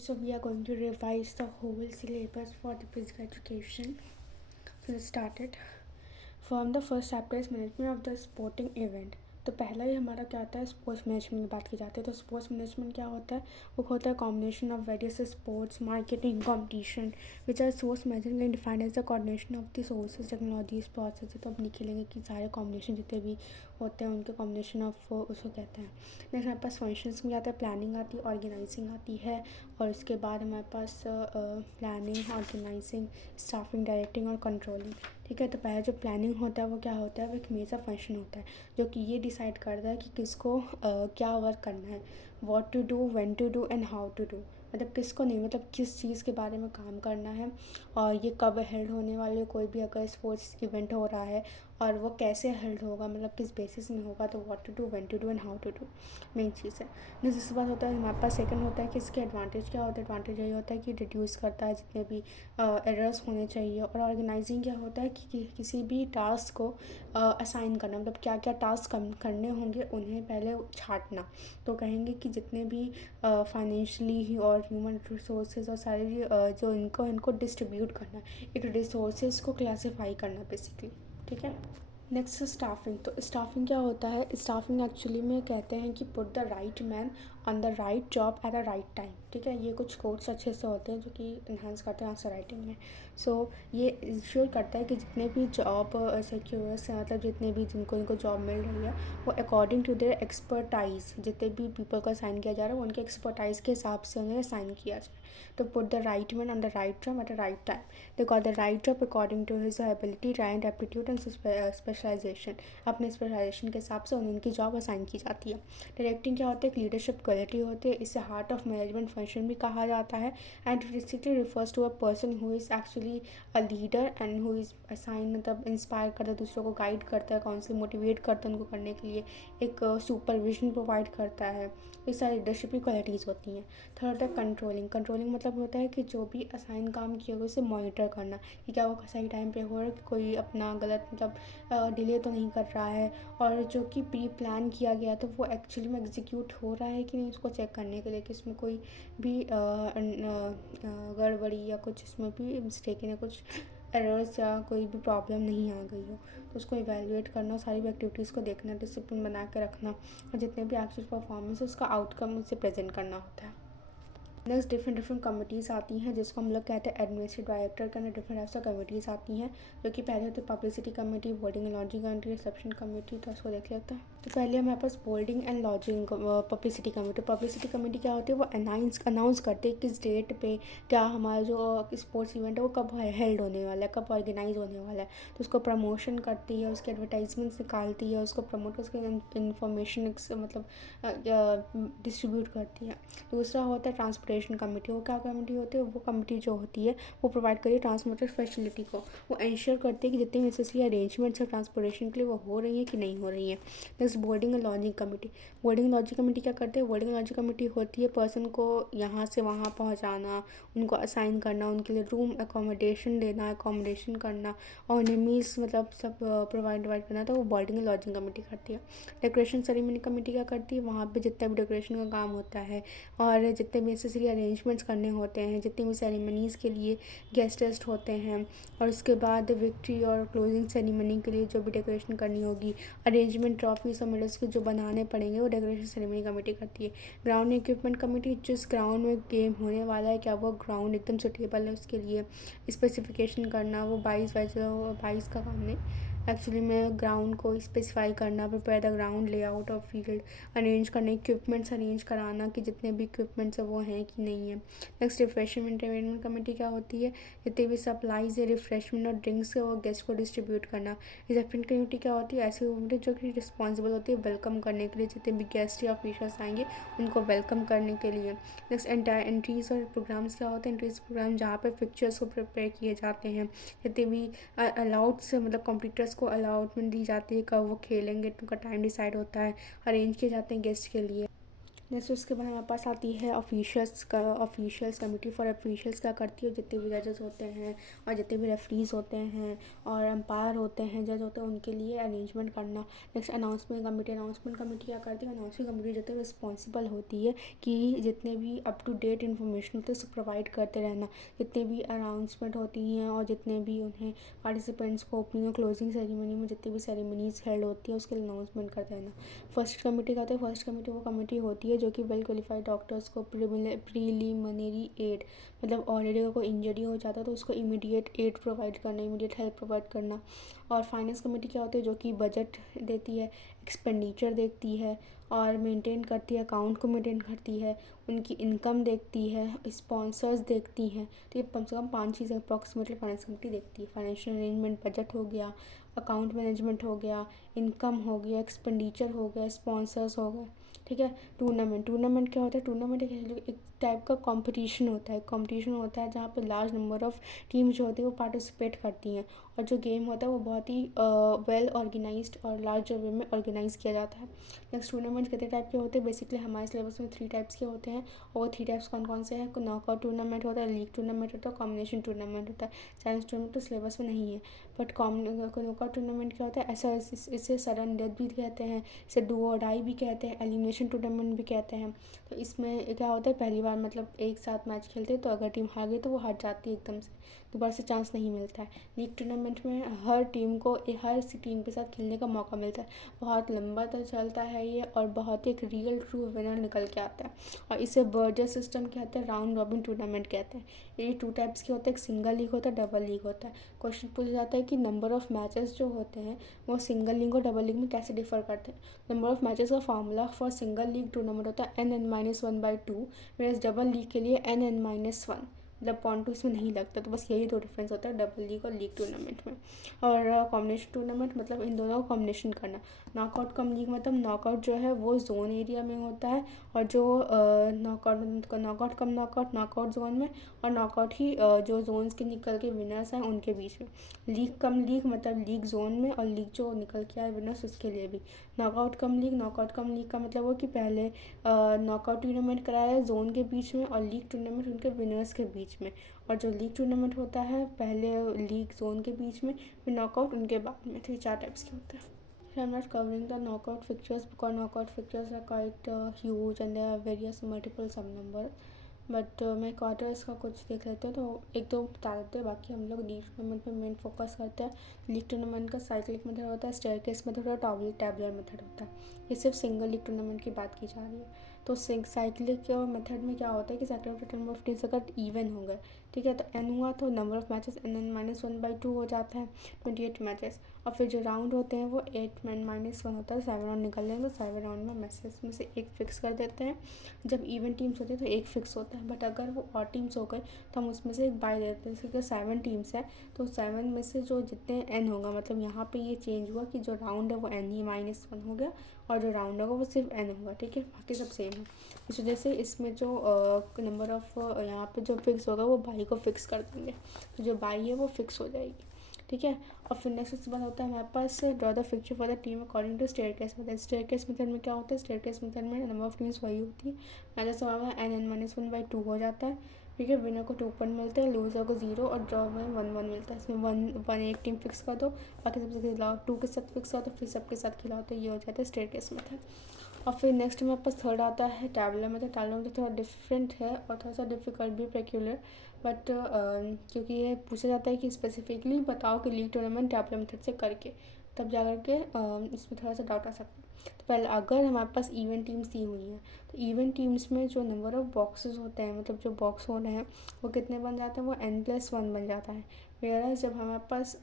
So we are going to revise the whole syllabus for the physical education. So let's start it. From the first chapter is management of the sporting event. तो पहला ही हमारा क्या आता है, sports management की बात की जाती है। तो स्पोर्ट्स मैनेजमेंट क्या होता है, वो होता है combination of various sports marketing competition which are source management defined as the coordination of the sources technologies process. तो अब लिखेंगे कि सारे कॉम्बिनेशन जितने भी होते हैं उनके कॉम्बिनेशन ऑफ उसको कहते हैं। नेक्स्ट हमारे पास फंक्शंस में आता है, प्लानिंग आती है, ऑर्गेनाइजिंग आती है, और उसके बाद हमारे पास प्लानिंग ऑर्गेनाइजिंग स्टाफिंग डायरेक्टिंग और कंट्रोलिंग। ठीक है, तो पहले जो प्लानिंग होता है वो क्या होता है, वो एक मेजर फंक्शन होता है जो कि ये डिसाइड करता है कि किसको क्या वर्क करना है, what to do, when to do and how to do. मतलब किसको नहीं, मतलब किस चीज़ के बारे में काम करना है और ये कब हेल्ड होने वाले, कोई भी अगर स्पोर्ट्स इवेंट हो रहा है और वो कैसे हेल्ड होगा, मतलब किस बेसिस में होगा। तो what to do, when to do and how to do main चीज़ है। नेक्स्ट इसके बाद होता है हमारे पास सेकंड होता है कि इसके एडवांटेज क्या होता है। एडवांटेज यही होता है कि रिड्यूस करता है जितने भी एरर्स होने चाहिए। और ऑर्गेनाइजिंग क्या होता है कि किसी भी टास्क को असाइन करना, मतलब क्या क्या टास्क करने होंगे उन्हें पहले छांटना। तो कहेंगे कि जितने भी फाइनेंशियली और ह्यूमन रिसोर्सेज और सारी जो इनको डिस्ट्रीब्यूट करना, एक रिसोर्सेज को क्लासीफाई करना बेसिकली। ठीक है, नेक्स्ट स्टाफिंग। तो स्टाफिंग क्या होता है, स्टाफिंग एक्चुअली में कहते हैं कि put the right man on the right job at the right time. ठीक है, ये कुछ कोड्स अच्छे से होते हैं जो कि इन्हांस करते हैं आंसर राइटिंग में। सो ये इंश्योर करता है कि जितने भी जॉब सिक्योर्स हैं, मतलब जितने भी इनको जॉब मिल रही है, वो अकॉर्डिंग टू देयर एक्सपर्टाइज, जितने भी पीपल को असाइन किया जा रहा है वो उनके एक्सपर्टाइज के हिसाब से उन्हें असाइन किया जाए। तो put the right man on the right job at the right time, they got the right job according to his ability talent aptitude and specialization. अपने स्पेशलाइजेशन के हिसाब से उन्हें उनकी जॉब असाइन की जाती है। डायरेक्टिंग क्या होता है, एक लीडरशिप क्वालिटी होती है, इसे हार्ट ऑफ मैनेजमेंट फंक्शन भी कहा जाता है। And basically refers to a person who is actually a leader and who is assign, मतलब इंस्पायर करता है, दूसरों को गाइड करता है, काउंसिल मोटिवेट करता है उनको करने के लिए, एक सुपरविजन प्रोवाइड करता है। ये सारी लीडरशिप की क्वालिटीज़ होती हैं। थर्ड होता है कंट्रोलिंग। कंट्रोलिंग मतलब होता है कि जो भी असाइन काम किया होगा उसे मॉनिटर करना कि क्या वो सही टाइम पे हो रहा है, कि कोई अपना गलत मतलब डिले तो नहीं कर रहा है, और जो कि प्री प्लान किया गया तो वो एक्चुअली में एग्जीक्यूट हो रहा है कि नहीं, उसको चेक करने के लिए कि इसमें कोई भी गड़बड़ी या कुछ इसमें भी मिस्टेक या कुछ एरर्स या कोई भी प्रॉब्लम नहीं आ गई हो। तो उसको इवेलुएट करना, सारी भी एक्टिविटीज़ को देखना, डिसिप्लिन बना के रखना, और जितने भी एक्चुअल परफॉर्मेंस है उसका आउटकम उसे प्रेजेंट करना होता है। नेक्स्ट डिफरेंट कमिटीज़ आती हैं जिसको हम लोग कहते हैं एडमिनिस्ट्रेटिव डायरेक्टर के अंदर डिफरेंट टाइप्स ऑफ कमिटीज़ आती हैं, जो कि पहले होती है publicity committee, boarding and launching committee, reception committee. तो उसको देख लेते हैं। तो पहले हमारे पास boarding and launching publicity committee. Publicity committee क्या होती है, वो अनाउंस करते हैं किस डेट पे क्या हमारा जो स्पोर्ट्स इवेंट है वो कब हेल्ड होने वाला है, कब ऑर्गेनाइज होने वाला है। तो उसको प्रमोशन करती है, उसके एडवर्टाइजमेंट्स निकालती है, उसको प्रमोट, उसके इन्फॉर्मेशन मतलब डिस्ट्रीब्यूट करती है। दूसरा होता है ट्रांसपोर्टेशन कमेटी। वो क्या कमेटी होती है, वो कमेटी जो होती है वो प्रोवाइड करिए ट्रांसपोर्टेशन फैसिलिटी को, वो इंश्योर करती है कि जितनी नेसेसरी अरेंजमेंट्स है ट्रांसपोर्टेशन के लिए वो हो रही हैं कि नहीं हो रही हैं। Next boarding and lodging committee. Boarding and lodging committee क्या करते हैं, बोर्डिंग एंड लॉजिंग कमेटी होती है पर्सन को यहाँ से वहाँ पहुँचाना, उनको असाइन करना, उनके लिए रूम अकोमोडेशन देना, अकोमोडेशन करना, और उन्हें मील्स मतलब सब प्रोवाइड करना। तो वो बोर्डिंग एंड लॉजिंग कमेटी करती है। डेकोरेशन सेरेमनी कमेटी क्या करती है, वहाँ पे जितना भी डेकोरेशन का काम होता है और जितने भी नेसेसरी अरेंजमेंट्स करने होते हैं, जितनी भी सेरेमनीज़ के लिए गेस्ट वेस्ट होते हैं, और उसके बाद विक्ट्री और क्लोजिंग सेरेमनी के लिए जो भी डेकोरेशन करनी होगी, अरेंजमेंट ट्रॉफीज और मेडल्स के जो बनाने पड़ेंगे वो डेकोरेशन सेरेमनी कमेटी करती है। ग्राउंड इक्विपमेंट कमेटी, जिस ग्राउंड में गेम होने वाला है क्या वो ग्राउंड एकदम सुटेबल है उसके लिए स्पेसिफिकेशन करना, वो 22 का काम नहीं, एक्चुअली में ग्राउंड को स्पेसिफाई करना, प्रिपेयर द ग्राउंड लेआउट और फील्ड, अरेंज करने, इक्विपमेंट्स अरेंज कराना कि जितने भी इक्विपमेंट्स है वो हैं कि नहीं है। नेक्स्ट रिफ्रेशमेंट एंटरटेनमेंट कमेटी क्या होती है, जितने भी सप्लाईज है रिफ्रेशमेंट और ड्रिंक्स है वो गेस्ट को डिस्ट्रीब्यूट करना। रिसेप्शन कमेटी क्या होती है, ऐसी कमेटी जो कि रिस्पॉन्सिबल होती है वेलकम करने के लिए, जितने भी गेस्ट या ऑफिसर्स आएंगे उनको वेलकम करने के लिए। नेक्स्ट एंट्रीज और प्रोग्राम्स क्या होते हैं, एंट्रीज प्रोग्राम जहाँ पे पिक्चर्स को प्रिपेयर किए जाते हैं, जितने भी अलाउड से मतलब कॉम्पिटिटर्स को अलाउटमेंट दी जाती है, कब वो खेलेंगे, उनका टाइम डिसाइड होता है, अरेंज किए जाते हैं गेस्ट के लिए। जैसे उसके बाद हमारे पास आती है ऑफिशियल्स कमेटी फॉर ऑफिशियल्स क्या करती है, जितने भी जजेस होते हैं और जितने भी रेफरीज होते हैं और एम्पायर होते हैं, जज होते हैं, उनके लिए अरेंजमेंट करना। नेक्स्ट अनाउंसमेंट कमेटी क्या करती है, अनाउंसमेंट कमेटी जितने रिस्पॉन्सिबल होती है कि जितने भी अप टू डेट इन्फॉर्मेशन होते हैं उसको प्रोवाइड करते रहना, जितने भी अनाउंसमेंट होती हैं और जितने भी उन्हें पार्टिसिपेंट्स को ओपनिंग और क्लोजिंग सेरेमनी में जितनी भी सेरेमनीज हेल्ड होती है उसके लिए अनाउंसमेंट करते रहना। फर्स्ट कमेटी कहते हैं, फर्स्ट कमेटी वो कमेटी होती है जो कि वेल क्वालिफाइड डॉक्टर्स को प्रीलिमिनरी एड, मतलब ऑलरेडी अगर कोई इंजरी हो जाता है तो उसको इमीडिएट एड प्रोवाइड करना, इमीडिएट हेल्प प्रोवाइड करना। और फाइनेंस कमेटी क्या होती है, जो कि बजट देती है, एक्सपेंडिचर देखती है और मेंटेन करती है, अकाउंट को मेंटेन करती है, उनकी इनकम देखती है, स्पॉन्सर्स देखती हैं। तो ये कम से कम 5 चीज़ें अप्रॉक्सीमेटली फाइनेंस कमेटी देखती है। फाइनेंशियल अरेंजमेंट, बजट हो गया, अकाउंट मैनेजमेंट हो गया, इनकम हो गया, एक्सपेंडिचर हो गया, स्पॉन्सर्स हो गए। ठीक है। टूर्नामेंट क्या होता है, टूर्नामेंट एक टाइप का कंपटीशन होता है जहाँ पे लार्ज नंबर ऑफ टीम जो होती है वो पार्टिसिपेट करती हैं और जो गेम होता है वो बहुत ही वेल ऑर्गेनाइज्ड और लार्ज वे में ऑर्गेनाइज किया जाता है। नेक्स्ट, टूर्नामेंट कितने टाइप के होते हैं, बेसिकली हमारे सिलेबस में 3 टाइप्स के होते हैं और वो 3 टाइप्स कौन कौन से हैं, नॉकआउट टूर्नामेंट होता है, लीग टूर्नामेंट होता है, कॉम्बिनेशन टूर्नामेंट होता है। चैलेंज टूर्नामेंट तो सिलेबस में नहीं है, बट नॉकआउट टूर्नामेंट क्या होता है, ऐसा इसे सडन डेथ भी कहते हैं, इसे डू और डाई भी कहते हैं, एलिमिनेशन टूर्नामेंट भी कहते हैं। तो इसमें क्या होता है, पहली बार मतलब एक साथ मैच खेलते हैं तो अगर टीम हार गई तो वो हार जाती है एकदम से, दोबारा से चांस नहीं मिलता है। लीग टूर्नामेंट में हर टीम को हर टीम के साथ खेलने का मौका मिलता है। बहुत लंबा तक चलता है ये और बहुत एक रियल ट्रू विनर निकल के आता है और इसे बर्जर सिस्टम कहते हैं, राउंड रॉबिन टूर्नामेंट कहते हैं। ये 2 टाइप्स के होते हैं, एक सिंगल लीग होता है, डबल लीग होता है। क्वेश्चन पूछा जाता है कि नंबर ऑफ मैचेस जो होते हैं वो सिंगल लीग और डबल लीग में कैसे डिफर करते हैं। नंबर ऑफ मैचेस का formula for single league tournament होता है n(n-1/2), वेयर डबल लीग के लिए n(n-1), मतलब पॉइंट टू इसमें नहीं लगता। तो बस यही 2 डिफरेंस होता है डबल लीग और लीग टूर्नामेंट में। और कॉम्बिनेशन टूर्नामेंट मतलब इन दोनों को कॉम्बिनेशन करना। नॉकआउट कम लीग मतलब नॉकआउट जो है वो जोन एरिया में होता है और जो नॉकआउट कम नॉकआउट जोन में और नॉकआउट ही जो जोन्स के निकल के विनर्स हैं उनके बीच में। लीग कम लीग मतलब लीग जोन में और लीग जो निकल के आए विनर्स उसके लिए भी। नॉकआउट कम लीग का मतलब वो कि पहले नॉकआउट टूर्नामेंट कराया है जोन के बीच में और लीग टूर्नामेंट उनके विनर्स के बीच में। और जो लीग टूर्नामेंट होता है पहले लीग जोन के बीच में, फिर नॉकआउट उनके बाद में। तो ये 4 टाइप्स के होते हैं। I am not covering the knockout fixtures because knockout fixtures are quite huge and there are various multiple sub number, but मैं क्वार्टर्स का कुछ देख लेते हैं तो एक दो बता देते हैं, बाकी हम लोग लीग टूर्नामेंट पे मेन फोकस करते हैं। लीग टूर्नामेंट का साइक्लिक मेथड होता है, स्टेयरकेस मेथड और टैबुलर मेथड होता है। ये सिर्फ सिंगल लीग टूर्नामेंट की बात की जा रही है। तो साइक्लिक मेथड में क्या होता है कि साइक्लिक नंबर ऑफ टीम्स अगर इवन हो गए, ठीक है, तो एन हुआ तो नंबर ऑफ मैचेस n(n-1/2) हो जाता है, 28 मैचेस। और फिर जो राउंड होते हैं वो 8n-1 होता है, 7 राउंड निकल लेंगे, 7 राउंड में मैचेस में से एक फिक्स कर देते हैं। जब इवन टीम्स होती है तो एक फिक्स होता है, बट अगर वो और टीम्स हो गए तो हम उसमें से एक बाय देते हैं। क्योंकि 7 टीम्स है तो 7 में से जो जितने एन होगा, मतलब यहाँ पे ये चेंज हुआ कि जो राउंड है वो n(-1) हो गया और जो राउंड होगा वो सिर्फ n होगा, ठीक है, बाकी सब सेम है। इस वजह से इसमें जो नंबर ऑफ यहाँ पे जो फिक्स होगा वो बाई को फिक्स कर देंगे, तो जो बाई है वो फिक्स हो जाएगी, ठीक है। और फिर नेक्स्ट उसके बाद होता है हमारे पास draw the fixture for the team according to staircase method. Staircase method में क्या होता है, स्टेयरकेस मेथड में नंबर ऑफ टीम्स वही होती है, मैचेस हमारा n(n-1/2) हो जाता है, ठीक है। विनर को 2 पॉइंट मिलते हैं, लूजर को 0 और ड्रॉ में 1-1 मिलता है। इसमें 1-1 एक टीम फिक्स कर दो, बाकी सबसे खिलाओ, 2 के साथ फिक्स करो तो फिर सबके साथ खिलाओ, तो ये हो जाता है स्टेयरकेस मेथड। और फिर नेक्स्ट में पास थर्ड आता है टैबुलर मेथड। टैबुलर मेथड थोड़ा डिफरेंट है और थोड़ा सा डिफिकल्ट भी, पेक्यूलर, बट क्योंकि ये पूछा जाता है कि स्पेसिफिकली बताओ कि लीग टूर्नामेंट टैबुलर मेथड से करके, तब जा कर के इसमें थोड़ा सा डाउट आ सकता है। तो पहले अगर हमारे पास इवेंट टीम्स दी हुई हैं तो इवेंट टीम्स में जो नंबर ऑफ बॉक्सेस होते हैं, मतलब जो बॉक्स हो रहे हैं वो कितने बन जाते हैं, वो n+1 बन जाता है। वेयरएज़ जब हमारे पास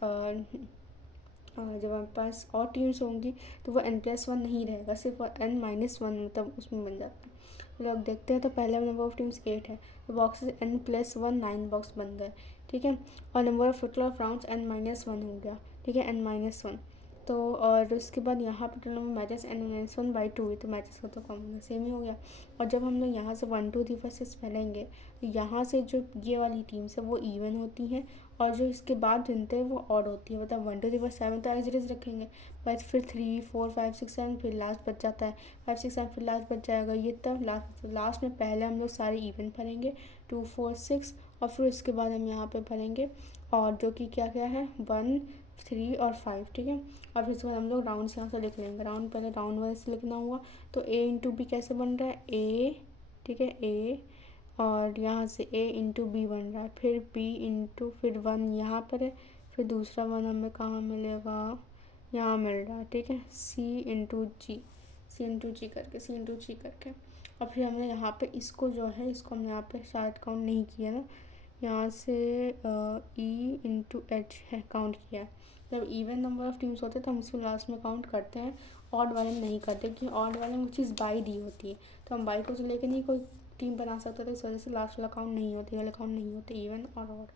और टीम्स होंगी तो वो n+1 नहीं रहेगा, सिर्फ n-1 मतलब उसमें बन जाता है। लोग देखते हैं तो पहले नंबर ऑफ टीम्स 8 है तो बॉक्सेस n+1 9 बॉक्स बन गए, ठीक है। और number of total of rounds n-1 हो गया, ठीक है, n-1। तो और उसके बाद यहाँ पे टोटल मैचेस -1/2 हुई, तो मैचेस का तो कॉमन सेम ही हो गया। और जब हम लोग यहाँ से 1 2 3 वर्सेस खेलेंगे तो यहाँ से जो ये वाली टीम्स है वो इवन होती हैं और जो इसके बाद जिनते हैं वो ऑड होती है। मतलब 1 2 3 4 7 तो एज इट इज़ रखेंगे, बस फिर 3 4 5 6 7 फिर लास्ट बच जाता है, 5 6 7 फिर लास्ट बच जाएगा। ये तब लास्ट में पहले हम लोग सारे इवन भरेंगे 2 4 6 और फिर उसके बाद हम यहाँ पे भरेंगे और जो कि क्या क्या है 1 3 और 5, ठीक है। और फिर उसके बाद हम लोग राउंड्स यहाँ से लिख लेंगे। राउंड पहले राउंड वाइज लिखना हुआ, तो A इंटू बी कैसे बन रहा है A, ठीक है A, और यहाँ से A इंटू बी बन रहा है, फिर B इंटू फिर 1 यहाँ पर है, फिर दूसरा 1 हमें कहाँ मिलेगा, यहाँ मिल रहा है, ठीक है। C इंटू जी करके और फिर हमने यहाँ पे इसको जो है इसको हमने यहाँ पे शायद काउंट नहीं किया ना, यहाँ से E इंटू एच है काउंट किया है। जब इवन नंबर ऑफ़ टीम्स होते हैं तो हम इसको लास्ट में काउंट करते हैं, ऑड वाले में नहीं करते क्योंकि ऑड वाले में चीज़ बाई दी होती है, तो हम बाई को तो लेकर नहीं कोई टीम बना सकते, तो इस वजह से लास्ट वाला काउंट नहीं होती, वाले काउंट नहीं होते इवन और ऑड।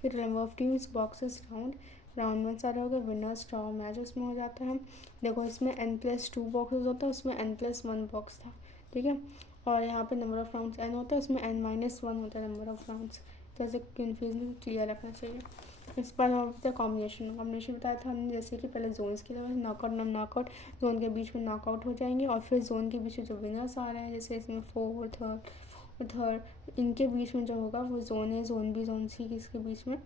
फिर number of teams boxes round में सारे हो गए, विनर्स ड्रॉ मैच उसमें हो जाता है। देखो इसमें n+2 बॉक्सेस होता है, उसमें n+1 बॉक्स था, ठीक है। और यहाँ पे नंबर ऑफ़ राउंड्स n होता है, उसमें n-1 होता है नंबर ऑफ़ राउंड्स, तो ऐसे कन्फ्यूजन क्लियर रखना चाहिए। इस बार होता है कॉम्बिनेशन बताया था हमने, जैसे कि पहले जोन्स के लेवल नॉकआउट जोन के बीच में नॉकआउट हो जाएंगे और फिर जोन के बीच में जो विनर्स आ रहे हैं जैसे इसमें फोर्थ थर्ड इनके बीच में जो होगा वो जोन है, जोन बी जोन सी इसके बीच में,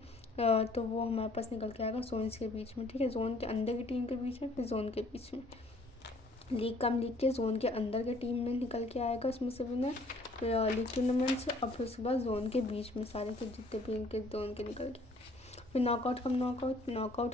तो वो हमारे पास निकल के आएगा जोन्स के बीच में, ठीक है। जोन के अंदर की टीम के बीच में, फिर जोन के बीच में लीग के जोन के अंदर के टीम में निकल के आएगा उसमें से विनर लीग टूर्नामेंट से, और फिर उसके बाद जोन के बीच में सारे के जितने भी इनके जोन के निकल के, फिर नॉकआउट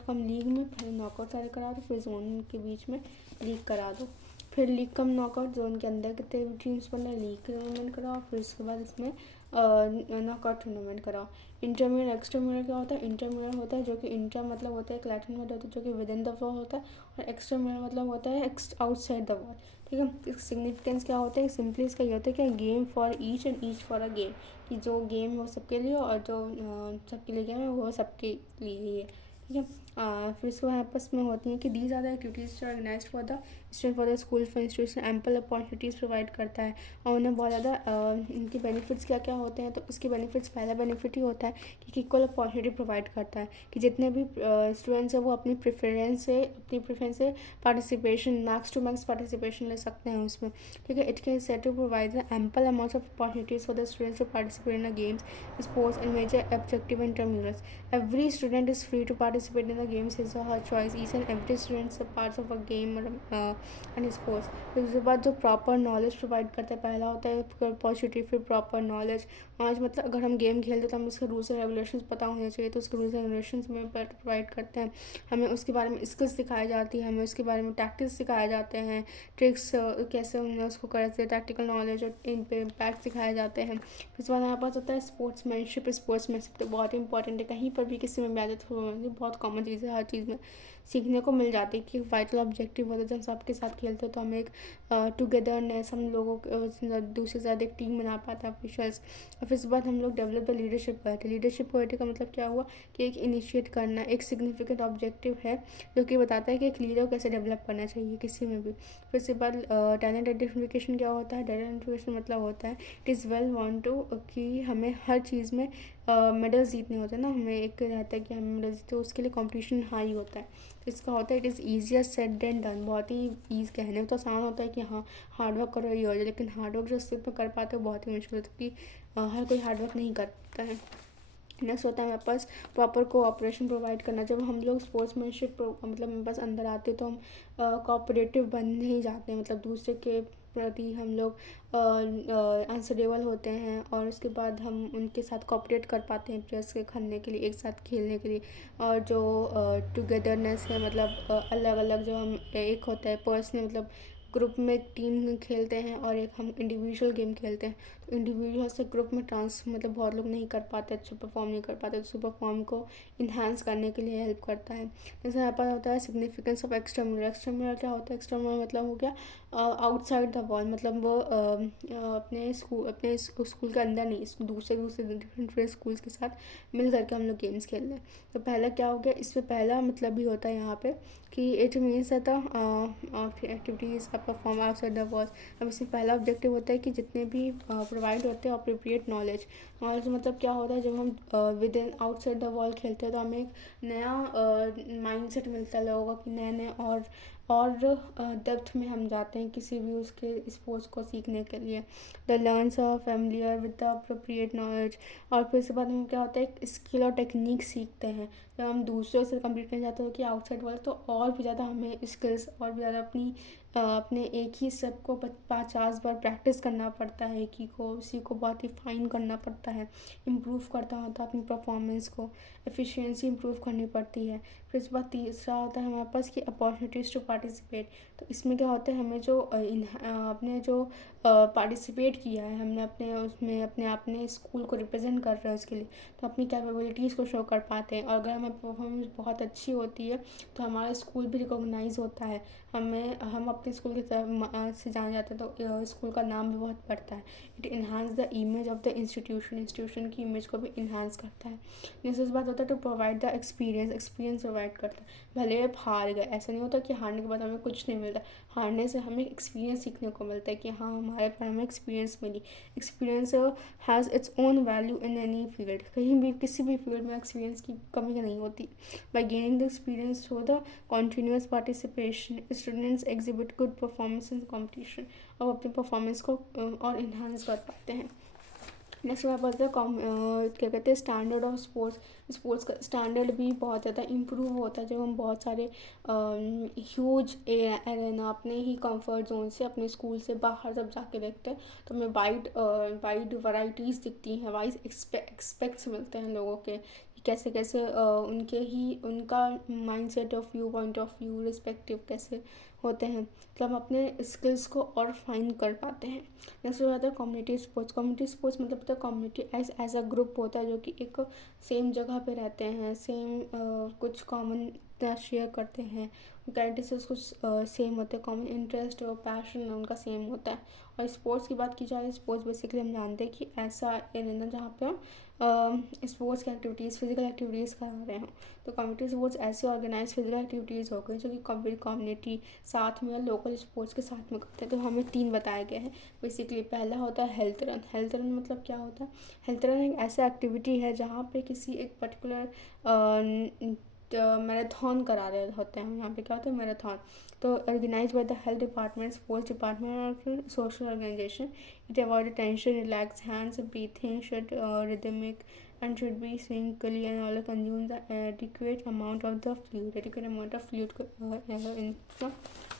कम लीग में, पहले नॉकआउट सारे करा दो, फिर जोन के बीच में लीग करा दो, फिर लीग कम नॉकआउट जोन के अंदर कितने टीम्स बन रहे लीग टूर्नामेंट कराओ, फिर उसके बाद इसमें नॉकआउट टूर्नामेंट कराओ। इंटरमीडिएट एक्स्ट्रामीडिएट क्या होता है, इंटरमीडिएट होता है जो कि इंटर मतलब होता है एक लैटिन वर्ड होता है जो कि विद इन द वॉल होता है, और एक्स्ट्रामीडिएट मतलब होता है आउटसाइड द वॉल, ठीक है। सिग्निफिकेंस क्या होता है, सिंपली इसका ये होता है कि game for each and each for a game, कि जो गेम है वो सबके लिए और जो सबके लिए गेम है वो सबके लिए ही है, ठीक है। फिर इसको आपस में होती हैं कि these are the activities organized for the student for the school for institution ample opportunities provide करता है और उन्हें बहुत ज़्यादा इनके बेनिफिट्स क्या क्या होते हैं। तो इसके बेनिफिट्स पहला बेनिफिट ही होता है कि इक्वल अपॉर्चुनिटी प्रोवाइड करता है कि जितने भी स्टूडेंट्स हैं वो अपनी प्रेफरेंस से पार्टिसिपेशन मैक्स पार्टिसिपेशन ले सकते हैं उसमें, ठीक है। It can set to provide the ample amounts of opportunities for the students to participate in the games sports and major objective and intramurals. Every student is free to participate in the games his or her choice. Each and every student is a part of a game and sports. फिर उसके बाद जो proper knowledge provide करता है, पहला होता है opportunity, फिर प्रॉपर नॉलेज। आज मतलब अगर हम गेम खेलते तो हमें उसके रूल्स एंड रेगुलेशंस पता होने चाहिए, तो उसके रूल्स एंड रेगुलेशंस में प्रोवाइड करते हैं। हमें उसके बारे में स्किल्स सिखाई जाती है, हमें उसके बारे में टैक्टिक्स सिखाए जाते हैं, ट्रिक्स कैसे हमने उसको करते हैं, टैक्टिकल नॉलेज और इन पे इम्पैक्ट सिखाए जाते हैं। फिर उसके बाद हमारे पास होता है स्पोर्ट्समैनशिप तो बहुत ही इंपॉर्टेंट है, कहीं पर भी किसी में भी आ जाए तो बहुत कॉमन चीज़ है, हर चीज़ में सीखने को मिल जाती है कि वाइटल ऑब्जेक्टिव होता है। जब हम सबके साथ खेलते हैं तो हमें एक टुगेदरनेस, हम लोगों को दूसरे से ज़्यादा एक टीम बना पाता है ऑफिशियल्स। और फिर उसके बाद हम लोग develop the leadership quality. Leadership quality का मतलब क्या हुआ कि एक इनिशिएट करना एक सिग्निफिकेंट ऑब्जेक्टिव है जो कि बताता है कि एक लीडर को कैसे डेवलप करना चाहिए किसी में भी। फिर उसके बाद टैलेंट आइडेंटिफिकेशन क्या होता है, टैलेंट आइडेंटिफिकेशन मतलब होता है it is well want to कि हमें हर चीज़ में मेडल्स जीतने होते हैं ना, हमें एक रहता है कि हमें मेडल जीते, उसके लिए कंपटीशन हाई होता है। इसका होता है it is easier said than done, बहुत ही ईज कहने में तो आसान होता है कि हाँ हार्डवर्क करो ये हो जाए, लेकिन हार्डवर्क जो सिर्फ कर पाते हो बहुत ही मुश्किल होता है कि हर कोई हार्डवर्क नहीं करता है। नेक्स्ट होता है हमारे पास प्रॉपर कोऑपरेशन प्रोवाइड करना। जब हम लोग स्पोर्ट्समैनशिप मतलब हमारे पास अंदर आते हैं तो हम कोऑपरेटिव बन ही जाते हैं, मतलब दूसरे के प्रति हम लोग आंसरेबल होते हैं और उसके बाद हम उनके साथ कोऑपरेट कर पाते हैं प्लेयर्स के खेलने के लिए, एक साथ खेलने के लिए। और जो टुगेदरनेस है मतलब अलग अलग जो हम एक होता है पर्सनल मतलब ग्रुप में टीम खेलते हैं और एक हम इंडिविजुअल गेम खेलते हैं, तो इंडिविजुअल से ग्रुप में मतलब बहुत लोग नहीं कर पाते, अच्छे परफॉर्म नहीं कर पाते, तो उस परफॉर्म को इन्हांस करने के लिए हेल्प करता है। जैसे यहाँ पर होता है सिग्निफिकेंस ऑफ एक्स्ट्रामुलर। एक्स्ट्रामुलर क्या होता है? एक्स्ट्रामुलर मतलब हो गया आउटसाइड द वॉल, मतलब वो अपने स्कूल के अंदर नहीं, दूसरे दूसरे डिफरेंट स्कूल्स के साथ मिल करके हम लोग गेम्स खेल रहे हैं। तो पहला क्या हो गया, इसमें पहला मतलब भी होता है यहाँ पे कि इट मीन्स द एक्टिविटीज़ का परफॉर्म आउटसाइड द वॉल्स। अब इसमें पहला ऑब्जेक्टिव होता है कि जितने भी प्रोवाइड होते हैं अप्रोप्रिएट नॉलेज। नॉलेज मतलब क्या होता है, जब हम with in outside the wall खेलते हैं तो हमें एक नया माइंडसेट मिलता है लोगों का, कि नए नए और डेप्थ में हम जाते हैं किसी भी उसके स्पोर्ट्स को सीखने के लिए। The learns of familiar with the appropriate knowledge. और फिर इसके बाद में क्या होता है, एक स्किल और टेक्निक सीखते हैं। जब हम दूसरों से कंप्लीट करने जाते हो कि आउटसाइड वर्ल्ड, तो और भी ज़्यादा हमें स्किल्स और भी ज़्यादा अपने एक ही स्टेप को 50 बार प्रैक्टिस करना पड़ता है, एक ही को उसी को बहुत ही फाइन करना पड़ता है, इम्प्रूव करता होता है अपनी परफॉर्मेंस को, एफिशिएंसी इम्प्रूव करनी पड़ती है। फिर उसके बाद तीसरा होता है हमारे पास कि अपॉर्चुनिटीज़ टू पार्टिसिपेट। तो इसमें क्या होता है, हमें जो अपने जो पार्टिसिपेट किया है हमने अपने उसमें अपने स्कूल को रिप्रेजेंट कर रहे हैं उसके लिए, तो अपनी कैपेबिलिटीज़ को शो कर पाते हैं। और अगर हमें परफॉर्मेंस बहुत अच्छी होती है तो हमारा स्कूल भी रिकॉग्नाइज होता है, हम अपने स्कूल की तरफ से जाने जाते हैं, तो स्कूल का नाम भी बहुत बढ़ता है। It enhance the image of the institution की इमेज को भी इन्हांस करता है। जैसे इस बात होता है to provide the experience provide करता है। भले आप हार गए, ऐसा नहीं होता कि हारने के बाद हमें कुछ नहीं मिलता। हारने से हमें एक्सपीरियंस सीखने को मिलता है कि हाँ हमारे पर हमें एक्सपीरियंस मिली। Experience has its own value in any field. कहीं भी किसी भी फील्ड में एक्सपीरियंस की कमी नहीं होती। By gaining the experience through the continuous participation students exhibit good performance in competition. अब अपने परफॉर्मेंस को और इन्हांस कर पाते हैं। नेक्स्ट हमारे पास है क्या कहते हैं स्टैंडर्ड ऑफ स्पोर्ट्स का स्टैंडर्ड भी बहुत ज़्यादा इम्प्रूव होता है जब हम बहुत सारे ह्यूज एरेना अपने ही कंफर्ट जोन से अपने स्कूल से बाहर जब जाके देखते हैं, तो हमें वाइड वैरायटीज़ दिखती हैं, वाइड एक्सपेक्ट्स मिलते हैं लोगों के, कैसे कैसे उनका mindset of view, point of view respective कैसे होते हैं, तो हम अपने स्किल्स को और फाइन कर पाते हैं। नेक्स्ट हो जाता है कम्युनिटी स्पोर्ट्स। कम्युनिटी स्पोर्ट्स मतलब होता है कम्युनिटी एज अ ग्रुप होता है जो कि एक सेम जगह पे रहते हैं, सेम कुछ कॉमन शेयर करते हैं, कैरेक्टरिस्टिक्स कुछ सेम होते हैं, कॉमन इंटरेस्ट और पैशन उनका सेम होता है। और स्पोर्ट्स की बात की जाए, स्पोर्ट्स बेसिकली हम जानते हैं कि ऐसा एरिया जहाँ पे हम स्पोर्ट्स की एक्टिविटीज़, फिजिकल एक्टिविटीज़ करा रहे हो। तो कम्युनिटी स्पोर्ट्स ऐसे ऑर्गेनाइज फिजिकल एक्टिविटीज़ हो गई जो कि कम्युनिटी साथ में और लोकल स्पोर्ट्स के साथ में करते हैं। तो हमें 3 बताए गए हैं बेसिकली। पहला होता है हेल्थ रन। हेल्थ रन मतलब क्या होता है? हेल्थ रन एक ऐसा एक्टिविटी है जहाँ पे किसी एक पर्टिकुलर मैराथन करा रहे होते हैं। यहाँ पे क्या होता है मैराथन, तो organize by the health department, sports department और फिर social organization. It avoid tension, relax hands, breathing should rhythmic and should be syncally and all consume the adequate amount of fluid को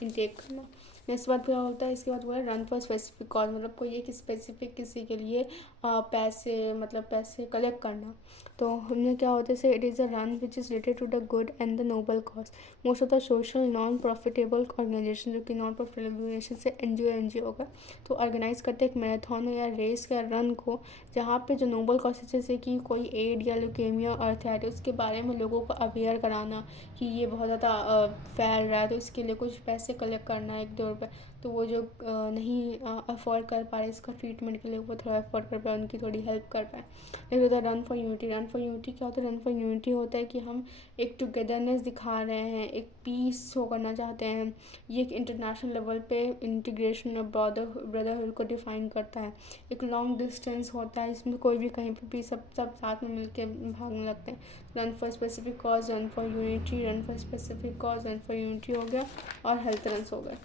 इनटेक करना। Next बात क्या होता है, इसके बाद हुआ रन फॉर स्पेसिफिक कॉज, मतलब कोई एक स्पेसिफिक किसी के लिए पैसे कलेक्ट करना। तो हमने क्या होता है, it is a run which is related to the good and the noble cause. Most of the social non profitable organization, जो कि नॉन प्रॉफिटेबल ऑर्गेनाइजेशन से एनजीओ होगा, तो ऑर्गेनाइज करते हैं एक मैराथन या रेस या रन को, जहाँ पे जो नोबल कॉज जैसे कि कोई एड या ल्यूकेमिया आर्थराइटिस के बारे में लोगों को अवेयर कराना कि ये बहुत ज़्यादा फैल रहा है, तो इसके लिए कुछ पैसे कलेक्ट करना 1-2 रुपये। तो वो जो नहीं अफोर्ड कर पा रहे इसका ट्रीटमेंट के लिए, वो थोड़ा अफोर्ड कर पाए, उनकी थोड़ी हेल्प कर पाए। एक होता है run for unity. Run for unity क्या होता है? रन फॉर यूनिटी होता है कि हम एक टुगेदरनेस दिखा रहे हैं, एक पीस शो करना चाहते हैं। ये एक इंटरनेशनल लेवल पे इंटीग्रेशन और ब्रदरहुड को डिफाइन करता है। एक लॉन्ग डिस्टेंस होता है, इसमें कोई भी कहीं पर भी सब साथ में मिलके भागने लगते हैं। Run for specific cause, run for unity, run for specific cause, run for unity हो गया, और हेल्थ रन्स हो गए।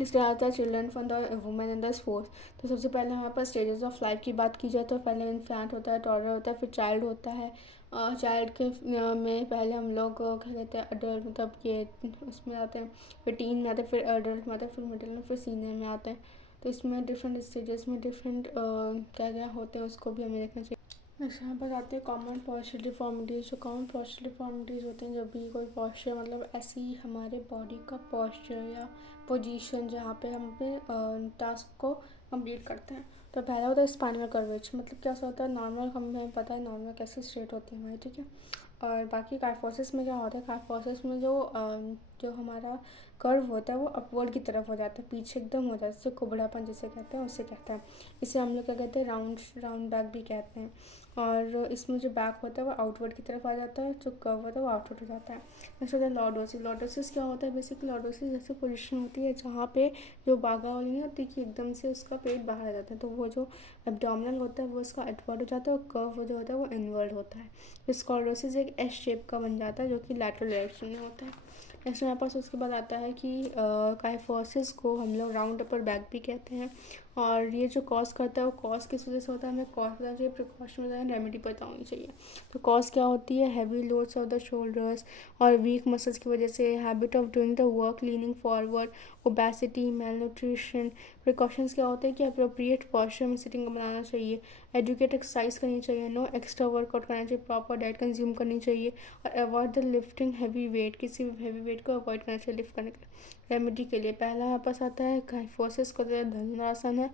इसके आता है children for the women in the sports. तो सबसे पहले हमारे पास स्टेजेस ऑफ लाइफ की बात की जाए तो पहले इन्फेंट होता है, टॉडलर होता है, फिर चाइल्ड होता है। चाइल्ड के में पहले हम लोग क्या कहते हैं अडल्ट, मतलब ये उसमें आते हैं, फिर टीन में आते हैं, फिर अडल्ट में आते हैं, फिर मिडिल में, फिर सीनियर में आते हैं। तो इसमें डिफरेंट स्टेजेस में डिफरेंट क्या क्या होते हैं उसको भी हमें देखना चाहिए। नेक्स्ट यहाँ पर आते हैं कॉमन पॉस्चर डिफॉर्मिटीज़। जो कॉमन पॉस्चर डिफॉर्मिटीज़ होते हैं, जब भी कोई पॉस्चर मतलब ऐसी हमारे बॉडी का पॉस्चर या पोजीशन जहाँ पे हम अपने टास्क को कंप्लीट करते हैं। तो पहला होता है स्पाइनल कर्वेचर, मतलब क्या होता है, नॉर्मल हमें पता है नॉर्मल कैसे स्ट्रेट होती है हमारी, ठीक है। और बाकी काइफोसिस में क्या होता है, काइफोसिस में जो हमारा कर्व होता है वो अपवर्ड की तरफ हो जाता है, पीछे एकदम हो जाता है, जिससे कुबड़ापन जिसे कहते हैं उससे कहते हैं। इसे हम लोग क्या कहते हैं, राउंड राउंड बैक भी कहते हैं। और इसमें जो बैक होता है वो आउटवर्ड की तरफ आ जाता है, जो कर्व होता है वो आउटवर्ड हो जाता है। नेक्स्ट होता है लॉर्डोसिस। लॉर्डोसिस क्या होता है, बेसिकली लॉर्डोसिस जैसे पोजीशन होती है जहाँ पे जो बागा वाली नहीं होती कि एकदम से उसका पेट बाहर आ जाता है, तो वो जो एब्डोमिनल होता है वो उसका आउटवर्ड हो जाता है, और कर्व जो होता है वो इनवर्ड होता है। स्कॉलोसिस एक एस शेप का बन जाता है जो कि लैटरल डायरेक्शन में होता है। नेक्स्ट हमारे पास उसके बाद आता है कि काइफोसिस को हम लोग राउंड अपर बैक भी कहते हैं। और ये जो कॉज करता है वो कॉज किस वजह से होता है, हमें कॉज बताना चाहिए, प्रिकॉशन बताना, रेमेडी पता होनी चाहिए। तो कॉज क्या होती है, heavy loads of the shoulders और वीक मसल्स की वजह से, habit of doing the work leaning forward, obesity, mail nutrition. Precautions क्या होते हैं कि अप्रोप्रिएट पॉस्चर में सिटिंग को बनाना चाहिए, एजुकेट एक्सरसाइज करनी चाहिए, नो एक्स्ट्रा वर्कआउट करना चाहिए, प्रॉपर डाइट कंज्यूम करनी चाहिए, और avoid the lifting heavy weight, किसी भी हैवी वेट को अवॉइड करना चाहिए लिफ्ट करने के लिए। रेमेडी के लिए पहला हमारे पास आता है काइफोसिस को धनुरासन है,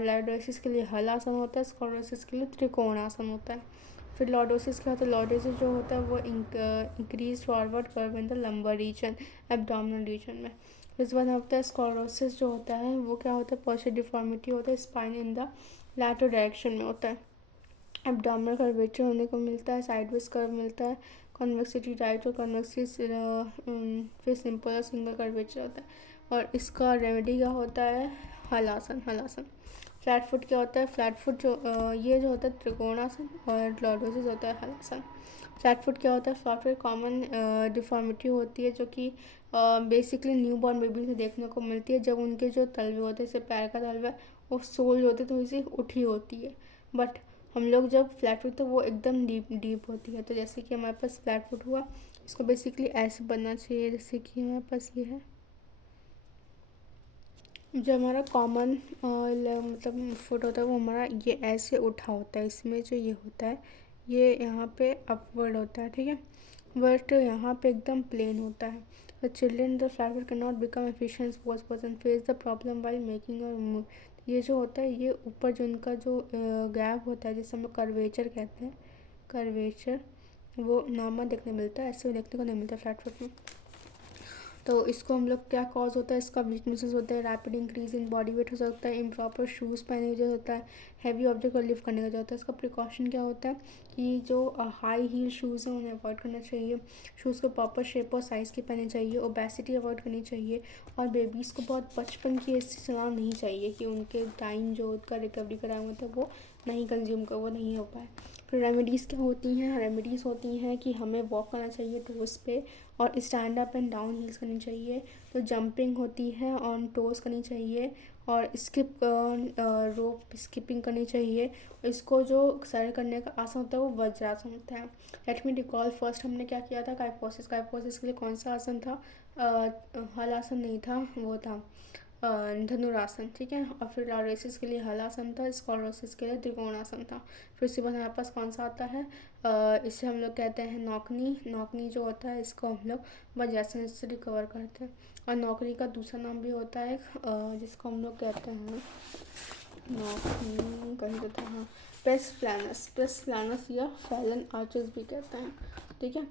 लॉर्डोसिस के लिए हल आसन होता है, स्कॉलोसिस के लिए त्रिकोण आसन होता है। फिर लॉर्डोसिस क्या होता है, लॉर्डोसिस जो होता है वो increase forward curve in the lumbar region, abdominal region में। इस बाद होता है स्कॉलोसिस जो होता है वो क्या होता है, पोस्चर डिफॉर्मिटी होता है, spine in the lateral direction में होता है। एब्डोमिनल कर्वेचर होने को मिलता है, साइडवेज कर्व मिलता है, कॉन्वेक्सिटी राइट और कॉन्वेक्सिटी फिर सिंपल और सिंगल कर्वेचर होता है। और इसका रेमेडी क्या होता है, हलासन। हलासन फ्लैट फुट क्या होता है, फ्लैट फुट ये जो होता है त्रिकोणासन, और लॉर्डोसिस होता है हलासन। फ्लैट फुट क्या होता है, फ्लैट फुट कॉमन डिफॉर्मिटी होती है जो कि बेसिकली न्यू बॉर्न बेबी से देखने को मिलती है, जब उनके जो तलवे होते हैं, जैसे पैर का तलवा वो सोल होते हैं थोड़ी सी उठी होती है, बट हम लोग जब फ्लैट फुट तो वो एकदम डीप डीप होती है। तो जैसे कि हमारे पास फ्लैट फुट हुआ, इसको बेसिकली ऐसे बनना चाहिए जैसे कि हमारे पास ये है। जो हमारा कॉमन मतलब फुट होता है वो हमारा ये ऐसे उठा होता है, इसमें जो ये होता है ये यहाँ पे अपवर्ड होता है, ठीक है, बट यहाँ पे एकदम प्लेन होता है। The children the flat foot can not become efficient sports person face the problem while making और मूव। ये जो होता है ये ऊपर जो इनका जो गैप होता है जिसे हम लोग कर्वेचर कहते हैं, कर्वेचर वो नॉर्मल देखने मिलता है, ऐसे देखने को नहीं मिलता फ्लैट फुट में। तो इसको हम लोग क्या कॉज होता है, इसका वीकनेसेस होता है, rapid increase in body weight हो सकता है, इम्प्रॉपर शूज़ पहने वजह होता है, हैवी ऑब्जेक्ट को लिफ्ट करने का जो होता है। इसका प्रिकॉशन क्या होता है कि जो हाई हील शूज़ हैं उन्हें अवॉइड करना चाहिए, शूज़ को प्रॉपर शेप और साइज़ के पहने चाहिए, ओबेसिटी अवॉइड करनी चाहिए, और बेबीज़ को बहुत बचपन की एज से चलाना नहीं चाहिए कि उनके टाइम जो उनका रिकवरी का टाइम होता है वो नहीं कंज्यूम कर वो नहीं हो पाए। फिर रेमेडीज़ क्या होती हैं, रेमेडीज़ होती हैं कि हमें वॉक करना चाहिए टोस पे, और stand up and down heels करनी चाहिए। तो जंपिंग होती है, ऑन टोस करनी चाहिए, और स्किप रोप स्किपिंग करनी चाहिए। इसको जो सर करने का आसन होता है वो वज्रासन होता है। लेट मी रिकॉल, फर्स्ट हमने क्या किया था, काइफोसिस। काइफोसिस के लिए कौन सा आसन था, हल आसन नहीं था, वो था धनुरासन, ठीक है। और फिर लॉरेसिस के लिए हलासन था, स्कॉलोसिस के लिए त्रिकोणासन था। फिर उसके बाद हमारे पास कौन सा आता है, इसे हम लोग कहते हैं नौकनी। नौकनी जो होता है इसको हम लोग वज्रासन से रिकवर करते हैं। और नौकरी का दूसरा नाम भी होता है जिसको हम लोग कहते हैं नौकनी, कहीं तो था, हाँ, प्रेस प्लानस। प्रेस प्लानस या फैलन आर्चेस भी कहते हैं, ठीक है।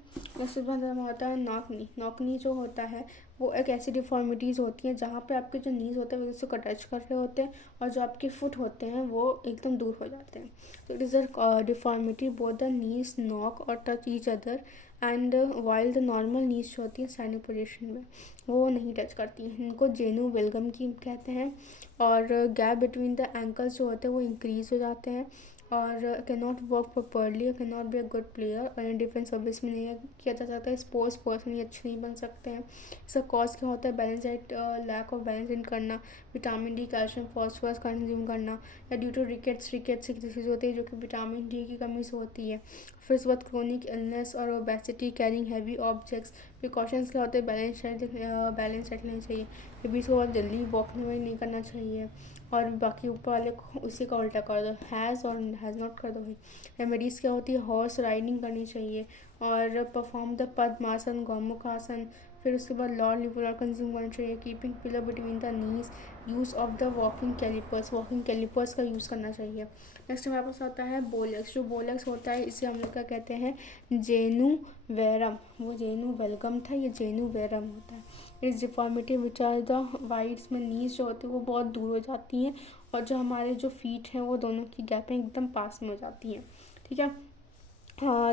इसके बाद हमारा आता है नौकनी। नौकनी जो होता है वो एक ऐसी डिफॉर्मिटीज़ होती हैं जहाँ पे आपके जो नीज होते हैं वो उससे टच कर रहे होते हैं, और जो आपके फुट होते हैं वो एकदम दूर हो जाते हैं। तो it is a deformity both the knees knock और touch each other, and while the normal knees जो होती है स्टैंडिंग पोजिशन में वो नहीं टच करती हैं, इनको जेनु वेलगम की कहते हैं। और गैप बिटवीन द एंकल्स जो होते हैं वो इंक्रीज हो जाते हैं, और can not work properly, can not be a good player, और इन डिफेंस सर्विस में नहीं किया जा सकता है, स्पोर्ट्स पर्सन ये अच्छे नहीं बन सकते हैं। इसका कॉज क्या होता है, balance diet, lack of balance in करना, vitamin D, calcium, phosphorus consume करना, या ड्यू टू रिकेट्स। रिकेट्स एक डिसीज होती है जो कि विटामिन डी की कमी से होती है। फिर उसके बाद क्रोनिक इलनेस और obesity, carrying heavy objects. Precautions क्या होते हैं, बैलेंस डाइट लेनी चाहिए, बेबीज़ को बहुत जल्दी वॉकिंग नहीं करना चाहिए, और बाकी ऊपर वाले को उसी का उल्टा कर दो, हैज़ और हैज़ नॉट कर दो भाई। रेमेडीज़ क्या होती है, हॉर्स राइडिंग करनी चाहिए, और परफॉर्म द पद्मासन, गौमुखासन, फिर उसके बाद लॉ लिवर कंज्यूम करना चाहिए, keeping pillow between the knees, use of the walking calipers का यूज़ करना चाहिए। नेक्स्ट हमारे पास आता है बोलेक्स। जो बोलेक्स होता है इसे हम लोग क्या कहते हैं, जेनू वेरम। वो जेनू वेलकम था, ये जेनू वेरम होता है। इस deformity which are the wides में नीज जो होती है वो बहुत दूर हो जाती हैं, और जो हमारे जो फीट हैं वो दोनों की गैपें एकदम पास में हो जाती हैं। ठीक है,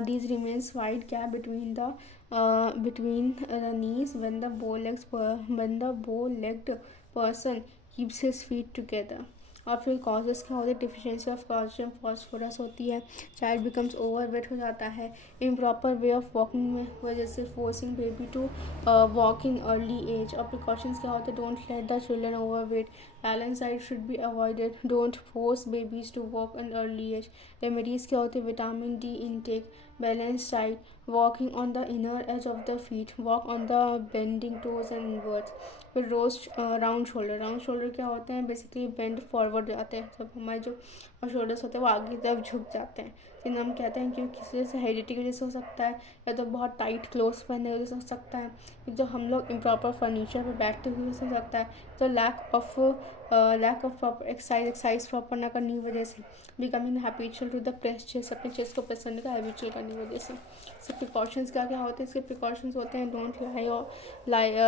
these remains wide gap between the knees when the bow-legged person keeps his feet together. और फिर कॉजेज़ क्या होते हैं, डिफिशियंसी ऑफ कैल्शियम फॉस्फोरस होती है, चाइल्ड बिकम्स ओवरवेट हो जाता है, इम्प्रॉपर वे ऑफ वॉकिंग में वजह से forcing baby to walk in early age. और प्रिकॉशंस क्या होते हैं, don't let the children overweight, balance diet should be avoided, don't force babies to walk in early age. Remedies क्या होती है, vitamin D intake, balance diet, walking on the inner edge of the feet, walk on the bending toes and inwards. फिर roast round shoulder क्या होते हैं, basically bend forward जाते हैं, जब हमारे जो शोल्डर्स होते हैं वो आगे की तरफ झुक जाते हैं, जिन्हें हम कहते हैं कि किसी से हेरिडिटी की वजह से हो सकता है, या तो बहुत टाइट क्लोथ्स पहनने की वजह से हो सकता है, जो हम लोग इम्प्रॉपर फर्नीचर पर बैठते हुए हो सकता है, तो lack of proper exercise proper ना करने की वजह से, becoming habitual to the press chest, अपने चेस्ट को प्रेस करने का हैबिचुअल करने की वजह से। इसके प्रिकॉशंस क्या क्या होते हैं, इसके प्रिकॉशंस होते हैं,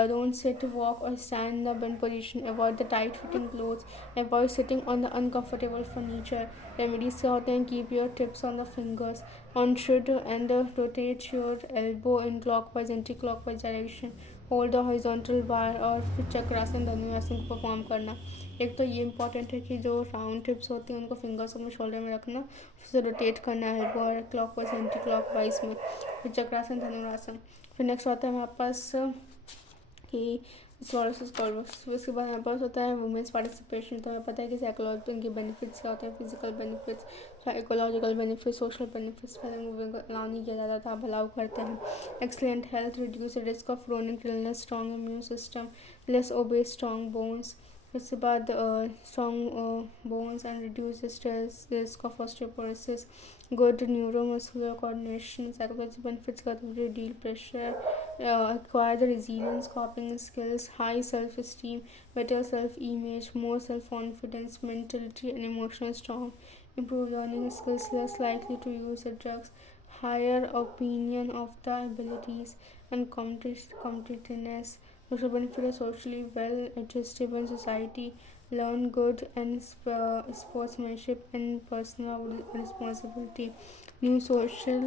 डोंट सिट वॉक और stand in the bend position, avoid the tight fitting clothes, avoid sitting on the uncomfortable furniture. Remedies क्या होते हैं, keep your tips on the fingers on should and rotate your elbow in clockwise anti-clockwise direction, hold the horizontal बार, और फिर चक्रासन धनुरासन को perform करना। एक तो ये इंपॉर्टेंट है कि जो राउंड टिप्स होती हैं उनको फिंगर्स अपने शोल्डर में रखना, फिर रोटेट करना है एल्बो और क्लॉकवाइज एंटी क्लॉकवाइज में, फिर चक्रासन धनुरासन। फिर नेक्स्ट आता है हमारे पास कि उसके बाद हमारे पास होता है वुमेंस पार्टिसिपेशन। तो हमें पता है कि साइकोलॉजी के बेनिफिट्स क्या होते हैं, physical benefits, psychological benefits, social benefits. पहले मूविंग को अलाउ नहीं किया जाता था, अब अलाउ करते हैं। Excellent health, reduce risk of chronic illness, strong immune system, less obese, strong bones. उसके बाद strong bones and reduce stress, risk of osteoporosis, good neuromuscular coordination. Psychology benefits का deal pressure, acquire the resilience, coping skills, high self-esteem, better self-image, more self-confidence, mentality and emotional strong, improve learning skills, less likely to use the drugs, higher opinion of the abilities and competitiveness. Social benefit is socially well adjusted in society, learn good and sportsmanship and personal responsibility, new social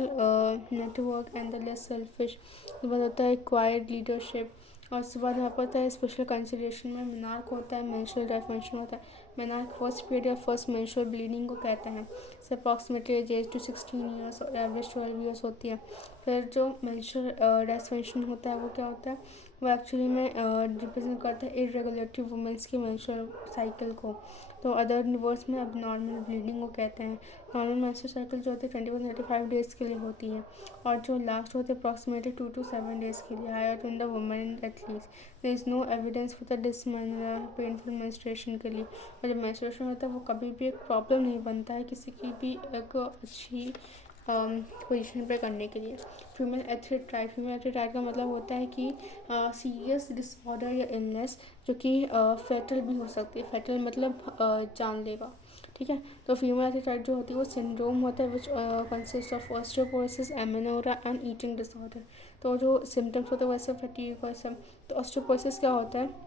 network and the less selfish. उसके बाद होता है quite leadership, और उसके बाद यहाँ पर होता है स्पेशल कंसिडरेशन में मिनार्क होता है, मेंस्ट्रुअल डेफिनेशन होता है। मिनार्क फर्स्ट पीरियड या फर्स्ट मेंस्ट्रुअल ब्लीडिंग को कहते हैं। से अप्रॉक्सीमेटली एज टू 16 ईयर्स और एवरेज 12 ईयर्स होती है। फिर जो मेंस्ट्रुअल डेफिनेशन होता है वो क्या होता है, वो एक्चुअली में रिप्रेजेंट करता है इरेगुलेटरी वुमेंस की मेंस्ट्रुअल साइकिल को। तो अदर वर्ड्स में अब नॉर्मल ब्लीडिंग को कहते हैं। नॉर्मल मेंस्ट्रुअल साइकिल जो होती है 21-35 डेज़ के लिए होती है, और जो लास्ट होते हैं अप्रॉक्सीमेटली 2 to 7 डेज़ के लिए, higher in the women athletes. There is no evidence for the dysmenorrhea painful menstruation के लिए। और जब मेंस्ट्रुएशन होता है वो कभी भी एक प्रॉब्लम नहीं बनता है किसी की भी एक अच्छी पोजीशन पे करने के लिए। फीमेल एथलीट का मतलब होता है कि सीरियस डिसऑर्डर या इलनेस जो कि फेटल भी हो सकती है। फेटल मतलब जानलेवा, ठीक है। तो फीमेल एथलीट जो होती है वो सिंड्रोम होता है which consist of osteoporosis, amenorrhea and eating disorder. तो जो सिम्टम्स होते हैं वैसे फटीग और सब। तो ऑस्टियोपोरोसिस क्या होता है,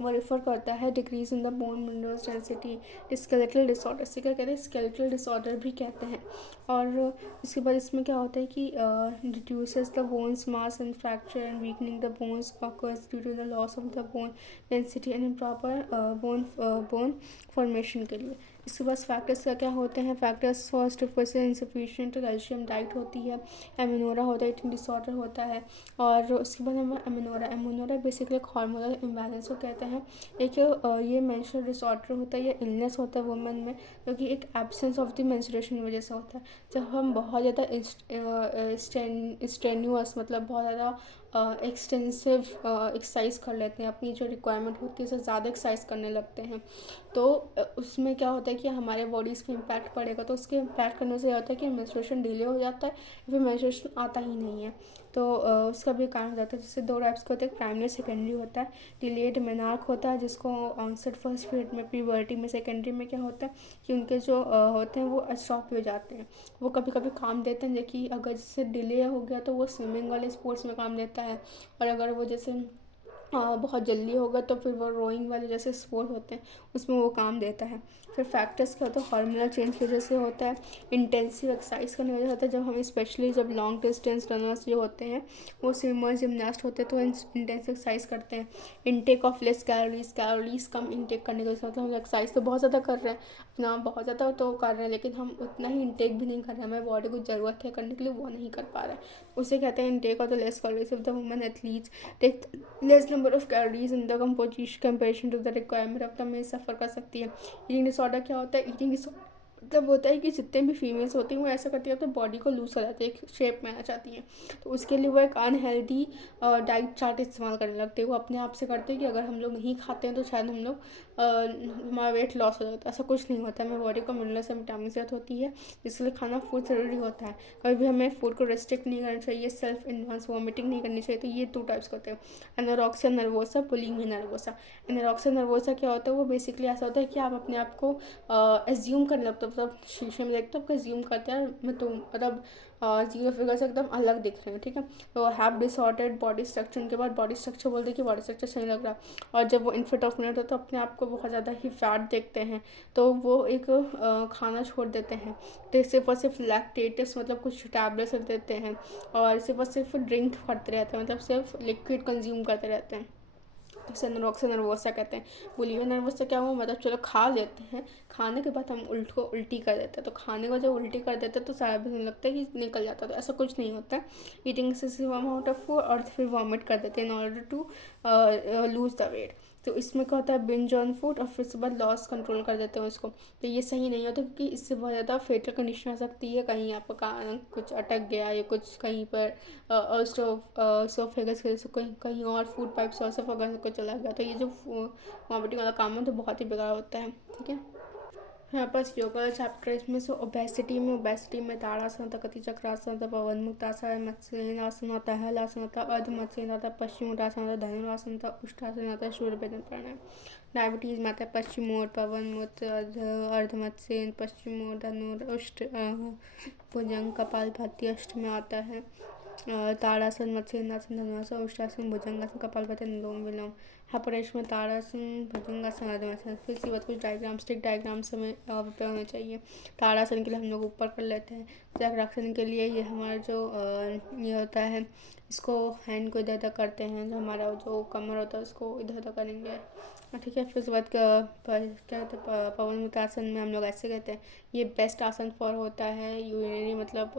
वो रिफ़र करता है decrease in the bone minerals density. Skeletal disorder से क्या कहते हैं, स्केलेटल डिसऑर्डर भी कहते हैं। और इसके बाद इसमें क्या होता है कि reduces the bones mass and fracture and weakening the bones occurs due to the loss of the bone density and improper bone formation के लिए। इसके बाद फैक्टर्स क्या क्या होते हैं, factors first person insufficient calcium diet होती है, एमिनोरा होता है, ईटिंग डिसऑर्डर होता है। और उसके बाद हमें एमिनोरा बेसिकली एक हार्मोनल इम्बैलेंस को कहते हैं। एक ये मेंस्ट्रुअल डिसऑर्डर होता है, ये इलनेस होता है वुमेन में, क्योंकि एक एब्सेंस ऑफ द मेंस्ट्रुएशन की वजह से होता है। जब हम बहुत ज़्यादा स्ट्रेन्यूअस मतलब बहुत ज़्यादा एक्सटेंसिव एक्सरसाइज कर लेते हैं, अपनी जो रिक्वायरमेंट होती है उससे ज़्यादा एक्सरसाइज करने लगते हैं, तो उसमें क्या होता है कि हमारे बॉडीज़ पे इम्पैक्ट पड़ेगा। तो उसके इम्पैक्ट करने से यह होता है कि मेंस्ट्रुएशन डिले हो जाता है, फिर मेंस्ट्रुएशन आता ही नहीं है। तो उसका भी कारण हो जाता है। जैसे दो टाइप्स के होते हैं, प्राइमरी सेकेंडरी होता है। डिलेड मेनार्क होता है जिसको ऑनसेट फर्स्ट पीरियड में, प्यूबर्टी में। सेकेंडरी में क्या होता है कि उनके जो होते हैं वो स्टॉप हो जाते हैं। वो कभी कभी काम देते हैं, जबकि अगर जैसे डिले हो गया तो वो स्विमिंग वाले स्पोर्ट्स में काम देता है, और अगर वो जैसे बहुत जल्दी होगा तो फिर वो रोइंग वाले जैसे स्पोर्ट होते हैं उसमें वो काम देता है। फिर फैक्टर्स क्या होता है, हार्मोनल चेंज की वजह से होता है, इंटेंसिव एक्सरसाइज करने की वजह से होता है। जब हम स्पेशली जब लॉन्ग डिस्टेंस रनर्स जो होते हैं वो स्विमर्स जिमनास्ट होते हैं तो इंटेंसिव एक्सरसाइज करते हैं। Intake of less calories come intake करने की वजह से, मतलब हम एक्सरसाइज तो बहुत ज़्यादा कर रहे हैं, अपना बहुत ज़्यादा तो कर रहे हैं, लेकिन हम उतना ही इनटेक भी नहीं कर रहे हैं। हमारे बॉडी को ज़रूरत है करने के लिए, वो नहीं कर पा रहे हैं। उसे कहते हैं intake of the less calories of the women athletes take less number of calories in the comparison to the requirement of the male suffer कर सकती है। ईटिंग डिसऑर्डर क्या होता है, ईटिंग डिसऑर्डर मतलब होता है कि जितने भी फीमेल्स होती हैं वो ऐसा करती है तो बॉडी को लूज कर जाती है, एक शेप में आना चाहती हैं, तो उसके लिए वो एक अनहेल्दी डाइट चार्ट इस्तेमाल करने लगते हैं। वो अपने आप से करते हैं कि अगर हम लोग नहीं खाते हैं तो शायद हम लोग हमारा वेट लॉस हो जाता है। ऐसा कुछ नहीं होता है। हमें बॉडी को मिनरल्स और विटामिन ज़रूरत होती है, जिसके लिए खाना फूड ज़रूरी होता है। कभी भी हमें फूड को रेस्ट्रिक्ट नहीं करना चाहिए, सेल्फ इन्हांस वॉमिटिंग नहीं करनी चाहिए। तो ये 2 टाइप्स होते हैं, anorexia nervosa, bulimia nervosa. Anorexia nervosa क्या होता है, वो बेसिकली ऐसा होता है कि आप अपने आप को एज्यूम करने लगते हो, मतलब शीशे में देखते हो, आपको एज्यूम करते हैं मैं तो मतलब जीरो फिगर से एकदम अलग दिख रहे हैं, ठीक है। तो हैव डिसऑर्डर्ड बॉडी स्ट्रक्चर, उनके बाद बॉडी स्ट्रक्चर बोलते हैं कि बॉडी स्ट्रक्चर सही लग रहा है, और जब वो इनफिट ऑफ मिनट होता है तो अपने आप को बहुत ज़्यादा ही फैट देखते हैं, तो वो एक खाना छोड़ देते हैं। तो सिर्फ और सिर्फ लैक्टेटिव्स मतलब कुछ टैबलेट्स देते हैं, और सिर्फ और सिर्फ ड्रिंक करते रहते हैं, मतलब सिर्फ लिक्विड कंज्यूम करते रहते हैं। उसे एनोरेक्सिया नर्वोसा कहते हैं। बुलिमिया नर्वोसा क्या हुआ, मतलब चलो खा लेते हैं, खाने के बाद हम उल्टी कर देते हैं, तो खाने को जब उल्टी कर देते हैं तो सारा भी हमें लगता है कि निकल जाता है, तो ऐसा कुछ नहीं होता है। Eating excessive amount of food और फिर वॉमिट कर देते हैं in order to lose the weight. तो इसमें क्या होता है, बिंज ऑन फूड, और फिर उसके बाद लॉस कंट्रोल कर देते हैं उसको। तो ये सही नहीं होता, क्योंकि इससे बहुत ज़्यादा फेटल कंडीशन आ सकती है। कहीं आपका कुछ अटक गया या कुछ कहीं पर सोफेगस की वजह से कहीं कहीं और फूड पाइप सोफेगस को चला गया, तो ये जो वॉमिटिंग वाला काम है तो बहुत ही बेकार होता है, ठीक है। यहाँ पास योगा चैप्टर इसमें से ओबेसिटी में ताड़ासन होता है, कति चक्रासन होता है, पवन मुक्त आसन, मत्स्य आसन होता है, हल आसन होता है, अर्ध मत्स्य होता है, पश्चिम आसन होता है, धनुरासन होता है, उष्टासन होता है, सूर्य भजन प्राणायाम। डायबिटीज़ में आता है पश्चिम ओर पवन मुक्त, अर्ध मत्स्य, पश्चिम ओर धनुर, उष्ट भुजंग, कपालभाति अष्ट में आता है। ताड़ासन, मत्स्येंद्रासन, धनुरासन, उष्टासन, भुजंगासन, कपालभाति, अनुलोम विलोम। हाइपरटेंशन में ताड़ासन, भुजंगासन, अर्धमासन। फिर इसके बाद कुछ डायग्राम, स्टिक डायग्राम्स हमें प्रिपेयर होने चाहिए। ताड़ासन के लिए हम लोग ऊपर कर लेते हैं। चक्रासन के लिए ये हमारा जो ये होता है, इसको हैंड को इधर उधर करते हैं, जो हमारा जो कमर होता है उसको इधर उधर करेंगे, ठीक है। फिर उसके बाद क्या कहते हैं, पवन मुक्त आसन में हम लोग ऐसे कहते हैं, ये बेस्ट आसन फॉर होता है यूरिनरी, मतलब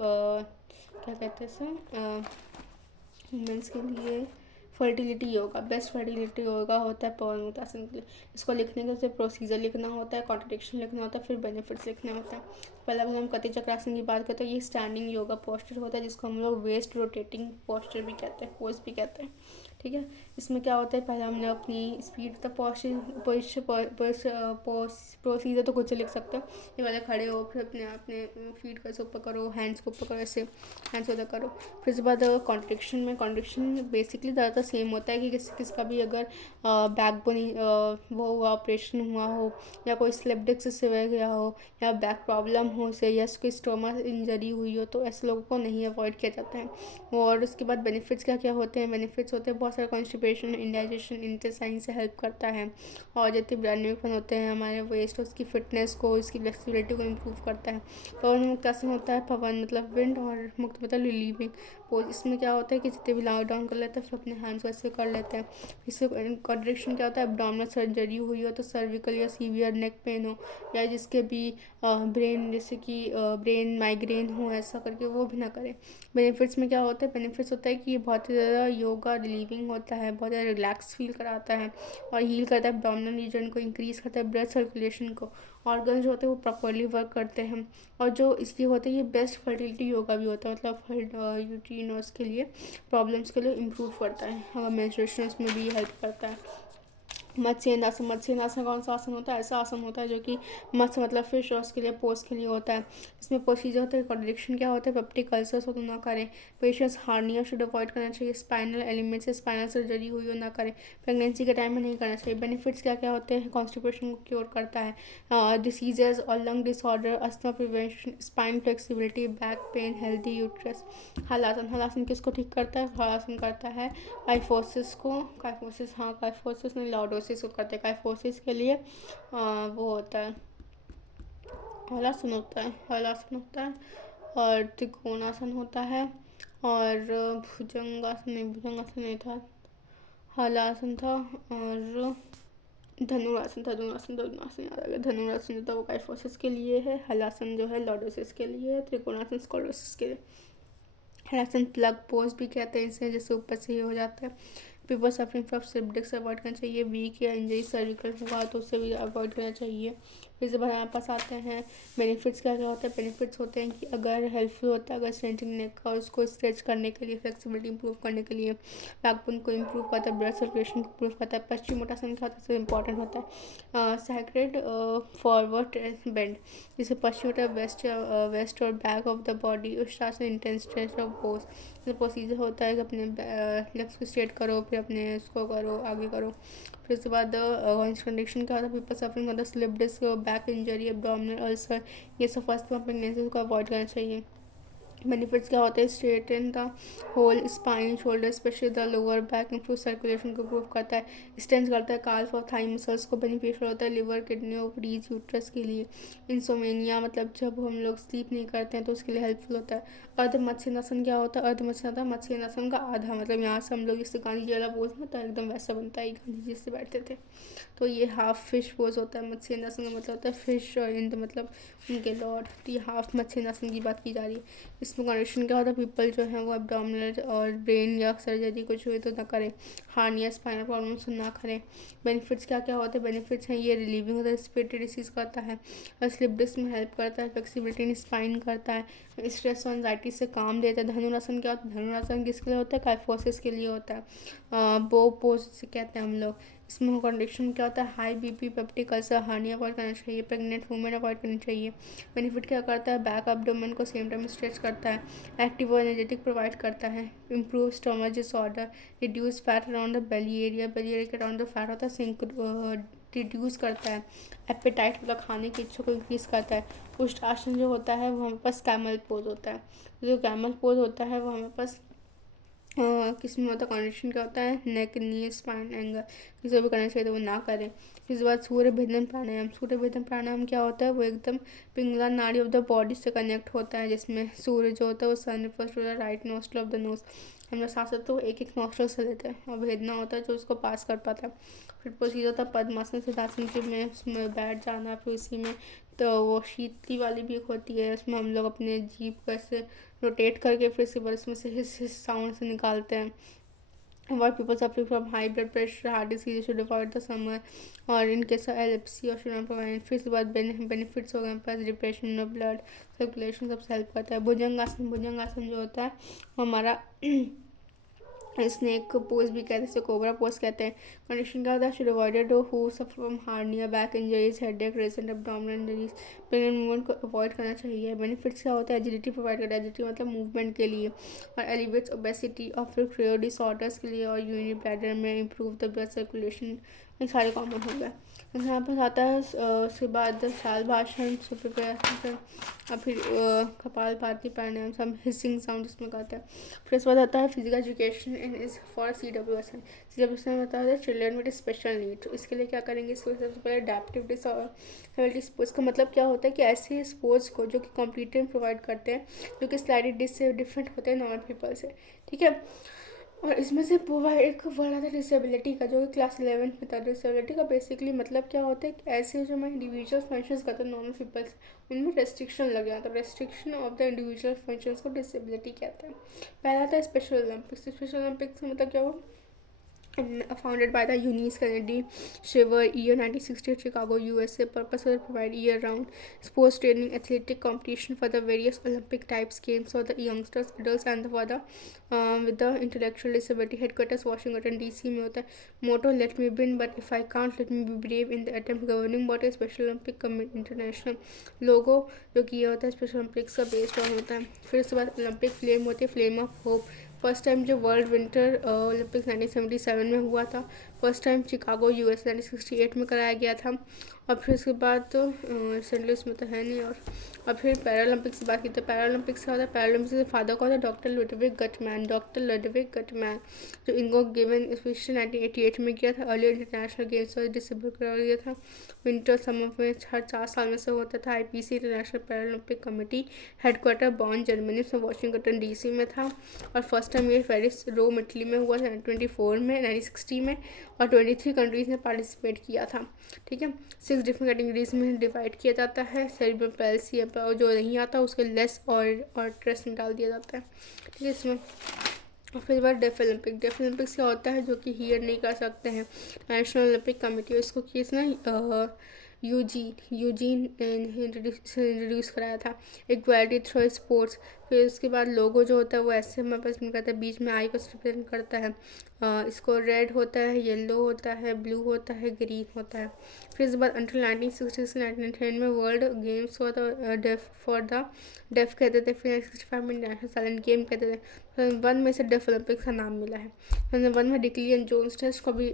क्या कहते हैं सर, वुमेंस के लिए fertility yoga, best fertility yoga होता है पवन मुक्त आसन के लिए। इसको लिखने के लिए प्रोसीजर लिखना होता है, कॉन्ट्रडिक्शन लिखना होता है, फिर बेनिफिट्स लिखना होता है। पहले अगर हम कति चक्रासन की बात करते हैं, ये स्टैंडिंग योगा पोस्चर होता है, जिसको हम लोग वेस्ट रोटेटिंग पोस्चर भी कहते हैं, पोज भी कहते हैं, ठीक है। इसमें क्या होता है, पहले हमने अपनी स्पीड तक प्रोसीजर तो खुद से लिख सकते हैं। ये पहले खड़े हो, फिर अपने अपने फीट को ऐसे ऊपर करो, हैंड्स को ऊपर करो, ऐसे हैंड्स उधर करो। फिर उसके बाद कॉन्ट्रडिक्शन बेसिकली ज़्यादातर सेम होता है कि किसका भी अगर बैकबोन वो हुआ, ऑपरेशन हुआ हो, या कोई स्लिप डिस्क से गया हो, या बैक प्रॉब्लम हो से, या कोई स्टोमा इंजरी हुई हो, तो ऐसे लोगों को नहीं अवॉइड किया जाता है। और उसके बाद बेनिफिट्स क्या क्या होते हैं, बेनिफिट्स होते हैं बहुत सारे, कॉन्स्टिपेशन, इंडाइजेशन, इंटेस्टाइन से हेल्प करता है, और जितने ब्लड होते हैं हमारे वेस्ट, उसकी फिटनेस को, उसकी फ्लेक्सिबिलिटी को इम्प्रूव करता है। पवन मुक्त आसन होता है, पवन मतलब विंड, और मुक्त मतलब रिलीविंग पोज। इसमें क्या होता है कि जितने भी लाउ डाउन कर लेते हैं फिर अपने हैंड्स को ऐसे कर लेते हैं। इससे कॉन्ट्रडिक्शन क्या होता है, एब्डोमिनल सर्जरी हुई हो, तो सर्विकल या सीवियर नेक पेन हो, या जिसके भी ब्रेन जैसे कि ब्रेन माइग्रेन हो, ऐसा करके वो भी ना करें। बेनिफिट्स में क्या होता है, बेनिफिट्स होता है कि ये बहुत ही ज़्यादा योगा रिलीविंग कमिंग होता है, बहुत ज़्यादा रिलैक्स फील कराता है और हील करता है एब्डोमिनल रीजन को, इंक्रीज़ करता है ब्लड सर्कुलेशन को, ऑर्गन्स जो होते हैं वो प्रॉपरली वर्क करते हैं। और जो इसलिए होता है ये बेस्ट फर्टिलिटी योगा भी होता है, मतलब यूट्रिनस के लिए प्रॉब्लम्स के लिए इम्प्रूव करता है, मेंस्ट्रुएशन में भी हेल्प करता है। मत्स्येंद्रासन, मत्स्येंद्रासन कौन सा आसन होता है? ऐसा आसन होता है जो कि मत्स्य मतलब फिश और उसके लिए पोज के लिए होता है। इसमें प्रोसीजर होता है, कॉन्ट्रडिक्शन क्या होता है, पेप्टिक अल्सर्स हो तो ना करें, पेशेंट्स हार्निया शुड अवॉइड करना चाहिए, स्पाइनल एलिमेंट से स्पाइनल सर्जरी हुई हो ना करें, प्रेगनेंसी के टाइम में नहीं करना चाहिए। बेनिफिट्स क्या क्या होते हैं? कॉन्स्टिपेशन को क्योर करता है, डिसीजेज और lung disorder, asthma prevention, spine flexibility, back pain, healthy uterus. Halasana, halasana किसको ठीक करता है? हलासन करता है काइफोसिस को, काइफोसिस, हाँ काइफोसिस नहीं लॉर्डोसिस को करते हैं। काइफोसिस के लिए वो होता है हलासन होता है, हलासन होता है और त्रिकोणासन होता है और भुजंगासन नहीं था, हलासन था और धनुरासन, धनुरासन धनुरासन याद आ गया। धनुरासन जो था वो काइफोसिस के लिए है, हलासन जो है लॉर्डोसिस के लिए है, त्रिकोणासन स्कोलोसिस के लिए। हलासन प्लग पोज भी कहते हैं इसे, जैसे ऊपर से ही हो जाता है। People suffering from slip disc avoid करना चाहिए, वीक या इंजरी सर्विकल हुआ तो उससे भी अवॉइड करना चाहिए। फिर से हमारे पास आते हैं बेनिफिट्स क्या क्या होता है। बेनिफिट्स होते हैं कि अगर हेल्पफुल होता है, अगर स्ट्रेंथनिंग नेक का उसको स्ट्रेच करने के लिए, फ्लेक्सिबिलिटी इंप्रूव करने के लिए, बैकबोन को इंप्रूव करता है, ब्लड सर्कुलेशन इंप्रूव करता है। पश्चिमोत्तासन क्या होता है? सबसे इंपॉर्टेंट होता है सैक्रेड फॉरवर्ड बेंड, जिसे पश्चिम होता है वेस्ट और back of the body, Ushtrasana intense stretch of Bose. जैसे प्रोसीजर होता है कि अपने लेग्स को स्ट्रेट करो, फिर अपने उसको करो, आगे करो। फिर उसके बाद कंडीशन क्या होता है? पीपल सफरिंग होता है slip disc, back injury, abdominal ulcer, ये सब फर्स्ट में प्रेगनेंसी को अवॉइड करना चाहिए। बेनिफिट्स क्या होते हैं? Straighten the whole spine shoulder, specially the lower back, improve circulation को इम्प्रूव करता है, स्ट्रेंथ करता है काल्फ और थाई मसल्स को, बेनिफिशियल होता है लिवर, किडनी, ओवरीज, यूट्रस के लिए। इंसोमेनिया मतलब जब हम लोग स्लीप नहीं करते हैं तो उसके लिए हेल्पफुल होता है। अर्ध मत्स्यनासन क्या होता है? अर्ध मत्स्यनासन मत्स्यनासन का आधा, मतलब यहाँ से हम लोग इससे गांधी जी वाला पोज ना तो एकदम वैसा बनता है, गांधी जी से बैठते थे तो ये हाफ फिश पोज होता है। मत्स्यनासन का मतलब होता है फिश और इंद मतलब उनके लॉर्ड, तो ये हाफ मत्स्यनासन की बात की जा रही है। इसमें कंडीशन क्या होता है? पीपल जो है वो एब्डोमिनल और ब्रेन या सर्जरी कुछ हुई तो ना करें, हार्निया स्पाइनल प्रॉब्लम्स ना करें। बेनिफिट्स क्या क्या होते हैं? बेनिफिट्स हैं ये रिलीविंग होता है, रेस्पिरेटरी डिसीज करता है और स्लिप डिस्क में हेल्प करता है, फ्लेक्सिबिलिटी इन स्पाइन करता है, स्ट्रेस और एंजाइटी से काम देता है। धनुरासन क्या होता है? धनुरासन किसके लिए होता है? काइफोसिस के लिए होता है, बो पोज से कहते हैं हम लोग। इसमें कंडीशन क्या होता है? High BP, peptic ulcer, hernia avoid करना चाहिए, प्रेग्नेंट वुमेन अवॉइड करनी चाहिए। बेनिफिट क्या करता है? बैक एब्डोमेन को सेम टाइम स्ट्रेच करता है, एक्टिव और एनर्जेटिक प्रोवाइड करता है, improve stomach disorder, reduce fat around the belly area, belly area के अराउंड द फैट होता है, सिंक रिड्यूस करता है, एपेटाइट मतलब खाने की इच्छा को इंक्रीज करता है। उष्ट आसन जो होता है वो हमारे पास कैमल पोज होता है, जो कैमल पोज होता है वो हमारे पास किस में होता है? कंडीशन क्या होता है? नेक, नी, स्पाइन एंगल, किसी भी करना चाहिए तो वो ना करें। इसके बाद सूर्य भेदन प्राणायाम, सूर्य भेदन प्राणायाम क्या होता है? वो एकदम Pingala nadi of the body से कनेक्ट होता है, जिसमें सूर्य जो होता है वो sun refers to the right nostril of the nose, हम लोग सांस तो एक एक नोस्ट्रल से लेते हैं और भेदना होता है जो उसको पास कर पाता है। फिर प्रोसीजर होता है पद्मासन, सिद्धासन के में उसमें बैठ जाना, फिर उसी में तो वो शीतली वाली भी एक होती है, उसमें हम लोग अपने जीभ को ऐसे रोटेट करके फिर से इसमें से हिस साउंड से निकालते हैं। Avoid people suffering from high blood pressure, heart disease should avoid the summer और इन केस ऑफ एलिप्सी और शुरू प्रोवाइड। फिर इसके बाद बेनिफिट्स हो गए पास, डिप्रेशन में ब्लड सर्कुलेशन सबसे हेल्प करता है। भुजंगासन, भुजंगासन जो होता है वो हमारा स्नेक पोज भी कहते हैं, इसे कोबरा पोज कहते हैं। कंडीशन क्या होता है? Should avoided who suffer from hernia, back injuries, headache, रेसेंट abdominal injuries, pregnant movement को अवॉइड करना चाहिए। बेनिफिट्स क्या होता है? एजिलिटी प्रोवाइड करता है, एजिलिटी मतलब मूवमेंट के लिए, और एलिवेट्स ओबेसिटी और फिर क्रियो डिसऑर्डर्स के लिए, और यूरिनरी ब्लैडर में इंप्रूव द ब्लड सर्कुलेशन, ये सारे कॉमन हो गए। यहाँ पर आता है उसके बाद शाल भाषण, और फिर कपाल भाती प्राणायाम, सब हिसिंग साउंड इसमें करता है। फिर उसके बाद आता है physical education in is for CWSN। CWSN होता है चिल्ड्रन विद स्पेशल नीड, तो इसके लिए क्या करेंगे? इसको सबसे पहले अडेप्टिव डिसएबिलिटी स्पोर्ट्स का मतलब क्या होता है कि ऐसे स्पोर्ट्स को जो कि कॉम्पिटेंट प्रोवाइड करते हैं, जो कि स्लाइडली डिफरेंट होते हैं नॉर्मल पीपल से, ठीक है। और इसमें से प्रोवाइड एक वर्ड आता है डिसेबिलिटी का, जो कि क्लास 11 में था। डिसेबिलिटी का बेसिकली मतलब क्या होता है कि ऐसे जो हमारे इंडिविजुअल फंक्शंस करते हैं नॉर्मल पीपल्स, उनमें रेस्ट्रिक्शन लग जाता है, restriction of the individual functions को डिसेबिलिटी कहते हैं। पहला था स्पेशल ओलंपिक्स। स्पेशल ओलंपिक्स का मतलब क्या हुआ? and founded by the Eunice Kennedy Shriver, year 1968, Chicago, USA. Purpose was to provide year-round sports training, athletic competition for the various Olympic types games for the youngsters, adults, and for the with the intellectual disability. Headquarters Washington DC में होता है. Motto: Let me win, but if I can't, let me be brave in the attempt. Governing body Special Olympic Committee International. लोगो जो कि ये होता है special Olympics का based on होता है. फिर उसके बाद ओलंपिक फ्लेम होती है, flame of hope. First time जो वर्ल्ड विंटर ओलंपिक्स 1977 में हुआ था. फर्स्ट टाइम चिकागो यूएस 1968 में कराया गया था. और फिर उसके बाद तो रिसेंटली उसमें तो है नहीं. और फिर पैरालंपिक्स की बात की तो पैरालंपिक्स का होता है. पैरालंपिक्स के फादर का होता है डॉक्टर लुडविग गटमैन. जो इनको गिवन स्पेशल 1988 में किया था. अर्ली इंटरनेशनल गेम्स और डिसेबल करा दिया था. विंटर समर में हर 4 साल में से होता था. IPC international Paralympic committee headquarter बॉन जर्मनी से वाशिंगटन डीसी में था. और फर्स्ट टाइम ये पेरिस रोम इटली में हुआ था 1924 में, 1960 में. और 23 कंट्रीज़ ने पार्टिसिपेट किया था. ठीक है. 6 डिफरेंट कैटेगरीज में डिवाइड किया जाता है. सेरिब्रल पैल्सी और जो नहीं आता उसके लेस और ट्रेस में डाल दिया जाता है. ठीक है. इसमें और फिर बार डेफ ओलंपिक्स क्या होता है जो कि हियर नहीं कर सकते हैं. नेशनल ओलंपिक कमेटी इसको किसने यूजीन इंट्रोड्यूस कराया था. Equality through sports. फिर उसके बाद लोगो जो होता है वो ऐसे हमारे पास करता है, बीच में आई को रिप्रेजेंट करता है. इसको रेड होता है, येलो होता है, ब्लू होता है, ग्रीन होता है. फिर उसके बाद अंटिल 1960 से 1910 में वर्ल्ड गेम्स हुआ था डेफ फॉर द डेफ कहते थे. फिर 1965 में नेशनल साइलेंट गेम कहते थे. 2001 में से डेफ ओलंपिक्स का नाम मिला है. 2001 में डिक्लियन जोन्स टेस्ट को भी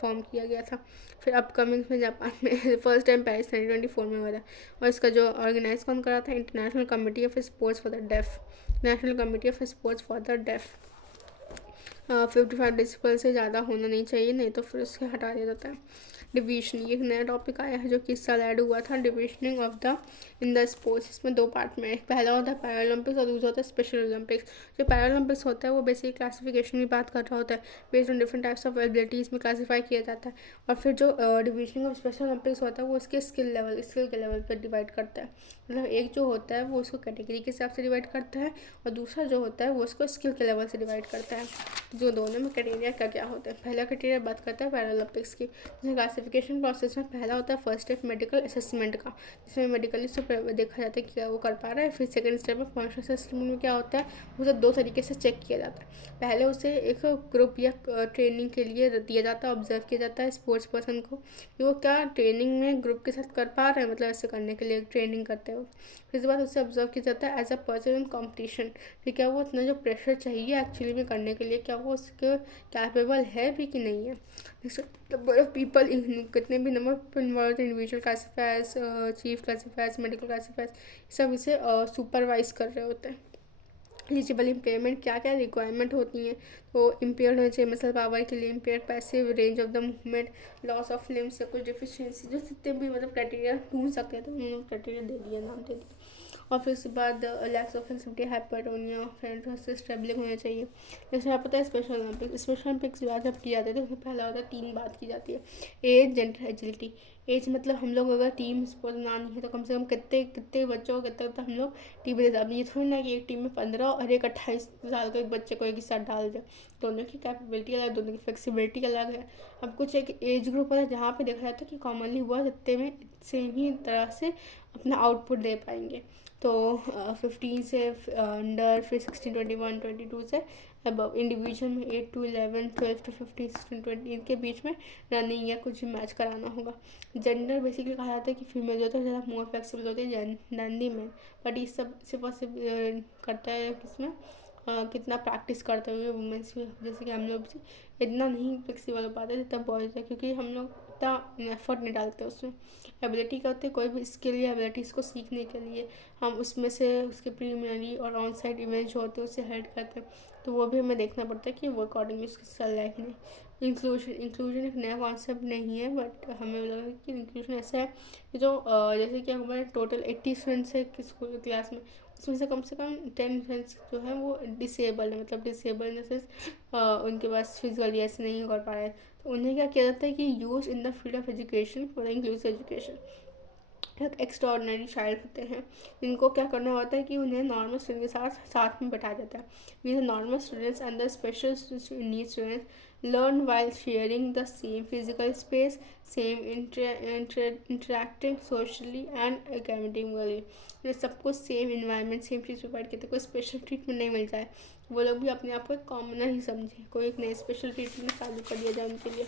फॉर्म किया गया था. फिर अपकमिंग में जापान में फर्स्ट टाइम पेरिस 1924 में हुआ था. और इसका जो ऑर्गेनाइज कौन करा था, international committee of sports for the deaf. National committee of sports for the deaf. 55 decibel से ज़्यादा होना नहीं चाहिए, नहीं तो फिर उसके हटा दिया जाता है. डिवीजन, ये एक नया टॉपिक आया है जो कि इस साल ऐड हुआ था. डिविजनिंग of the in the sports. इसमें 2 पार्ट में. एक पहला होता है पैरालंपिक्स और दूसरा होता है स्पेशल ओलंपिक्स. जो पैरालंपिक्स होता है वो बेसिकली क्लासिफिकेशन की बात कर रहा होता है. Based on different types of abilities में क्लासीफाई किया जाता है. और फिर जो डिविजनिंग ऑफ स्पेशल ओलंपिक्स होता है वो उसके स्किल के लेवल पर डिवाइड करता है. मतलब एक जो होता है वो उसको कैटेगरी के हिसाब से डिवाइड करता है और दूसरा जो होता है वो उसको स्किल के लेवल से डिवाइड करता है. जो दोनों में क्राइटेरिया क्या होता है. पहला क्राइटेरिया बात करता है पैरालंपिक्स की. जैसे क्लासिफिकेशन प्रोसेस में पहला होता है फर्स्ट स्टेप मेडिकल असेसमेंट का, जिसमें मेडिकली से देखा जाता है कि क्या वो कर पा रहा है. फिर सेकंड स्टेप में फंक्शनल असेसमेंट में क्या होता है, उसे 2 तरीके से चेक किया जाता है. पहले उसे एक ग्रुप या ट्रेनिंग के लिए दिया जाता है, ऑब्जर्व किया जाता है स्पोर्ट्स पर्सन को कि वो क्या ट्रेनिंग में ग्रुप के साथ कर पा रहे हैं, मतलब ऐसे करने के लिए ट्रेनिंग करते हो. फिर इसके बाद उसे ऑब्जर्व किया जाता है as a person in competition. फिर क्या वो इतना जो प्रेशर चाहिए एक्चुअली में करने के लिए, क्या वो उसके कैपेबल है भी कि नहीं है. नंबर ऑफ पीपल, कितने भी number of involve, individual classifiers, chief classifiers, medical classifiers, सब इसे सुपरवाइज कर रहे होते हैं. एलिजिबल इम्पेयरमेंट, क्या क्या रिक्वायरमेंट होती हैं. तो इम्पेयर्ड होना चाहिए मसल पावर के लिए, impaired passive range of the movement, loss of limbs या कुछ डिफिशियंसी, जो जितने भी मतलब क्राइटेरिया ढूंढ सकते हैं तो उन्होंने क्राइटेरिया दे दिया, नाम दे दिया. और फिर उसके बाद lakhs of flexibility, hypertonia, friend स्टेबलिंग होना चाहिए. जैसे आप पता है स्पेशल ओलंपिक्स की बात जब की जाती है तो उसमें पहला होता है 3 बात की जाती है. As, gender, agility. एज मतलब हम लोग अगर टीम स्पोर्ट ना नहीं है तो कम से कम कितने बच्चों को कितना हम लोग टीम में. अब ये थोड़ी ना कि एक टीम में 15 और एक 28 साल का एक बच्चे को एक ही साथ डाल दे. दोनों की कैपेबिलिटी अलग, दोनों की फ्लेक्सिबिलिटी अलग है. अब कुछ एक एज ग्रुप है जहाँ पे देखा जाता है कि कॉमनली हुआ जितने में सेम ही तरह से अपना आउटपुट दे पाएंगे. तो 15 से अंडर, फिर 16, 21, 22 से अबव. इंडिविजुअल में 8 to 11, 12 to 15, 16, 20 इनके बीच में रनिंग या कुछ भी मैच कराना होगा. जेंडर बेसिकली कहा जाता है कि फीमेल जो होता है ज़्यादा मोर फ्लेक्सिबल होती है दैन दी मेन. बट ये सब से पॉसिबल करता है किसमें कितना प्रैक्टिस करते हुए वुमेंस भी. जैसे कि हम लोग इतना नहीं फ्लेक्सिबल हो पाते जितना बॉयज़ है, क्योंकि हम लोग इतना एफर्ट नहीं डालते उसमें. एबिलिटी करते कोई भी स्किल या एबिलिटीज़ को सीखने के लिए हम उसमें से उसके प्रीलिमिनरी और ऑन साइड इवेंट जो होते हैं उससे हेल्प करते हैं. तो वो भी हमें देखना पड़ता है कि वो अकॉर्डिंगली उसके चल रहा है कि नहीं. इंक्लूजन एक नया कॉन्सेप्ट नहीं है, बट हमें लगा कि इंक्लूजन ऐसा है कि जो जैसे कि हमारे टोटल 80 स्टूडेंट्स है स्कूल क्लास में, उसमें से कम 10 स्टूडेंट्स जो है वो डिसेबल है. मतलब डिसेबल इन द सेंस उनके पास फिजिकली ऐसे नहीं कर पा रहे हैं. तो उन्हें क्या किया जाता है कि use in the field of education for the inclusive education. एक एक्स्ट्राऑर्डिनरी चाइल्ड होते हैं, इनको क्या करना होता है कि उन्हें नॉर्मल स्टूडेंट के साथ साथ में बैठाया जाता है। We normal students and the special need students learn while sharing the same physical space, same interacting socially and academically. ये सबको सेम इन्वायरमेंट सेम चीज़ प्रोवाइड करते, कोई स्पेशल ट्रीटमेंट नहीं मिल जाए, वो लोग भी अपने आप को एक कॉमनर ही समझे, कोई एक नई स्पेशल ट्रीटमेंट चालू कर दिया जाए उनके लिए।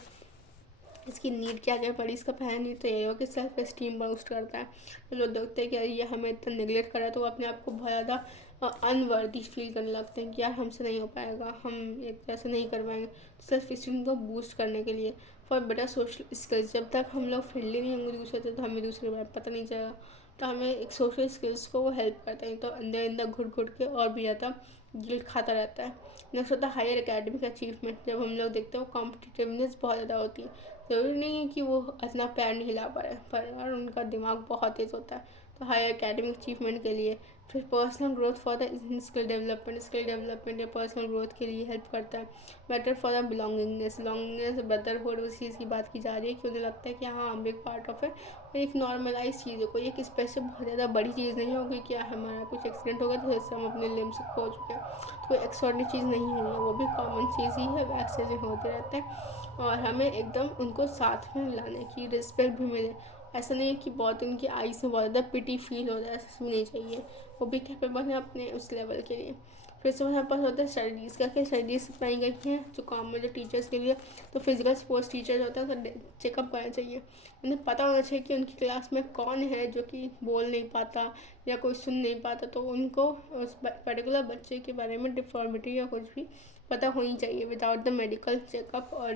इसकी नीड क्या क्या पड़ी, इसका पहला नीड तो यही हो कि सेल्फ एस्टीम बूस्ट करता है। तो लोग देखते हैं कि यार ये हमें इतना निगलेक्ट करा, तो वो अपने आप को बहुत ज़्यादा अनवर्दी फील करने लगते हैं कि यार हमसे नहीं हो पाएगा, हम एक तरह से नहीं कर पाएंगे। तो सेल्फ एस्टीम को बूस्ट करने के लिए फॉर बेटर सोशल स्किल्स, जब तक हम लोग फ्रेंडली नहीं होंगे दूसरे से तो हमें दूसरे बारे में पता नहीं चलेगा, तो हमें एक सोशल स्किल्स को वो हेल्प करते हैं। तो अंदर अंदर घुट घुट के और भी ज़्यादा गिल्ट खाता रहता है। नेक्स्ट होता है हायर एकेडमिक अचीवमेंट। जब हम लोग देखते हैं वो कॉम्पिटिटिवनेस बहुत ज़्यादा होती है, ज़रूरी नहीं है कि वो इतना पैर नहीं हिला पा रहे, पर यार उनका दिमाग बहुत तेज़ होता है। तो हायर एकेडमिक अचीवमेंट के लिए, फिर personal growth for the skill development या पर्सनल ग्रोथ के लिए हेल्प करता है। Better for the belongingness brotherhood, उस चीज़ की बात की जा रही है कि उन्हें लगता है कि हाँ हम एक पार्ट ऑफ है, एक नॉर्मलाइज चीज़ है, कोई एक स्पेशल बहुत ज़्यादा बड़ी चीज़ नहीं होगी कि हमारा कुछ एक्सीडेंट हो गया तो जैसे हम अपने लिम्स खो चुके हैं, तो कोई एक्स्ट्रॉर्डिनरी चीज़ नहीं है, वो भी कॉमन चीज़ ही है, वैसे जो होते रहते हैं। और हमें एकदम उनको साथ में लाने की रिस्पेक्ट भी मिले। ऐसा नहीं है कि बहुत उनकी आईज में बहुत ज़्यादा पिटी फील हो रहा है, ऐसा भी नहीं चाहिए, वो भी कैपेबल है अपने उस लेवल के लिए। फिर से हमारे पास होता है स्टडीज़ का, क्या स्टडीज़ बनाई गई हैं जो कॉमन जो टीचर्स के लिए। तो फिजिकल स्पोर्ट्स टीचर होता है उसका चेकअप करना चाहिए, उन्हें पता होना चाहिए कि उनकी क्लास में कौन है जो कि बोल नहीं पाता या कोई सुन नहीं पाता, तो उनको उस पर्टिकुलर बच्चे के बारे में डिफॉर्मिटी या कुछ भी पता होनी चाहिए। विदाउट द मेडिकल चेकअप और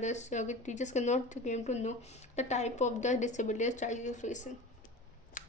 teachers can not came to know the type of the disabilities child is facing.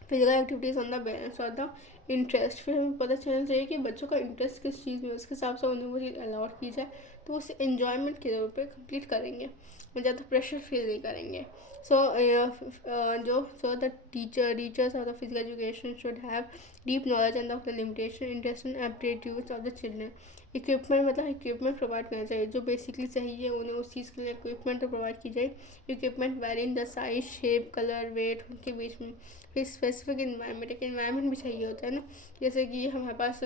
Physical activities on the balance और द इंटरेस्ट, फिर हमें पता चलना चाहिए कि बच्चों का इंटरेस्ट किस चीज़ में, उसके हिसाब से उन्हें वो चीज़ अलाउड की जाए, तो उसे इन्जॉयमेंट के तौर पे कंप्लीट करेंगे, ज़्यादा प्रेशर फील नहीं करेंगे। So the teachers of the physical education should have deep knowledge end of the limitation interest and aptitudes of the children. Equipment मतलब इक्विपमेंट प्रोवाइड करना चाहिए, जो बेसिकली चाहिए उन्हें उस चीज़ के लिए इक्विपमेंट तो प्रोवाइड की जाए। Equipment vary in the size shape colour weight उनके बीच में। फिर स्पेसिफिक इन्वायरमेंट, एक इन्वायरमेंट भी चाहिए होता है ना, जैसे कि हमारे पास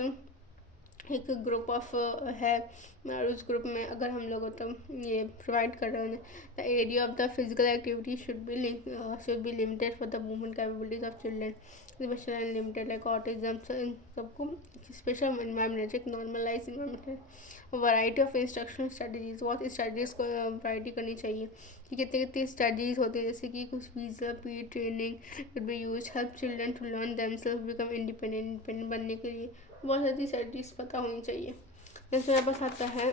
एक ग्रुप ऑफ है और उस ग्रुप में अगर हम लोग तो ये प्रोवाइड कर रहे हैं the area of the physical activity should be limited for the movement capabilities of children, special limited like autism, इन सबको स्पेशल इन्वायरमेंट एक नॉर्मलाइज इन्वायरमेंट है। वैरायटी ऑफ इंस्ट्रक्शनल स्ट्रेटजीज, बहुत स्ट्रेटजीज़ को वैरायटी करनी चाहिए कि कितनी कितनी स्ट्रेटजीज होती है, जैसे कि कुछ वीज़ा पी training could be use help children to learn themselves become independent बनने के लिए बहुत सारी स्ट्रेटजीज पता होनी चाहिए। जैसे मेरे पास आता है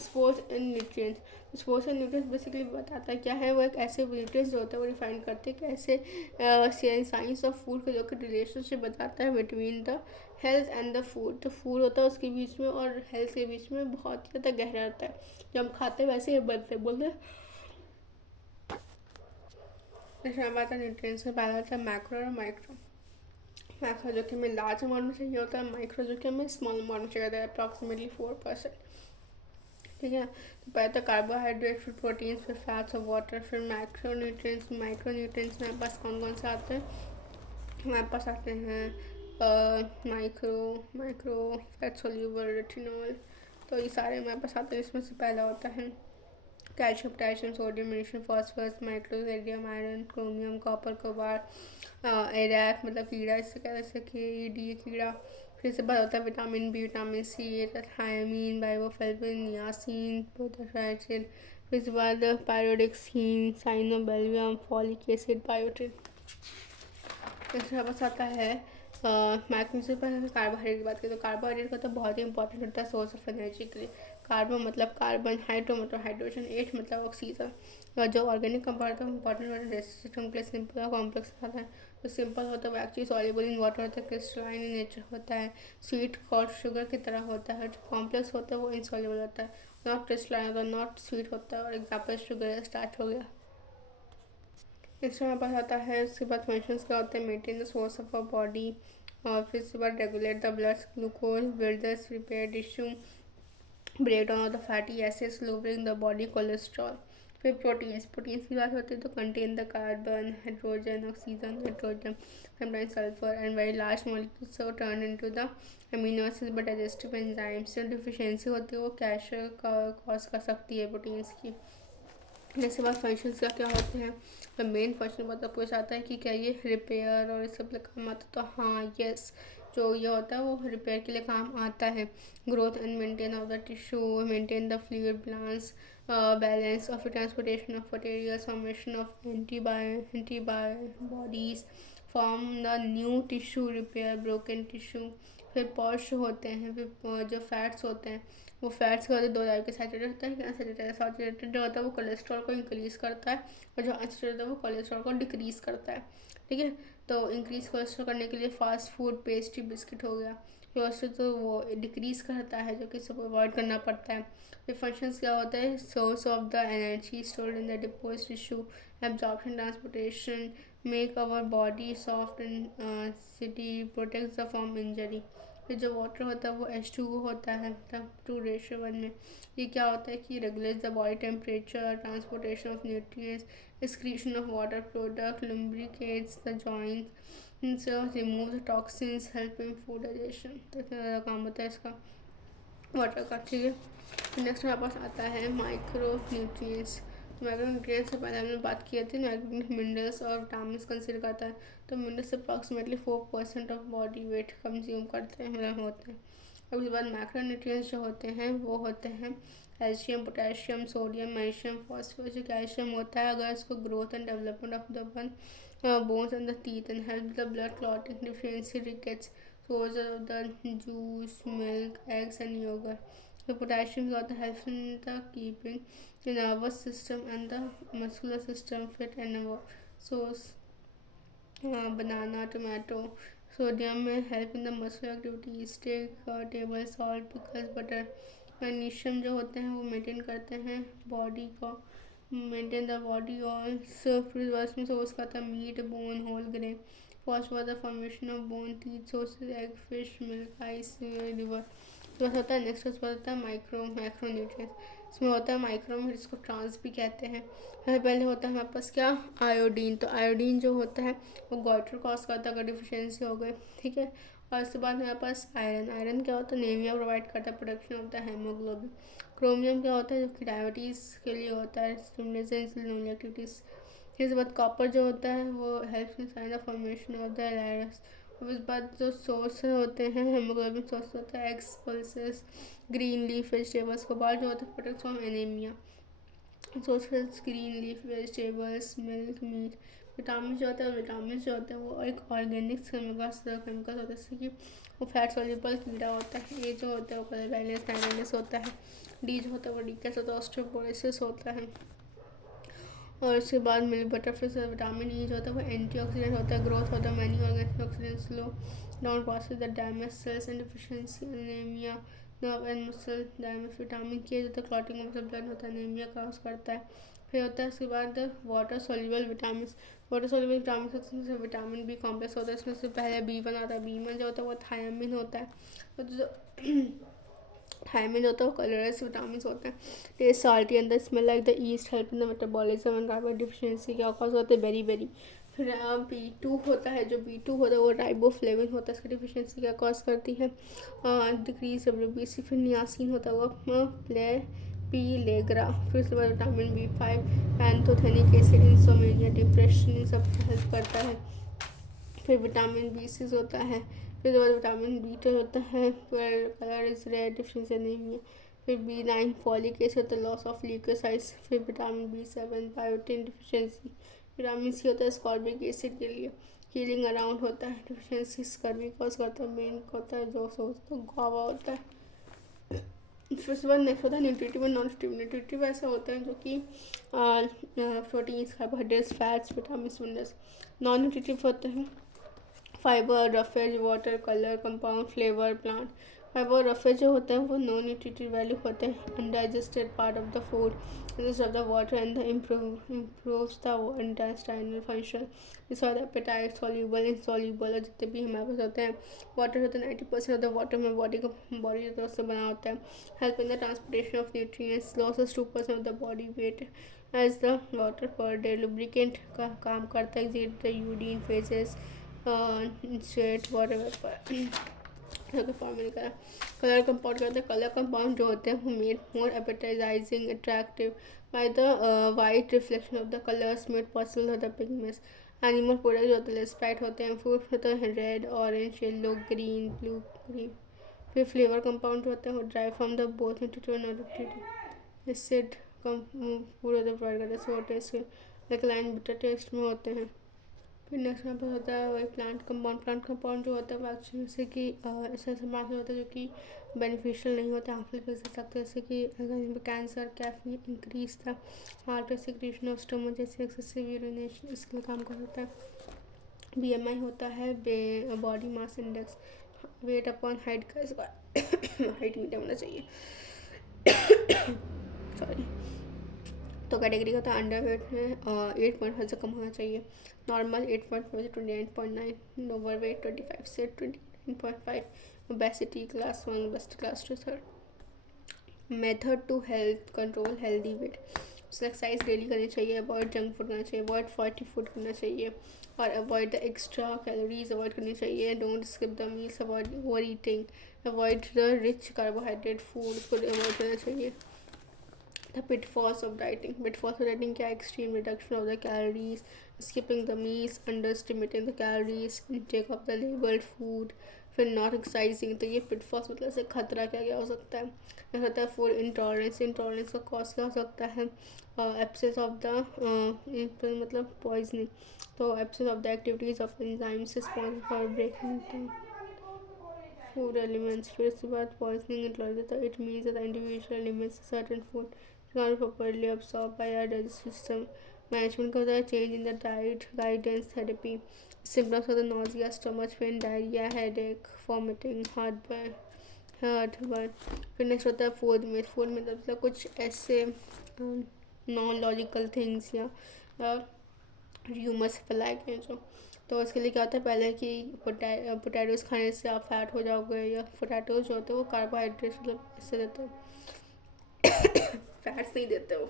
sports and nutrients. Sports and nutrients basically बताता है क्या है, वो एक ऐसे न्यूट्रिएंट्स जो होता है वो डिफाइन करते हैं कि ऐसे साइंस ऑफ फूड के जो कि रिलेशनशिप बताता है between the health and the food. जो फूड होता है उसके बीच में और हेल्थ के बीच में बहुत ही ज़्यादा गहरा रहता है, जब हम खाते हैं वैसे ही बनते बोलते हैं। जैसे बात है न्यूट्रिएंट्स का, पहला होता है मैक्रो और माइक्रो। मैक्रो जो कि हमें लार्ज अमाउंट में चाहिए होता है, माइक्रो जो कि हमें स्मॉल अमाउंट में चाहिए होता है, अप्रॉक्सीमेटली 4%। ठीक है, तो पहले तो कार्बोहाइड्रेट, फिर प्रोटीन्स, फिर फैट्स और वाटर, फिर माइक्रो न्यूट्रिएंट्स हमारे पास कौन कौन से आते हैं, हमारे पास आते हैं माइक्रो फैट सोल्यूबल रेटिनॉल, तो ये सारे हमारे पास आते हैं। इसमें से पहला होता है calcium, potassium, sodium, magnesium, phosphorus, microsodium, iron, chromium, copper, cobalt, एरैक मतलब कीड़ा, इससे क्या जैसे कि डी कीड़ा। फिर इसके बाद होता है vitamin B, vitamin C, thiamine, riboflavin, niacin, potassium. फिर इसके बाद pyridoxine, cyanocobalamin, folic acid, biotin. फिर बस आता है मैग्नीशियम पर कार्बोहाइड्रेट की बात करें तो कार्बोहाइड्रेट का तो बहुत ही इंपॉर्टेंट होता है सोर्स ऑफ एनर्जी के लिए। कार्बन मतलब कार्बन, हाइड्रो मतलब हाइड्रोजन, एच मतलब ऑक्सीजन। और जो ऑर्गेनिक कंपाउंड होता है इंपॉर्टेंट होता है सिस्टम के लिए सिंपल और कॉम्प्लेक्स होता है। तो सिंपल होता है वो एक्चुअली सॉल्युबल इन वाटर होता है, क्रिस्टलाइन इन नेचर होता है, स्वीट और शुगर की तरह होता है। जो कॉम्प्लेक्स होता है वो इनसॉल्युबल होता है, नॉट क्रिस्टलाइन होता है, नॉट स्वीट होता है। और एग्जाम्पल शुगर स्टार्ट हो गया। नेक्स्ट हमारे पास आता है, उसके बाद फंक्शंस क्या होते हैं, maintain the source of our body, और फिर उसके बाद regulate the blood glucose, build the repair tissue, break down of the fatty acids, lowering the body cholesterol. फिर प्रोटीन्स की बात होती है तो contain the carbon, hydrogen, oxygen, nitrogen, sometimes sulfur and very large molecules so turn into the amino acids but digestive enzymes से deficiency होती है वो कैंसर का कॉज कर सकती है प्रोटीन्स की। इसके बाद फंक्शंस का क्या होते हैं, तो मेन फंक्शन बहुत पूछ आता है कि क्या ये रिपेयर और इस सब काम आता है, तो हाँ यस, जो ये होता है वो रिपेयर के लिए काम आता है। Growth and maintain of the tissue, maintain the fluid balance, balance of transportation of materials, formation of antibodies, form the new tissue, repair broken tissue. फिर पॉश होते हैं, फिर जो फैट्स होते हैं वो फैट्स के होते हैं दो टाइप के, सैचुरेटेड होता है, सैचुरेटेड जो होता है वो कोलेस्ट्रॉल को इंक्रीज़ करता है और जो अनसैचुरेटेड होता है वो कोलेस्ट्रॉल को डिक्रीज़ करता है। ठीक है, तो इंक्रीज़ कोलेस्ट्रॉल करने के लिए फास्ट फूड, पेस्ट्री, बिस्किट हो गया, कोलेस्ट्रॉल तो वो डिक्रीज़ करता है जो कि सब अवॉइड करना पड़ता है। फिर फंक्शंस क्या होता है, source of the energy stored in the adipose tissue, absorption, transportation, make our body soft and city, protects the from injury. फिर जो वाटर होता है वो H2O होता है, तब 2:1 में। ये क्या होता है कि regulates the body temperature, transportation of nutrients, excretion of water product, lubricates the joints, remove the toxins, help in food digestion. तो इतना ज़्यादा काम होता है इसका वाटर का। ठीक है, नेक्स्ट हमारे पास आता है माइक्रो न्यूट्रिएंट्स। माइक्रो न्यूट्रिएंट्स से पहले हमने बात की थी, माइक्रो मिनरल्स और विटामिन कंसिडर करता है, तो minerals approximately 4% of body weight consume करते हैं, मतलब होते हैं। अब उसके बाद मैक्रो न्यूट्रिएंट्स जो होते हैं वो होते हैं calcium, potassium, sodium, magnesium, phosphorus. जो कैल्शियम होता है अगर इसको growth and development of the bones and the teeth and help the blood clotting deficiency, rickets, source of the juice, milk, eggs and yogurt. The potassium is also helpful in the keeping the nervous system and the muscular system fit and source banana, tomato. Sodium may help in the muscle activity, steak, table salt, pickles, butter. Magnesium जो होते हैं वो maintain करते हैं body को, maintain the body also. फिर में source का था meat, bone, whole grain. Phosphorus the formation of bone, teeth, sources egg, fish, milk, ice, liver. तो होता है नेक्स्ट उसके बाद होता है मैक्रो न्यूट्रिएंट्स। इसमें होता है माइक्रो में, जिसको ट्रांस भी कहते हैं। पहले होता है हमारे पास क्या, आयोडीन। तो आयोडीन जो होता है वो गॉइटर कॉज करता है अगर डिफिशियंसी हो गई। ठीक है, और उसके बाद हमारे पास आयरन क्या होता है, एनीमिया प्रोवाइड करता है, प्रोडक्शन होता है हेमोग्लोबिन। क्रोमियम क्या होता है, जो कि डायबिटीज़ के लिए होता है, स्टिमुलेशन एक्टिविटीज़। इसके बाद कॉपर जो होता है वो helps in sign the formation of the एलायरस। और उसके बाद जो सोर्स होते हैं हेमोग्लोबिन सोर्स होता है eggs, pulses, green leaf vegetables. Cobalt जो होता है protect from anaemia. Sources green leaf vegetables, milk, meat. Vitamin जो होता है वो एक ऑर्गेनिक केमिकल्स होता है, जैसे कि वो फैट सॉल्युबल कीड़ा होता है। ए जो होता है वो कलर होता है। डी जो होता है वो डीकेस होता है, ऑस्टियोपोरोसिस होता है। और उसके बाद मिल्क बटर। फिर विटामिन ई जो होता है वो एंटीऑक्सीडेंट होता है, ग्रोथ होता है many organic slow down process the damage cells and deficiency anaemia, nerve and muscle damage. Vitamin के जो होता है क्लॉटिंग मतलब ब्लड होता है, एनीमिया कॉज करता है। फिर होता है उसके बाद water soluble vitamin. Water soluble vitamin से विटामिन बी कॉम्प्लेक्स होता है, इसमें से पहले B1 आता है। B1 जो होता है वो थायमिन होता है, और जो थायमिन होता है वो कलरलेस विटामिन होते हैं। Taste salty and the smell like the yeast, help in the metabolism and carbon deficiency क्या कॉज होते हैं, बेरी। फिर B2 होता है, जो B2 होता है वो राइबोफ्लेविन होता है, इसकी डिफिशियंसी क्या कॉज करती है, डिक्रीज WBC। फिर नियासिन होता है वो पीलेग्रा। फिर उसके बाद vitamin B5, pantothenic acid, insomnia, depression सब हेल्प करता है। फिर विटामिन B6 होता है। फिर विटामिन B12 होता है, फिर colour is red, deficiency anaemia. फिर B9 फॉलिक एसिड होता है, लॉस ऑफ ल्यूकोसाइट्स। फिर vitamin B7 biotin deficiency. Vitamin C होता है स्कॉर्बिक एसिड के लिए, हीलिंग अराउंड होता है, डिफिशियंसी स्कर्वी कॉज करता है, मेन होता है जो सोचता है गुआवा होता है। फिर उसके बाद नेक्स्ट होता है न्यूट्रिटिव और नॉन न्यूट्रिटिव। न्यूट्रिटिव ऐसा होता है जो कि proteins, carbohydrates, fats, vitamin, minerals. Non nutritive होते हैं fibre, roughage, water, colour, compound, flavour, plant. Fibre roughage जो होते हैं वो नॉन न्यूट्रिटिव वैल्यू होते हैं, undigested part of the food, of the water and the improves the intestinal function. This are the appetite, soluble, insoluble, और जितने भी हमारे पास होते हैं वाटर होता है 90% ऑफ द वाटर में बॉडी की तरफ से बना होता है। Help in the transportation of nutrients, losses 2% of the body weight, as the water per day lubricant का काम करता है exit the urine faeces sweat water vapour फॉर्मूले का कलर कंपाउंड करते हैं। कलर कंपाउंड जो होते हैं वो made more appetizing attractive by the white reflection of the colours made possible the pigments. Animal product जो होते हैं स्प्राइट होते हैं, फ्रूट होते हैं red orange yellow green blue green. फिर फ्लेवर कंपाउंड होते हैं वो drive from the both into acid come पूरे प्रोवाइड करते हैं so taste like line bitter taste में होते हैं। फिर नेक्स्ट यहाँ पर होता है वही प्लांट कंपाउंड जो होता है वो एक्चुअली जैसे कि ऐसा समाज होता है जो कि बेनिफिशियल नहीं होता हार्मफुल कर सकते हैं, जैसे कि अगर कैंसर कैफीन इंक्रीज था हार्ट सिक्रीशन ऑफ स्टमक जैसे एक्सेसिव यूरिनेशन इसके काम का होता है। BMI होता है body mass index wait upon height का स्क्वायर हाइट मीटर होना चाहिए सॉरी। तो कैटेगरी होता है अंडर वेट में 8.5 से कम होना चाहिए, नॉर्मल 8.5 से 29.9, ओवर वेट 25 से 29.5, obesity class 1 best class 2 third. Method to health control healthy weight exercise daily करनी चाहिए, अवॉइड जंक फूड करना चाहिए, अवॉइड फैटी फूड करना चाहिए और avoid the extra calories avoid करनी चाहिए। Don't skip the meals, avoid over eating, avoid the rich carbohydrate food को अवॉइड करना चाहिए। The pitfalls of dieting. Pitfalls of dieting क्या extreme reduction of the calories, skipping the meals, underestimating the calories, intake of the labeled food, फिर not exercising. तो ये pitfalls मतलब से खतरा क्या क्या हो सकता है, क्या होता है फूड इंटॉलरेंस। इंटॉलरेंस का कॉज क्या हो सकता है एब्सेंस ऑफ द मतलब पॉइजनिंग। तो absence of the activities of enzymes responsible for breaking food elements. फिर इसके बाद पॉइजनिंग इंटॉलरेंस तो it means the individual elements certain food not properly absorbed by our digestive system. Management का होता है change in the diet, guidance, therapy. Symptoms होता है nausea, stomach pain, diarrhea, headache, vomiting, heartburn. फिर next होता है food में मतलब कुछ ऐसे नॉन लॉजिकल थिंग्स या र्यूमर्स फैलाए गए जो। तो इसके लिए क्या होता है पहले कि पोटैटोज़ खाने से आप फैट हो जाओगे, या पोटैटोज़ जो होते हैं वो कार्बोहाइड्रेट्स मतलब इससे देते हैं फैट्स नहीं देते वो।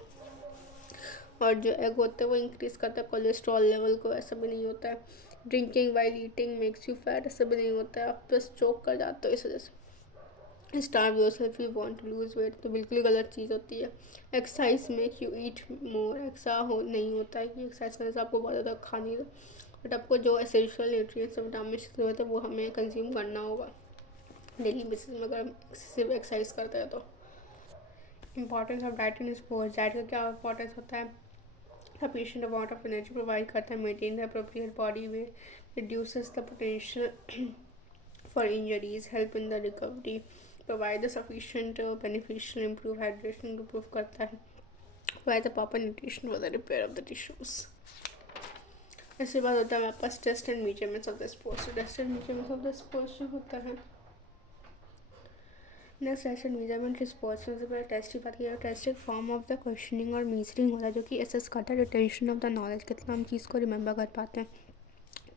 और जो एग होते हैं वो इंक्रीज़ करता है कोलेस्ट्रॉल लेवल को, ऐसा भी नहीं होता है। Drinking while eating makes you fat, ऐसा भी नहीं होता है, आप बस चोक कर जाते हो इस वजह से। Starve yourself you want to lose weight, तो बिल्कुल गलत चीज़ होती है। Exercise make you eat more, ऐसा नहीं होता है कि एक्सरसाइज करने से आपको बहुत ज़्यादा खानी है, बट आपको जो एसेंशियल न्यूट्रिएंट्स और विटामिन की ज़रूरत है वो हमें कंज्यूम करना होगा डेली बेसिस में अगर हम एक्सेसिव एक्सरसाइज करते हैं तो। Importance of diet in sports. Diet का क्या इंपॉर्टेंस होता है, sufficient amount of energy provide करता है, maintain the appropriate body weight, reduces the potential for injuries, help in the recovery, provide the sufficient beneficial, improve hydration improve करता है, provide the proper nutrition for the repair of the tissues. इसके बाद होता है हमारे पास test and measurements of the sports. Test and measurements of the sports जो होता है next test and measurement sports में सबसे पहले टेस्ट की बात की जाए। टेस्ट एक फॉर्म ऑफ द क्वेश्चनिंग और मीजरिंग होता है जो कि असेस करता है रिटेंशन ऑफ द नॉलेज, कितना हम चीज़ को रिमेंबर कर पाते हैं,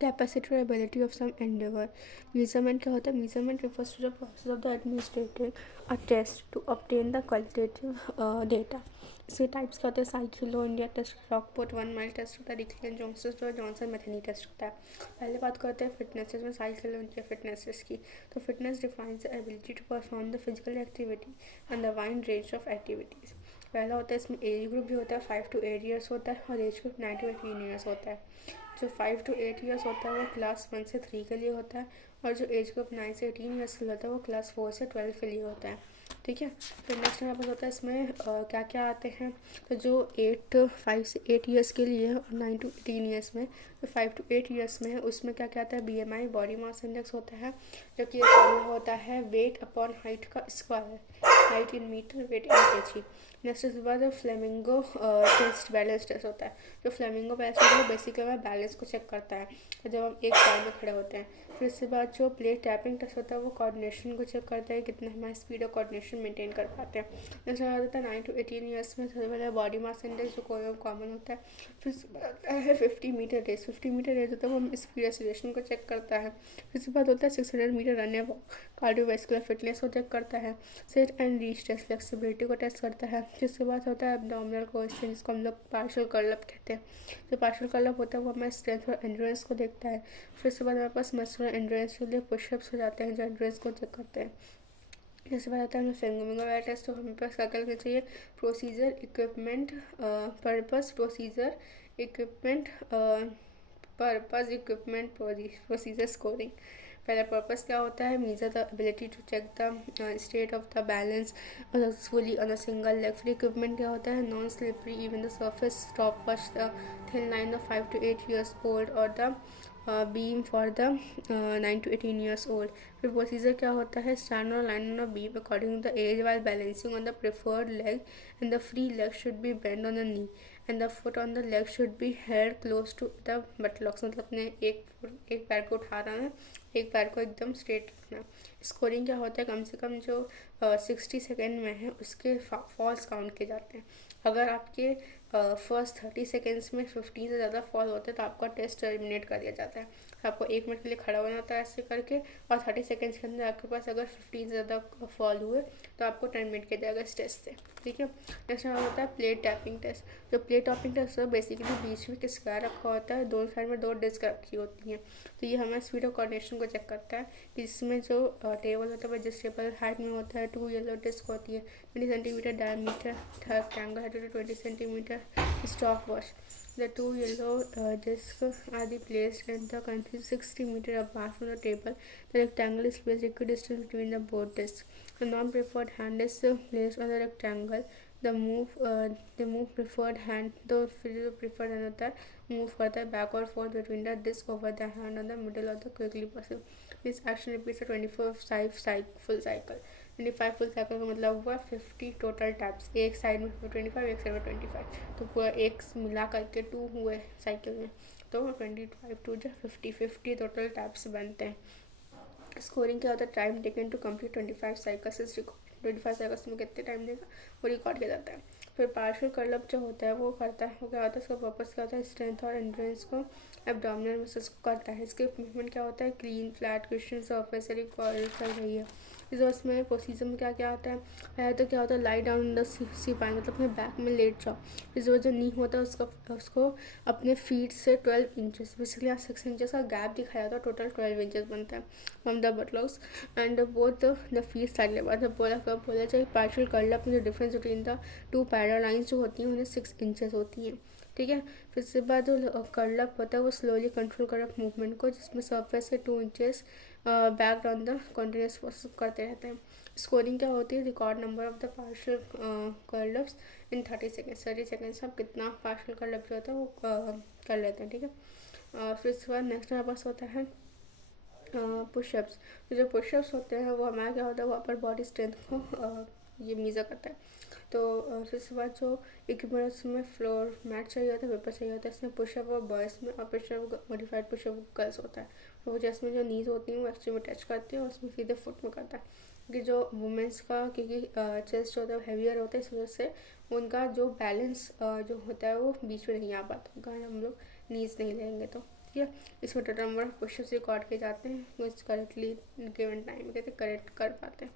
कैपेसिटी और ability of some endeavour. Measurement क्या होता है, measurement refers to the process of the administrating a test to obtain the qualitative data. इसके टाइप्स क्या होते हैं, cyclo India test, Rockport 1 mile test होता है, डिक्लेन जॉनसन जो जॉनसन मैथनी टेस्ट होता है। पहले बात करते हैं फिटनेस में साइकिलो इंडिया फिटनेस की। तो fitness defines the ability to perform the physical activity and the wide range of activities. पहला होता है इसमें एज ग्रुप भी होता है 5 to 8 ईयर्स होता है और एज ग्रुप 9 to 18 ईयर्स होता है। जो 5 to 8 ईयर्स होता है वो क्लास 1 से 3 के लिए होता है और जो एज ग्रुप 9 से 18 ईयर्स के लिए होता है वो क्लास 4 से 12 के लिए होता है। ठीक है, तो नेक्स्ट हमारे पास होता है इसमें क्या क्या आते हैं। तो जो 5 से 8 ईयर्स के लिए और 9 to 18 ईयर्स में, जो 5 to 8 ईयर्स में है उसमें क्या क्या आता है, BMI बॉडी मास इंडेक्स होता है जो कि होता है वेट अपॉन हाइट का square, height in metre weight in KG. Next इसके बाद फ्लेमिंगो टेस्ट बैलेंस टेस्ट होता है। जो फ्लेमिंगो टेस्ट है वो बेसिकली बैलेंस को चेक करता है जब हम एक पैर में खड़े होते हैं। फिर इसके बाद जो प्लेट टैपिंग टेस्ट होता है वो कोऑर्डिनेशन को चेक करता है, कितना हमारी स्पीड और कोऑर्डिनेशन कंडीशन मेंटेन कर पाते हैं। जैसे आ जाता है 9 to 18 ईयर्स में सबसे पहले बॉडी मास इंडेक्स जो कॉमन होता है, फिर उसके बाद आता है 50 मीटर रेस। 50 मीटर रेस होता है वो स्पीड एक्सीलरेशन को चेक करता है। फिर उसके बाद होता है 600 मीटर रन या कार्डियोवैस्कुलर फिटनेस को चेक करता है। Sit and reach test flexibility को टेस्ट करता है। फिर उसके बाद होता है एब्डोमिनल क्वेश्चन जिसको हम लोग पार्शियल कर्ल अप कहते हैं। जो पार्शियल कर्ल अप होता है वो हमारे स्ट्रेंथ और एंड्योरेंस को देखता है। फिर उसके बाद हमारे पास मसलर एंड्योरेंस के लिए पुशअप्स हो जाते हैं जो एंड्योरेंस को चेक करते हैं। जैसे बात आता है हमें फिंगरिंग वाला टेस्ट, तो हमें पास क्या करना चाहिए, procedure equipment purpose, procedure equipment purpose equipment procedure scoring. पहला पर्पस क्या होता है, measure the ability to check the state of the balance successfully on a single leg. फिर इक्विपमेंट क्या होता है, non slippery even the surface top watch the thin line of 5 to 8 years old और the beam for the 9 to 18 years old। फिर procedure क्या होता है, stand on line on a beam according to the age while balancing on the preferred leg and the free leg should be bend on the knee and the foot on the leg should be held close to the buttocks. मतलब अपने एक पैर को उठा रहा है, एक पैर को एकदम स्ट्रेट रखना। स्कोरिंग क्या होता है, कम से कम जो 60 सेकेंड में है उसके फॉल्स काउंट किए जाते हैं। अगर आपके फर्स्ट 30 सेकेंड्स में 15 से ज़्यादा फॉल होते हैं तो आपका टेस्ट टर्मिनेट कर दिया जाता है। तो आपको 1 मिनट के लिए खड़ा होना होता है ऐसे करके, और 30 सेकेंड्स के अंदर आपके पास अगर 15 से ज़्यादा फॉल हुए तो आपको टर्मिनेट किया जाएगा इस टेस्ट से। ठीक है, नेक्स्ट होता है प्लेट टैपिंग टेस्ट। जो प्लेट टैपिंग टेस्ट है बेसिकली बीच में स्क्वायर रखा होता है, दोनों साइड में 2 डिस्क रखी होती हैं। तो ये हमें स्पीड और कोऑर्डिनेशन को चेक करता है कि जिसमें जो टेबल होता है एडजस्टेबल हाइट में होता है, 2 येलो डिस्क होती है, 20 सेंटीमीटर डायमीटर, रेक्टेंगल है to 20 centimetre stopwatch. The 2 yellow discs are placed at the country 60 meters apart from the table. The rectangle is placed equidistant between the both discs. The non-preferred hand is placed on the rectangle. The move preferred hand, the preferred hand होता है move करता है back और forth between the disc over the hand on the middle of the quickly possible. This action repeats a 24 full cycle. 25 full cycle का मतलब हुआ 50 total taps, एक side में 25 एक साइड में 25, तो पूरा एक मिला करके 2 हुए साइकिल में, तो 25 टू जो 50 टोटल टैप्स बनते हैं। स्कोरिंग क्या होता है, time taken to complete 25 cycles is record. 25 cycles में कितने टाइम देगा वो रिकॉर्ड किया जाता है। फिर पार्शियल कर्ल अप जो होता है वो करता है, वो क्या होता है, उसका पर्पस क्या होता है, स्ट्रेंथ और एंड्योरेंस को एब्डोमिनल मसल्स को करता है। इसके मूवमेंट क्या होता है, clean flat question surface record कर रही है। इस उसमें प्रोसीजर में क्या क्या आता है, पहले तो क्या होता है, लाई डाउन इन द सीपाइन, मतलब अपने बैक में लेट जाओ। इस वजह जो नी होता है उसको अपने फीट से 12 इंचेस, बेसिकली यहाँ 6 इंचेस का गैप दिखाया जाता है, टोटल 12 इंचेस बनता है from the buttocks and both the feet side. बाद बोला जाए पार्शियल कर्ल अप में जो difference between the 2 parallel lines जो होती हैं उन्हें 6 इंचेस होती हैं। ठीक है, फिर उसके बाद जो कर्ल अप होता है वो स्लोली कंट्रोल कर मूवमेंट को, जिसमें सर्फेस से 2 inches back on the continuous process करते रहते हैं। स्कोरिंग क्या होती है, record number of the partial curl ups in 30 seconds. 30 seconds में आप कितना पार्शियल कर्ल अप जो होता है वो कर लेते हैं। ठीक है, फिर उसके बाद नेक्स्ट हमारे पास होता है पुशअप्स। तो जो पुशअप्स होते हैं वो हमारा क्या होता है, वो अपर बॉडी स्ट्रेंथ को ये मेजर करता है। तो फिर उसके बाद जो इक्विपमेंट उसमें फ्लोर मैट चाहिए होता है, पेपर चाहिए होता है। इसमें पुशअप और बॉयज़ में, और पुशअप मॉडिफाइड पुशअप गर्ल्स होता है। तो वो जिसमें जो नीज होती हैं वो एक्चुअली में टच करती है और उसमें सीधे फुट में करता है, क्योंकि जो वुमेंस का क्योंकि चेस्ट होता है हैवियर होता है, इस वजह से उनका जो बैलेंस जो होता है वो बीच में नहीं आ पाता, अगर हम लोग नीज नहीं लेंगे तो। ठीक है, इसमें total number of pushups record किए जाते हैं, वो करेक्टली गिवन टाइम कहते करेक्ट कर पाते हैं।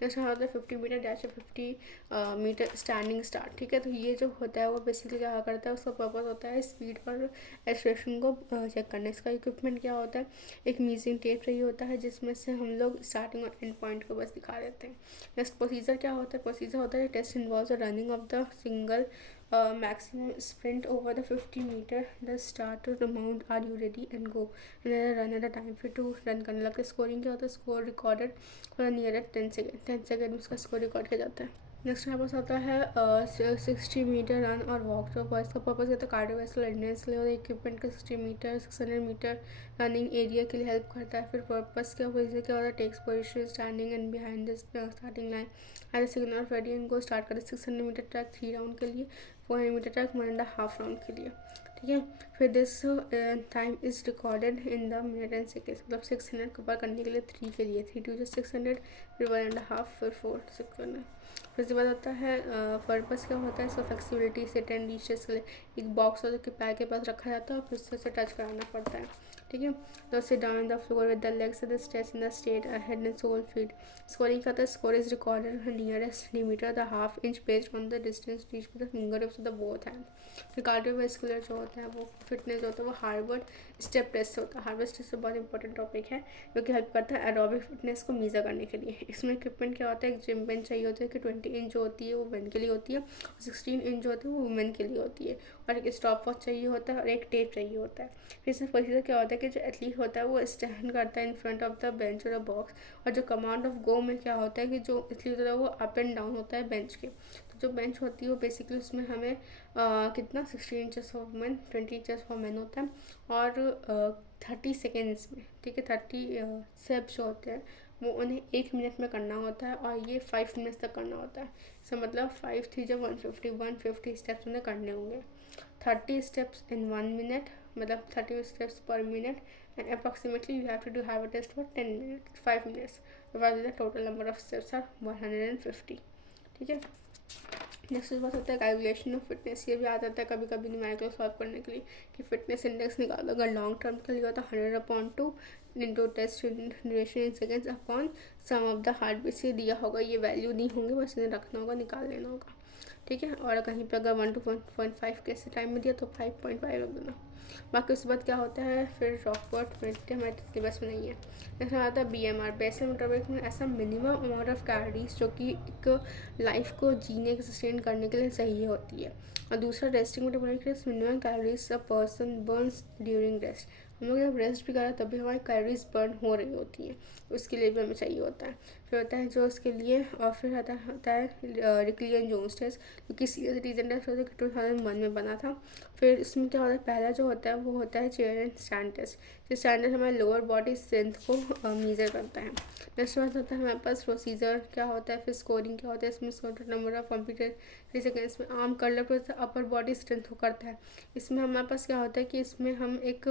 नेक्स्ट होता है 50 metre dash, 50 metre standing start. ठीक है, तो ये जो होता है वो बेसिकली क्या करता है, उसका पर्पस होता है स्पीड और एक्सेलरेशन को चेक करने। इसका इक्विपमेंट क्या होता है, एक मीजिंग टेप चाहिए होता है जिसमें से हम लोग स्टार्टिंग और एंड पॉइंट को बस दिखा देते हैं। नेक्स्ट प्रोसीजर क्या होता है, प्रोसीजर होता है test involves the running of the single maximum sprint over the 50 meter. The starter, the mount, are you ready and go, and then run at a time। फिर 2 रन करने लगते। Scoring क्या होता है, score recorded for near 10 second, 10 second में उसका score record किया जाता है। नेक्स्ट हमारे पास होता है 60 मीटर रन और वॉक। तो इसका पर्पस होता है कार्डियोवैस्कुलर एंड्योरेंस के लिए, और इक्विपमेंट का 60 मीटर 600 मीटर रनिंग एरिया के लिए हेल्प करता है। फिर पर्पस क्या पोजिशन क्या होता है, takes position standing and behind the starting line at signal of ready and go. Start करें 600 मीटर ट्रैक 3 राउंड के लिए, 400 मीटर ट्रैक 1.5 राउंड के लिए। ठीक है। फिर this time is recorded in the minute and seconds, मतलब 600 कवर करने के लिए 3 के लिए 3 2 600, फिर 1.5, फिर 4 600। फिर उसके बाद होता है पर्पस क्या होता है, इसका फ्लेक्सिबिलिटी से 10 डिशेस के लिए एक बॉक्स होता है कि पैर के पास रखा जाता है और फिर उससे टच कराना पड़ता है, ठीक है। तो sit down in the floor with the legs at the stretch in the state head and sole feet. Scoring का था, score is recorded nearest limiter the half inch based on the distance reach with the finger tips of the both hand. फिर cardiovascular जो होता है वो fitness जो होता है वो हार्वर्ड स्टेप टेस्ट होता है। हार्वर्ड टेस्ट बहुत इंपॉर्टेंट टॉपिक है जो कि हेल्प करता है एरोबिक फिटनेस को मेजर करने के लिए। इसमें इक्विपमेंट क्या होता है, एक जिम बेंच चाहिए होता है कि 20 इंच जो होती है वो मेन के लिए होती है, 16 इंच जो होती है वो वुमेन के लिए होती है, और एक स्टॉप वॉच चाहिए होता है और एक टेप चाहिए होता है। फिर इसमें प्रोसीजर क्या होता है कि जो एथलीट होता है वो स्टैंड करता है in front of the bench और द बॉक्स, और जो कमांड ऑफ गो में क्या होता है कि जो एथलीट होता है वो अप एंड डाउन होता है बेंच के। तो जो बेंच होती है वो बेसिकली उसमें हमें कितना 16 inches for women, 20 inches for man होता है, और 30 सेकेंड्स में, ठीक है, 30 स्टेप्स जो होते हैं वो उन्हें 1 मिनट में करना होता है, और ये 5 मिनट्स तक करना होता है। इसका मतलब 5 3 जब 150 स्टेप्स उन्हें करने होंगे। 30 steps in 1 minute, मतलब 30 steps per minute, and approximately you have to have a test for 10 minutes 5 minutes, while the total number of steps are 150, ठीक है। नेक्स्ट बात होता है कैलकुलेशन ऑफ फिटनेस। ये भी आ जाता है कभी कभी न्यूमेरिकल सॉल्व करने के लिए कि फिटनेस इंडेक्स निकालो। अगर लॉन्ग टर्म के लिए होता है 100/2 into test duration in seconds upon sum of the heart beat से दिया होगा, ये वैल्यू नहीं होंगे, बस इन्हें रखना होगा, निकाल लेना होगा, ठीक है। और कहीं पे अगर 1 to 1.5 के टाइम में दिया तो 5.5 रख देना। बाकी उसके बाद क्या होता है, फिर रॉकवर्थ मिलते हमारे सिलेबस में नहीं है। इसमें आता है BMR, बेसल मेटाबॉलिक में ऐसा मिनिमम अमाउंट ऑफ कैलोरीज जो कि एक लाइफ को जीने के सस्टेन करने के लिए सही होती है। और दूसरा resting metabolic rate, minimum calories a person Burns during rest. हम लोग जब रेस्ट भी कर रहे हैं तभी हमारी कैलोरीज बर्न हो रही होती हैं, उसके लिए भी हमें चाहिए होता है। फिर होता है जो उसके लिए, और फिर होता है रिकली एंड जोन्स टेस्ट, जो कि सीरियस रीजन टेस्ट होता है कि 2001 में बना था। फिर इसमें क्या होता है, पहला जो होता है वो होता है चेयर एंड स्टैंड टेस्ट। जो स्टैंड टेस्ट हमारे लोअर बॉडी स्ट्रेंथ को मेजर करता है। नेक्स्ट बात होता है हमारे पास प्रोसीजर क्या होता है, फिर स्कोरिंग क्या होता है, इसमें नंबर ऑफ कंप्यूटर 3 सेकेंड्स में arm curl up upper body strength को करता है। इसमें हमारे पास क्या होता है कि इसमें हम एक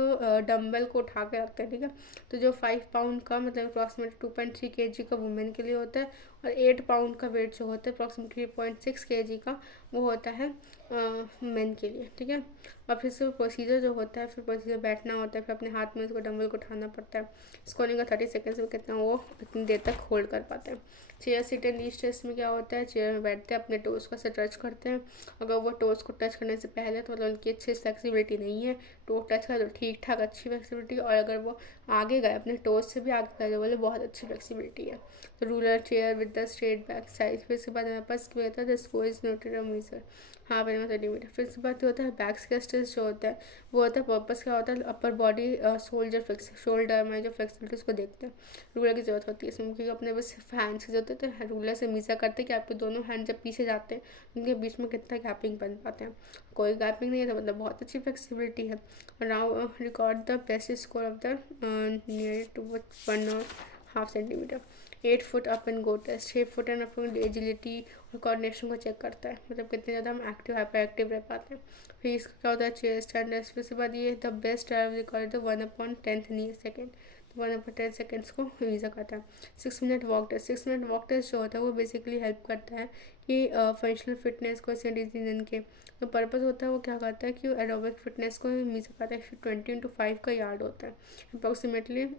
डम्बल को उठा के रखते हैं, ठीक है। तो जो 5 पाउंड का मतलब अप्रॉक्सीमेटली 2.3 kg का वुमेन के लिए होता है, और 8 पाउंड का वेट जो होता है अप्रॉक्सीमेटली 3.6 kg का वो होता है मेन के लिए, ठीक है। और फिर से प्रोसीजर जो होता है, फिर प्रोसीजर बैठना होता है, फिर अपने हाथ में उसको डंबल को उठाना पड़ता है। स्कोरिंग का 30 सेकेंड्स में कितना वो इतनी देर तक होल्ड कर पाते हैं। Chair sit and knees test में क्या होता है, चेयर में बैठते हैं, अपने टोस को से टच करते हैं। अगर वो टोस को टच करने से पहले तो मतलब उनकी अच्छी फ्लेक्सिबिलिटी नहीं है, टो टच का तो ठीक ठाक अच्छी फ्लेक्सिबिलिटी, और अगर वो आगे गए अपने टोस से भी आगे गए बोले बहुत अच्छी फ्लेक्सिबिलिटी है। तो ruler chair with the straight back side. फिर इसके बाद हमारे पास क्या होता है, the score is noted metre, हाँ पहले 30 मीटर। फिर इसके बाद होता है बैक स्केस्टेस जो होता है वो होता है पर्पस क्या होता है, अपर बॉडी शोल्डर में जो फ्लेक्सिबिलिटी उसको देखते हैं। रूलर की जरूरत होती है इसमें, क्योंकि अपने बस हैंड्स की जरूरत है, तो रूलर से मीजर करते हैं कि आपके दोनों हैंड जब पीछे जाते हैं उनके बीच में कितना गैपिंग बन पाते हैं। कोई गैपिंग नहीं है तो मतलब बहुत अच्छी फ्लेक्सिबिलिटी है। Now record the best score of the near to 1.5 centimetre. 8 foot up and go test, 6 foot and up agility और कोऑर्डिनेशन को चेक करता है, मतलब कितने ज़्यादा हम एक्टिव हाइपर एक्टिव रह पाते हैं। फिर इसका क्या होता है चेयर स्टैंड टेस्ट। फिर उसके बाद ये the best record 1/10 near second, तो 1/10 सेकेंड्स को मीजर करता है। 6 minute walk test. 6 minute walk test जो होता है वो बेसिकली हेल्प करता है कि फंक्शनल फिटनेस को डिसीजन के जो पर्पज़ होता है वो क्या करता है कि एरोबिक फिटनेस को मीजर करता है। 20x5 का यार्ड होता है अप्रॉक्सीमेटली,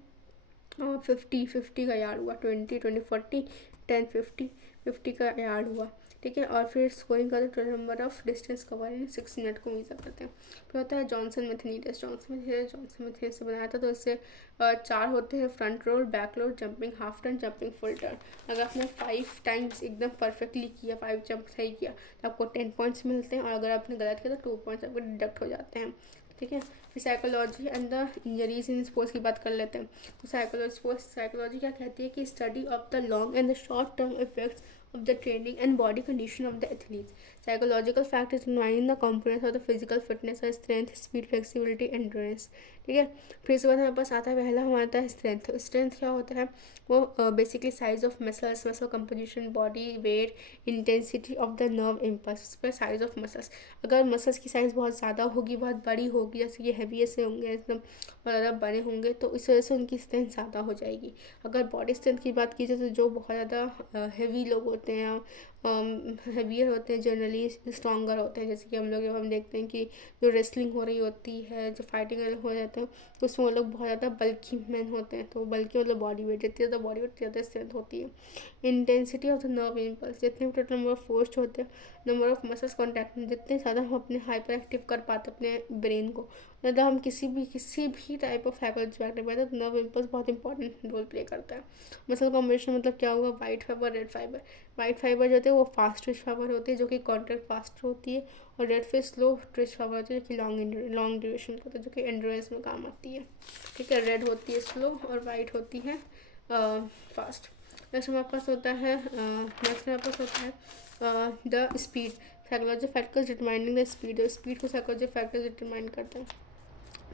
50 का यार्ड हुआ, 20 20 40 10 50 का यार्ड हुआ, ठीक है। और फिर स्कोरिंग का total number of distance cover in 6 minute को मीजर करते हैं। फिर होता है Johnson Metheny test. Johnson Metheny से बनाया था, तो इससे 4 होते हैं, front roll, back roll, jumping half turn, jumping full turn. अगर आपने 5 टाइम्स एकदम परफेक्टली किया, 5 जंप सही किया तो आपको 10 पॉइंट्स मिलते हैं, और अगर आपने गलत किया तो 2 पॉइंट्स आपको डिडक्ट हो जाते हैं, ठीक है। फिर psychology and the injuries in sports की बात कर लेते हैं। तो साइकोलॉजी क्या कहती है कि study of the long and the short term effects of the training and body condition of the athletes. Psychological factors involving the components of the physical fitness are strength, speed, flexibility, endurance. ठीक है। फिर इसके बाद हमारे पास आता है पहला हमारा आता है स्ट्रेंथ। स्ट्रेंथ क्या होता है, वो basically size of muscles, muscle composition, body weight, intensity of the nerve impulse. उस पर साइज ऑफ मसल्स, अगर मसल्स की साइज़ बहुत ज़्यादा होगी, बहुत बड़ी होगी, जैसे कि हैवी ऐसे होंगे एकदम बहुत ज़्यादा बड़े होंगे, तो इस वजह से उनकी स्ट्रेंथ ज़्यादा हो जाएगी। अगर बॉडी स्ट्रेंथ की बात की जाए तो जो बहुत ज़्यादा हैवी लोग होते हैं, हैवियर होते हैं, जनरली स्ट्रॉन्गर होते हैं। जैसे कि हम देखते हैं कि जो रेसलिंग हो रही होती है, जो फाइटिंग हो जाते हैं, तो उसमें वो लोग बहुत ज़्यादा बल्की मैन होते हैं। तो बल्कि मतलब बॉडी वेट, जितनी ज़्यादा बॉडी वेट ज़्यादा स्ट्रेंथ होती है। Intensity of the nerve impulse, जितने भी टोटल नंबर ऑफ फोर्स होते हैं, नंबर ऑफ मसल्स कॉन्टैक्ट में, जितने ज़्यादा हम अपने हाइपर एक्टिव कर पाते अपने ब्रेन को, ज़्यादा हम किसी भी टाइप ऑफ फैकल्टी एक्टिव करते हैं, तो नर्व इम्पल्स बहुत इंपॉर्टेंट रोल प्ले करता है। मसल कॉम्बिनेशन मतलब क्या होगा, white fibre, red fibre. White fibre जो होते हैं वो फास्ट ट्विच फाइबर होती है, जो कि कॉन्ट्रैक्ट फास्ट होती है, और red fish slow Twitch fibre होती है, जो कि लॉन्ग ड्यूरेशन होता है, जो कि एंड्योरेंस में काम आती है। ठीक है, रेड होती है स्लो और वाइट होती है फास्ट। नेक्स्ट हमारे पास होता है the speed. Psychology factors determining the speed. Speed को साइकोलॉजी फैक्टर्स डिटरमाइन करता है।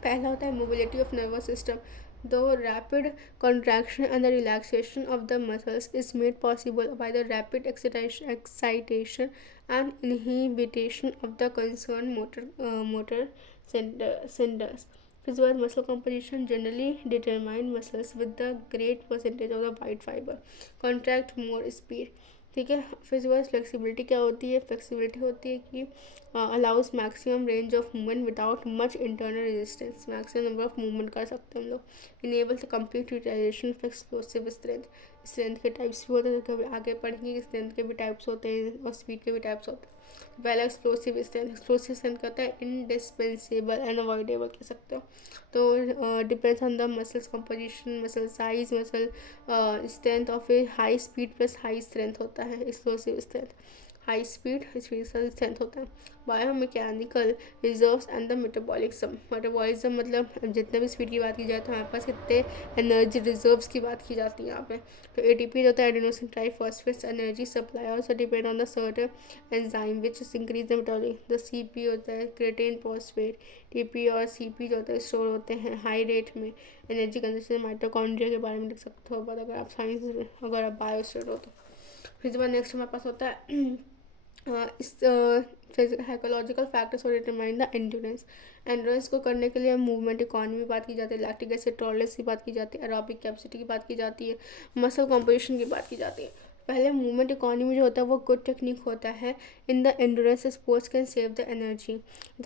पहला होता है mobility of nervous system. The rapid contraction and the relaxation of the muscles is made possible by the rapid excitation and inhibition of the concerned motor centers. फिर उसके बाद muscle composition generally determine muscles with the great percentage of the white fiber contract more speed. ठीक है। फिर उसके बाद flexibility क्या होती है, फ्लेक्सिबिलिटी होती है कि allows maximum range of movement without much internal resistance. Maximum number of movement कर सकते हैं हम लोग। Enable the complete utilisation of explosive strength. Strength के टाइप्स भी होते हैं, कभी आगे पढ़ेंगे कि स्ट्रेंथ के भी टाइप्स होते हैं और स्पीड के भी टाइप्स होते हैं। पहला एक्सप्लोसिव स्ट्रेंथ। एक्सप्लोसिव स्ट्रेंथ कहता है इनडिस्पेंसेबल, अनअवॉइडेबल कह सकते हो। तो depends on the muscles composition, muscle size, muscle strength of A high speed plus high strength होता है explosive strength. High speed strength होता है। Biomechanical reserves and the metabolism. Metabolism मतलब जितने भी स्पीड की बात की जाए तो हमारे पास कितने एनर्जी रिजर्व्स की बात की जाती है यहाँ पे। तो एटीपी जो होता है adenosine triphosphates energy supply also depend on the certain enzyme which increase the metabolism. The CP होता है क्रेटीन फॉस्फेट। टीपी और सीपी जो होता है स्टोर होते हैं हाई रेट में एनर्जी कंजम्पशन। माइटोकॉन्ड्रिया के बारे में लिख सकते हो, अगर आप साइंस, अगर आप बायो स्टूडेंट हो तो। फिर बाद नेक्स्ट हमारे पास होता है इस साइकोलॉजिकल फैक्टर्स और डिटरमाइन द एंड्योरेंस। एंड्योरेंस को करने के लिए मूवमेंट इकॉनमी की बात की जाती है, लैक्टिक एसिड टॉलरेंस की बात की जाती है, एरोबिक कैपेसिटी की बात की जाती है, मसल कॉम्पोजिशन की बात की जाती है। पहले मूवमेंट इकॉनमी जो होता है वो गुड टेक्निक होता है in the endurance sports can save the energy.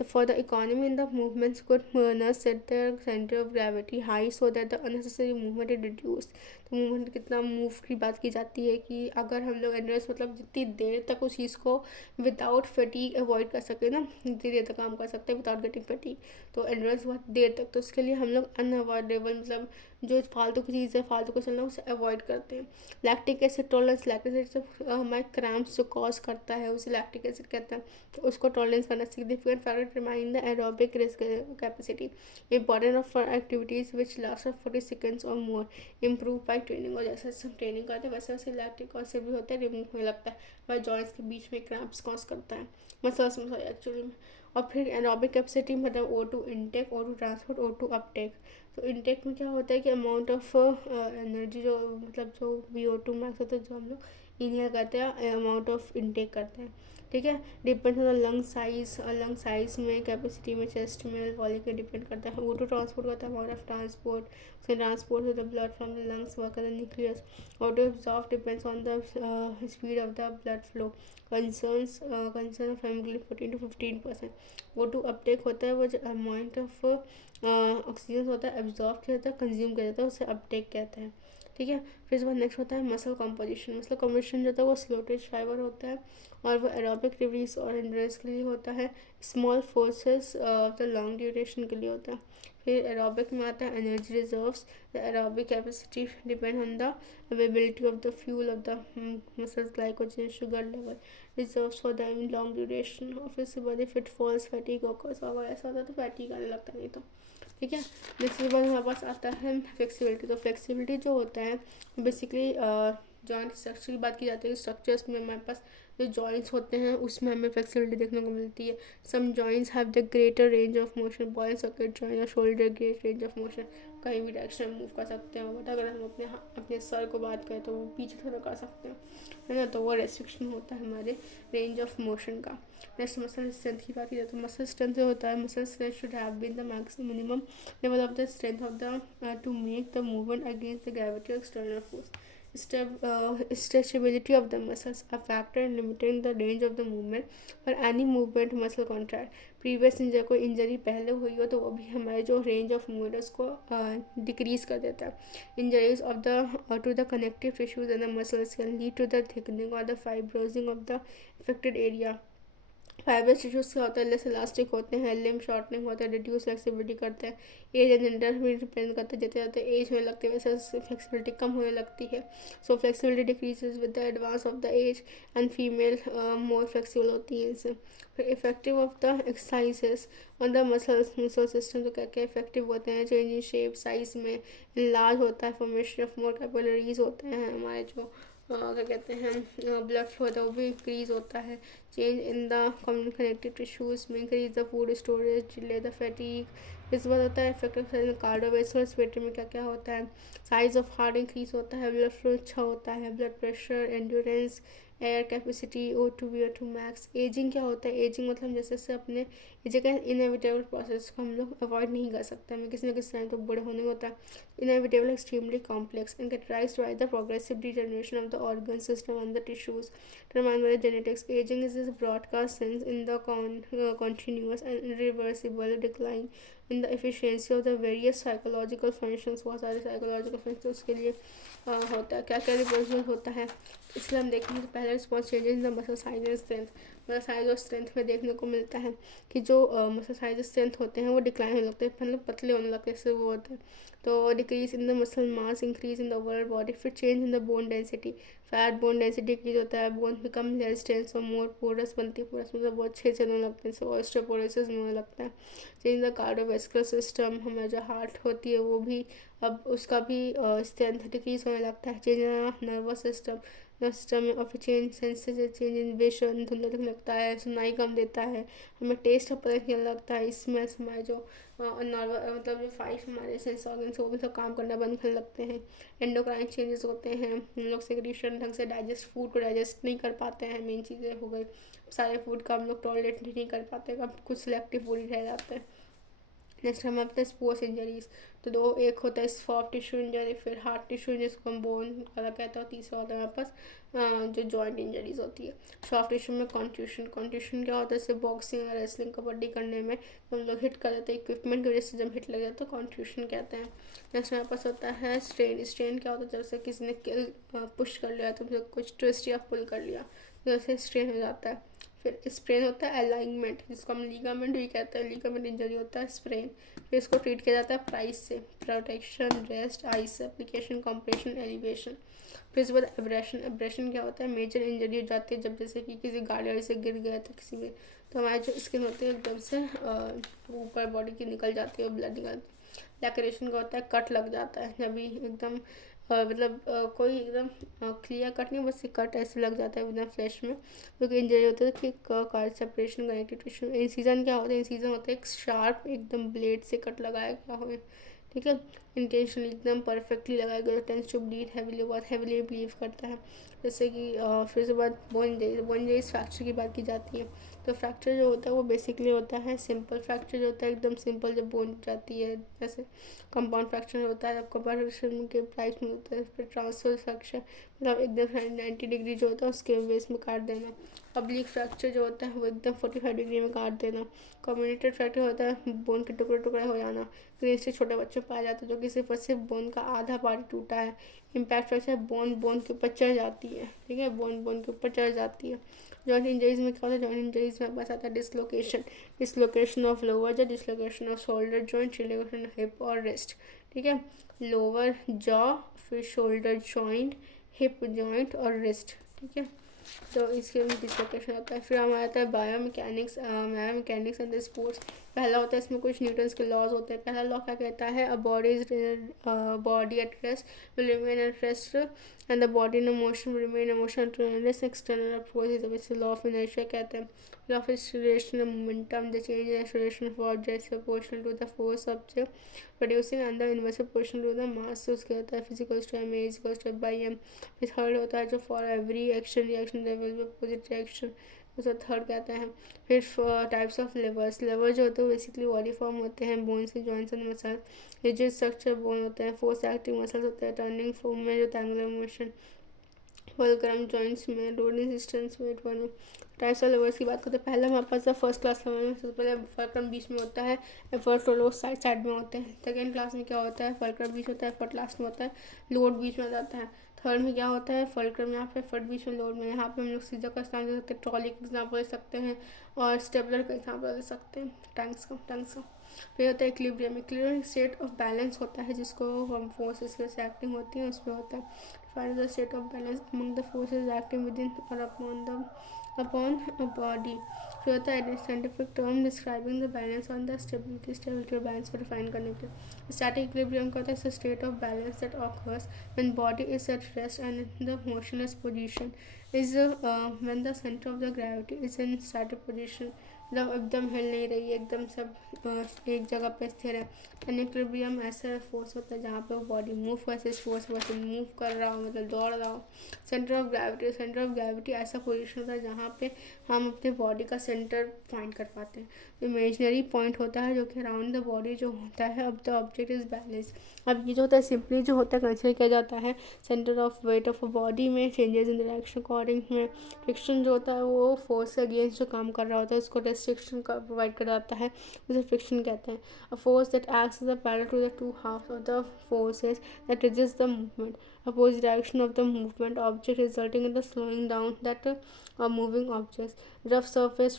For the economy in the movements good runners set the centre of gravity high so that the unnecessary movement is reduce. तो movement कितना move की बात की जाती है कि अगर हम लोग एंड्योरेंस मतलब जितनी देर तक उस चीज़ को विदाउट फटीग अवॉइड कर सके ना, जितनी देर तक काम कर सकते हैं विदाउट गेटिंग फटीग, तो एंड्योरेंस बहुत देर तक, तो उसके लिए हम लोग अनअवॉइडेबल मतलब जो फालतू की चीज़ है, फालतू को चलना, उसे अवॉइड करते हैं। Lactic acid tolerance, lactic acid हमारे क्रैम्प्स जो कॉज करता है उसे लैक्टिक एसिड कहते हैं, तो उसको टॉलरेंस करना significant factor remain the aerobic risk capacity. Important of activities which last of 40 seconds और मोर इम्प्रूव बाई ट्रेनिंग। और जैसे जैसे हम ट्रेनिंग करते हैं वैसे वैसे लैक्टिक एसिड भी होता है रिमूव होने लगता है, हमारे जॉइंट्स के बीच में क्रैम्प्स कॉज करता है, मसल्स में एक्चुअली में। और फिर एरोबिक कैपेसिटी मतलब O2 intake, O2 transport, O2 Uptake. तो इनटेक में क्या होता है कि अमाउंट ऑफ एनर्जी जो मतलब जो VO2 मैक्स होता है जो हम लोग इनहेल करते हैं, अमाउंट ऑफ इनटेक करते हैं। ठीक है। Depend on the lung size, और लंग साइज में कैपेसिटी में चेस्ट में वॉल्यूम पे डिपेंड करता है। O2 ट्रांसपोर्ट करता है अमाउंट ऑफ ट्रांसपोर्ट, उसके transport the blood from the lungs work the nucleus. O2 absorb depends on the speed of the blood flow. Concern of haemoglobin 14 to 15%। O2 Uptake होता है वो जो amount of oxygen होता है absorb किया जाता है, कंज्यूम किया जाता है, उसे अपटेक कहते हैं। ठीक है। फिर इसके बाद नेक्स्ट होता है मसल कॉम्पोजिशन। मसल कॉम्पोजिशन जो होता है वो स्लो ट्विच फाइबर होता है और वो एरोबिक रिलीज और एंड्योरेंस के लिए होता है, small forces of the long duration के लिए होता है। फिर एरोबिक में आता है energy reserves. The aerobic capacity depend on the availability of the fuel of the muscles glycogen sugar level reserves for the long duration. और फिर उसके बाद फिट फॉल्स फैटिक ऑकर्स, अगर ऐसा होता है तो फैटिक आने लगता है, नहीं तो ठीक है। नेक्स्ट के बाद हमारे पास आता है फ्लेक्सिबिलिटी। तो फ्लेक्सिबिलिटी जो होता है बेसिकली जॉइंट स्ट्रक्चर की बात की जाती है, स्ट्रक्चर्स में हमारे पास जो जॉइंट्स होते हैं उसमें हमें फ्लेक्सिबिलिटी देखने को मिलती है. Some joints have the greater range of motion. Ball and socket joint या shoulder great range of motion, कहीं भी डायरेक्शन में मूव कर सकते हैं. बट अगर हम अपने सर को बात करें तो वो पीछे थोड़ा कर सकते हैं, है ना. तो वो रेस्ट्रिक्शन होता है हमारे रेंज ऑफ मोशन का. नेक्स्ट मसल स्ट्रेंथ की बात की जाए तो मसल स्ट्रेंथ जो होता है, muscle strength should have been the maximum minimum level of the strength of the to make the movement against the gravity और external force. Stretchability of the muscles a factor in limiting the range of the movement for any movement muscle contract. Previous injury, कोई injury पहले हुई हो तो वो भी हमारे जो रेंज ऑफ मूवमेंट उसको डिक्रीज कर देता है. Injuries of the to the connective tissues and the muscles can lead to the thickening और the fibrosing of the affected area. Fibrous tissues क्या होता है, लेस इलास्टिक होते हैं, लिम्ब शॉर्टनिंग होता है, रिड्यूस फ्लेक्सिबिलिटी करते हैं. एज एंड जेंडर भी डिपेंड करता है, जैसे जैसे एज होने लगती है वैसे फ्लेक्सिबिलिटी कम होने लगती है. So flexibility decreases with the advance of the age and female more flexible होती है इससे. फिर effective of the exercises on the muscle system. तो क्या क्या इफेक्टिव होते हैं, चेंज इन शेप साइज में, लार्ज होता है, फॉर्मेशन ऑफ मोर कैपिलरीज होते हैं हमारे जो क्या कहते हैं ब्लड फ्लो होता है वो भी इंक्रीज होता है. Change in the connective tissues में increase the food storage, delay the fatigue. इस बात होता है इफेक्टिव कार्डियोवैस्कुलर स्पेक्ट्रम में क्या क्या होता है. साइज ऑफ हार्ट इंक्रीज होता है, ब्लड फ्लो अच्छा होता है, blood pressure, endurance, air capacity, O2 VO2 max. Ageing क्या होता है, एजिंग मतलब जैसे जैसे अपने एज का इनएविटेबल प्रोसेस को हम लोग अवॉइड नहीं कर सकते, हमें किसी न किसी टाइम तो बड़े होने होता है. Inevitable extremely complex and characterised by the progressive degeneration of the organ system and the tissues determined by the genetics. Aging is this broadcast sense in the continuous and irreversible decline in the efficiency of the various psychological functions. बहुत सारे psychological functions के लिए होता है. क्या क्या reversal होता है इसलिए हम देखेंगे. तो पहला response changes in the muscle size and strength. Muscle size और स्ट्रेंथ में देखने को मिलता है कि जो मसल साइज स्ट्रेंथ होते हैं वो डिक्लाइन होने लगते हैं, मतलब पतले होने लगते हैं, इससे वो होता है. तो decrease in the muscle mass, increase in the overall body. फिर change in the bone density. Fat bone density decrease होता है, बोन बिकम लेस डेंस और मोर पोरस बनती है. पोरस मतलब बहुत अच्छे से होने लगते हैं, ऑस्टियोपोरोसिस होने लगता है. चेंज द कार्डियोवैस्कुलर सिस्टम, हमारा जो हार्ट होती है वो भी अब उसका भी स्ट्रेंथ डिक्रीज होने लगता है. चेंज इन नर्वस सिस्टम में और फिर चेंज इन विजन, धुंधला दिखने लगता है, सुनाई कम देता है, हमें टेस्ट का पता नहीं लगता है. इसमें हमारे जो मतलब जो 5 हमारे सेंस ऑर्गन्स वो भी सब काम करना बंद करने लगते हैं. एंडोक्राइन चेंजेस होते हैं, हम लोग सेक्रेशन ढंग से फूड को डाइजेस्ट नहीं कर पाते हैं. मेन चीज़ें हो गई, सारे फूड का हम लोग टॉलरेट नहीं कर पाते, अब कुछ सिलेक्टिव फूड ही रह जाते हैं. नेक्स्ट हमें अपने स्पोर्ट्स इंजरीज. तो दो, एक होता है सॉफ्ट टिश्यू इंजरी, फिर हार्ड टिश्यू इंजरी जिसको हम बोन वाला कहते हैं. तीसरा होता है हमारे पास जो जॉइंट इंजरीज होती है. सॉफ्ट टिश्यू में कॉन्ट्यूशन क्या होता है, जैसे बॉक्सिंग और रेसलिंग कबड्डी करने में हम लोग हिट कर देते हैं, इक्विपमेंट की वजह से जब हिट लग जाए तो कॉन्ट्यूशन कहते हैं. नेक्स्ट हमारे पास होता है स्ट्रेन क्या होता है, जैसे किसी ने पुश कर लिया तो कुछ ट्विस्ट या पुल कर लिया तो जैसे स्ट्रेन हो जाता है. फिर स्प्रेन होता है अलाइनमेंट, जिसको हम लीगामेंट भी कहते हैं. लीगामेंट इंजरी होता है स्प्रेन. फिर इसको ट्रीट किया जाता है प्राइस से, protection, rest, ice application, compression, elevation. फिर इसके बाद एब्रेशन क्या होता है, मेजर इंजरी हो जाती है जब जैसे कि किसी गाड़ी से गिर गया तो किसी में तो हमारी जो स्किन होती है एकदम से ऊपर बॉडी की निकल जाती है और ब्लड निकलती है. लैक्रेशन का होता है कट लग जाता है, जब भी एकदम मतलब कोई एकदम क्लियर कट नहीं, बस कट ऐसे लग जाता है एकदम फ्लैश में, क्योंकि इंजरी होती है कि card separation connective tissue. Incision क्या होता है, इंसिजन होता है एक शार्प एकदम ब्लेड से कट लगाया गया हो, ठीक है, इंटेंशनली एकदम परफेक्टली लगाया गया. टेंस टू ब्लीड हैविली, बहुत हैविली ब्लीव करता है. जैसे कि फिर उसके बाद बोन इंजरीज फ्रैक्चर की बात की जाती है. तो फ्रैक्चर जो होता है वो बेसिकली होता है सिंपल फ्रैक्चर, जो होता है एकदम सिंपल जब बोन जाती है. जैसे कंपाउंड फ्रैक्चर होता है, कंपाउंड फ्रैक्चर के प्राइस में होता है. फिर ट्रांसफर फ्रैक्चर मतलब एकदम 90 डिग्री जो होता है उसके बेस में काट देना. ऑब्लिक फ्रैक्चर जो होता है वो एकदम 45 डिग्री में काट देना. कम्युनिकेटेड फ्रैक्चर होता है बोन के टुकड़े टुकड़े हो जाना. ग्रेस छोटे बच्चों में पाया जाता है जो कि सिर्फ बोन का आधा पार्ट टूटा है. इम्पैक्ट फ्रैक्चर बोन के ऊपर चढ़ जाती है, ठीक है, बोन के ऊपर चढ़ जाती है. जॉइंट इंजरीज में क्या होता है, जॉइंट इंजरीज में बस आता है dislocation of lower jaw, dislocation off shoulder joint, dislocation hip और रिस्ट, ठीक है. लोअर जॉ, फिर शोल्डर जॉइंट, हिप जॉइंट और रिस्ट, ठीक है. तो इसके में डिसलोकेशन होता है. फिर हमारा आता है बायोमैकेनिक्स एंड द स्पोर्ट्स. पहला होता है इसमें कुछ न्यूटन्स के लॉज होते हैं. पहला लॉ क्या कहता है, a body at rest will remain at rest and the body in motion remain motion unless external approach is obviously law of inertia कहते हैं. Law of acceleration and momentum, the change in acceleration of objects proportional to the force object producing and the inverse proportional to the mass. उसके होता है physical to ma is equals to by m. फिर third होता है जो for every action reaction there will be opposite reaction. उसका third कहते हैं. फिर टाइप्स ऑफ लेवर्स. लेवर जो होते हैं बेसिकली बॉडी फॉर्म होते हैं बोन से joints and muscle. Rigid structure bone होते हैं. फोर्स एक्टिंग मसल्स होते हैं. टर्निंग फॉर्म में जो एंगुलर मोशन. फुलक्रम जॉइंट्स में. रोडिंग सिस्टम्स में. टाइप्स ऑफ लेवर्स की बात करते हैं. पहले हमारे पास फर्स्ट क्लास लेवल में सबसे पहले फुलक्रम बीच में होता है. एफर्ट लोड साइड साइड में होते हैं. सेकेंड क्लास में क्या होता है फुलक्रम बीच होता है. एफर्ट लास्ट में होता है. लोड बीच में जाता है. थर्ड में क्या होता है फुलक्रम यहाँ पे एफर्ट बीच में लोड में. यहाँ पे हम लोग सीजर का इस्तेमाल कर सकते हैं. ट्रॉली का एग्जाम्पल ले सकते हैं और स्टेपलर का एग्जाम्पल ले सकते हैं. टैंक्स का. फिर होता है equilibrium. Equilibrium state of balance होता है जिसको हम फोर्सेस से एक्टिंग होती है उसमें होता है. Find the state of balance among the forces acting with in और अपॉन अ बॉडी. फिर होता है scientific term describing the balance on the stability और बैलेंस को डिफाइन करने के लिए. स्टैटिक इक्विलिब्रियम का होता है state of balance that occurs when body is at rest and in the motionless position is when the centre of the gravity is in static position. मतलब एकदम हिल नहीं रही है एकदम सब एक जगह पे स्थिर है. इक्विलिब्रियम ऐसा फोर्स होता है जहाँ पे वो बॉडी मूव वैसे फोर्स वैसे मूव कर रहा हो मतलब दौड़ रहा हो. सेंटर ऑफ ग्रेविटी ऐसा पोजीशन होता है जहाँ पे हम अपने बॉडी का सेंटर फाइंड कर पाते हैं. इमेजनरी पॉइंट होता है जो कि अराउंड द बॉडी जो होता है. अब द ऑब्जेक्ट इज बैलेंस. अब ये जो होता है सिंपली जो होता है कंसिडर किया जाता है centre of weight of body में चेंजेस इन डायरेक्शन अकॉर्डिंग में. फ्रिक्शन जो होता है वो फोर्स अगेंस्ट जो काम कर रहा होता है उसको रेस्ट्रिक्शन का प्रोवाइड कर जाता है उसे फ्रिक्शन कहते हैं. A force that acts as a parallel to the two half of the forces that resist the movement. Opposite direction of the movement object resulting in the slowing down that moving objects. Rough surface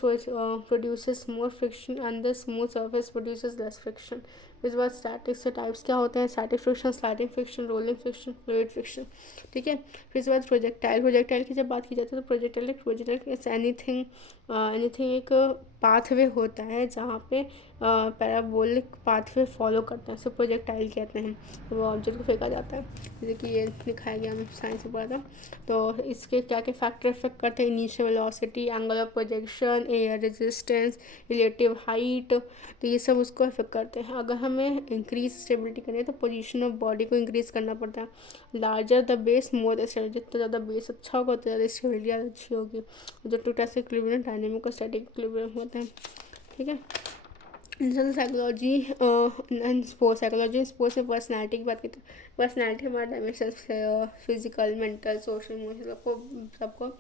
produces more friction and the smooth surface produces less friction. इसके बाद statics के types क्या होते हैं. Static friction, sliding friction, rolling friction, fluid friction. ठीक है. फिर इसके बाद प्रोजेक्टाइल की जब बात की जाती है तो प्रोजेक्टाइल एनीथिंग एक पाथवे होता है जहाँ पे पैराबोलिक पाथवे फॉलो करते हैं. सो प्रोजेक्टाइल कहते हैं. तो वो ऑब्जेक्ट को फेंका जाता है जैसे कि ये दिखाया गया हमें साइंस में पढ़ा था. तो इसके क्या क्या फैक्टर इफेक्ट करते हैं. Initial velocity, angle of projection, air resistance, relative height. तो ये सब उसको इफेक्ट करते हैं. अगर हमें इंक्रीज स्टेबिलिटी करनी है तो पोजीशन ऑफ बॉडी को इंक्रीज करना पड़ता है. Larger the base more the stability. जितना ज़्यादा बेस अच्छा होगा उतना ज़्यादा स्टेबिलिटी अच्छी होगी. जो टू टाइप्स के इक्विलिब्रियम डायनेमिक और स्टैटिक इक्विलिब्रियम होते हैं. ठीक है. Psychology and sports. Psychology and sports में पर्सनैलिटी की बात करते हैं. पर्सनैलिटी हमारा dimension physical mental social emotional सबको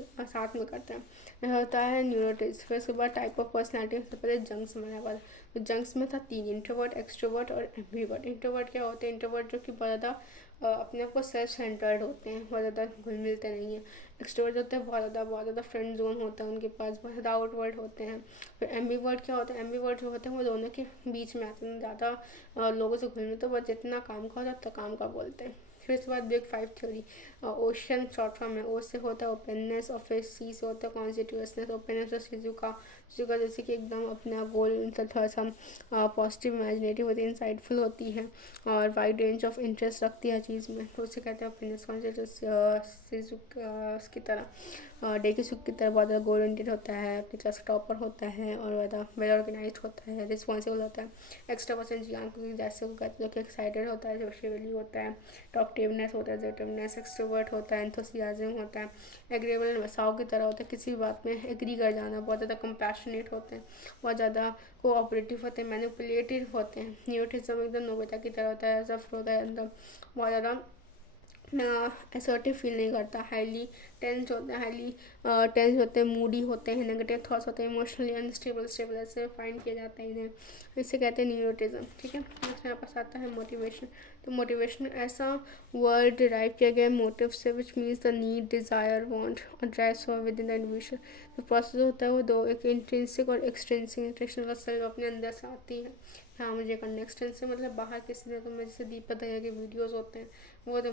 साथ में करते हैं. यह होता है न्यूरोटिक्स. फिर उसके बाद टाइप ऑफ पर्सनैलिटी. सबसे पहले जंक्स में हमारे पास. तो जंक्स में था 3. इंट्रोवर्ट, एक्सट्रोवर्ट और एम्बीवर्ट. इंट्रोवर्ट क्या होते हैं. इंट्रोवर्ट जो कि बहुत ज़्यादा अपने आप को सेल्फ सेंटर्ड होते हैं. बहुत ज़्यादा घुल मिलते नहीं हैं. एक्सट्रोवर्ट होते हैं बहुत ज़्यादा फ्रेंड जोन होता है उनके पास. बहुत ज़्यादा आउटवर्ड होते हैं. फिर एम्बीवर्ट क्या होता है. एम्बीवर्ट जो होते हैं वो दोनों के बीच में आते हैं. ज़्यादा लोगों से घुल मिलते हैं बस जितना काम का होता है उतना काम का बोलते हैं. फिर उसके बाद big 5 theory. Ocean short form है. ओ से होता है ओपननेस और फिर सी से होता है कॉन्स्टिट्यूसनेस. ओपननेस और शिजुका जैसे कि एकदम अपना गोल थोड़ा सा पॉजिटिव इमेजिनेटिव होती है, इंसाइटफुल होती है और वाइड रेंज ऑफ इंटरेस्ट रखती है चीज़ में. तो उसे कहते हैं ओपननेस. कॉन्स्टिट्यूस की तरह डे की सुख की तरह बहुत ज़्यादा गोल ओरिएंटेड होता है. अपनी क्लास का टॉपर होता है और ज़्यादा वेल ऑर्गेनाइज होता है. रिस्पॉन्सिबल होता है. एक्स्ट्रावर्सन जियान को जैसे वो कहते हैं कि एक्साइटेड होता है, सोशली होता है. टॉकटिवनेस होता है, असर्टिवनेस. एक्सट्रोवर्ट होता है, एंथुसियाज्म होता है. एग्रीएबल वसाओं की तरह होता है, किसी भी बात में एग्री कर जाना. बहुत ज़्यादा कंपैशनेट होते हैं, बहुत ज़्यादा कोऑपरेटिव होते हैं, मैनिपुलेटिव होते हैं. न्यूरोटिज्म एकदम नोबिता की तरह होता है. सब होता है एकदम बहुत ज़्यादा असर्टिव फील नहीं करता. हाईली टेंस होते हैं, मूडी होते हैं, नेगेटिव थॉट्स होते हैं, इमोशनली अनस्टेबल ऐसे फाइंड किए जाते हैं इन्हें. इससे कहते हैं न्यूरोटिज्म. ठीक है. यहाँ पास आता है मोटिवेशन. तो मोटिवेशन ऐसा वर्ड डिराइव किया गया है मोटिव से which means the need, desire, want और drive for within the individual. तो प्रोसेस होता है वो दो, एक इंट्रिंसिक और एक्सट्रिंसिक. इंट्रिंसिक का सेल्फ अपने अंदर से आती है, हाँ मुझे करना. एक्सट्रिंसिक मतलब बाहर किसी ने, तो मैं जैसे दीपक दया के वीडियोज़ होते हैं वो तो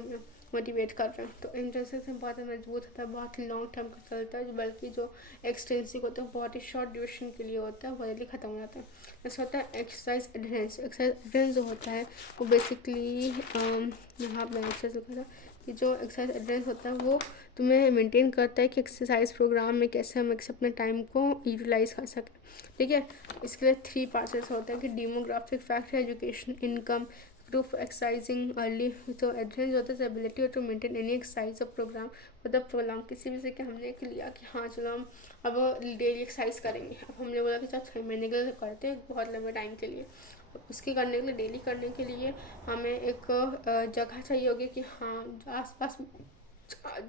मोटिवेट कर रहे हैं. तो इंट्रिंसिक से बहुत मजबूत होता है, बहुत ही लॉन्ग टर्म का चलता है. बल्कि जो एक्सट्रिंसिक होता है बहुत ही शॉर्ट ड्यूरेशन के लिए होता है, बहुत जल्दी खत्म हो जाता है. जैसे होता है एक्सरसाइज एडहेरेंस. एक्सरसाइज एडहेरेंस जो होता है वो बेसिकली यहाँ मैंने अच्छे से लिखा था कि जो एक्सरसाइज एड्रेस होता है वो तुम्हें मेंटेन करता है कि एक्सरसाइज प्रोग्राम में कैसे हम अपने टाइम को यूटिलाइज कर सकें, ठीक है। इसके लिए 3 पार्ट्स ऐसा होता है कि demographic factor, education, income, group exercising early. तो एड्रेस होता है ability to maintain any exercise of programme, मतलब प्रोग्राम किसी भी से कि हमने लिया कि हाँ चलो हम अब डेली एक्सरसाइज करेंगे। अब हमने बोला कि चलो 6 महीने के लिए करते हैं, बहुत लंबे टाइम के लिए। उसके करने के लिए, डेली करने के लिए हमें एक जगह चाहिए होगी कि हाँ आसपास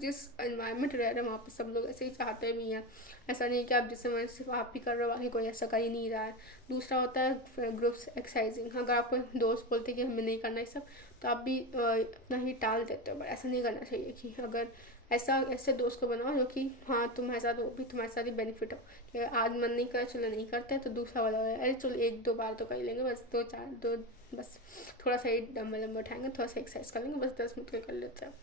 जिस एनवायरनमेंट रह रहे हैं वहाँ पे सब लोग ऐसे ही चाहते भी हैं। ऐसा नहीं कि आप जिस समय सिर्फ आप ही कर रहे हो, बाकी कोई ऐसा कर ही नहीं रहा है। दूसरा होता है ग्रुप्स एक्सरसाइजिंग। अगर आपको दोस्त बोलते हैं कि हमें नहीं करना ये सब, तो आप भी अपना ही टाल देते हो। बट ऐसा नहीं करना चाहिए कि अगर ऐसे दोस्त को बनाओ जो कि हाँ तुम्हारे साथ वो भी तुम्हारे साथ ही बेनिफिट हो, कि आज मन नहीं कर चलो नहीं करते, तो दूसरा वाला अरे चलो 1-2 बार तो कर ही लेंगे, बस 2-4 बस थोड़ा सा ही डम्बल लंबा उठाएंगे, थोड़ा सा एक्सरसाइज कर लेंगे, बस 10 मिनट के कर लेते हैं।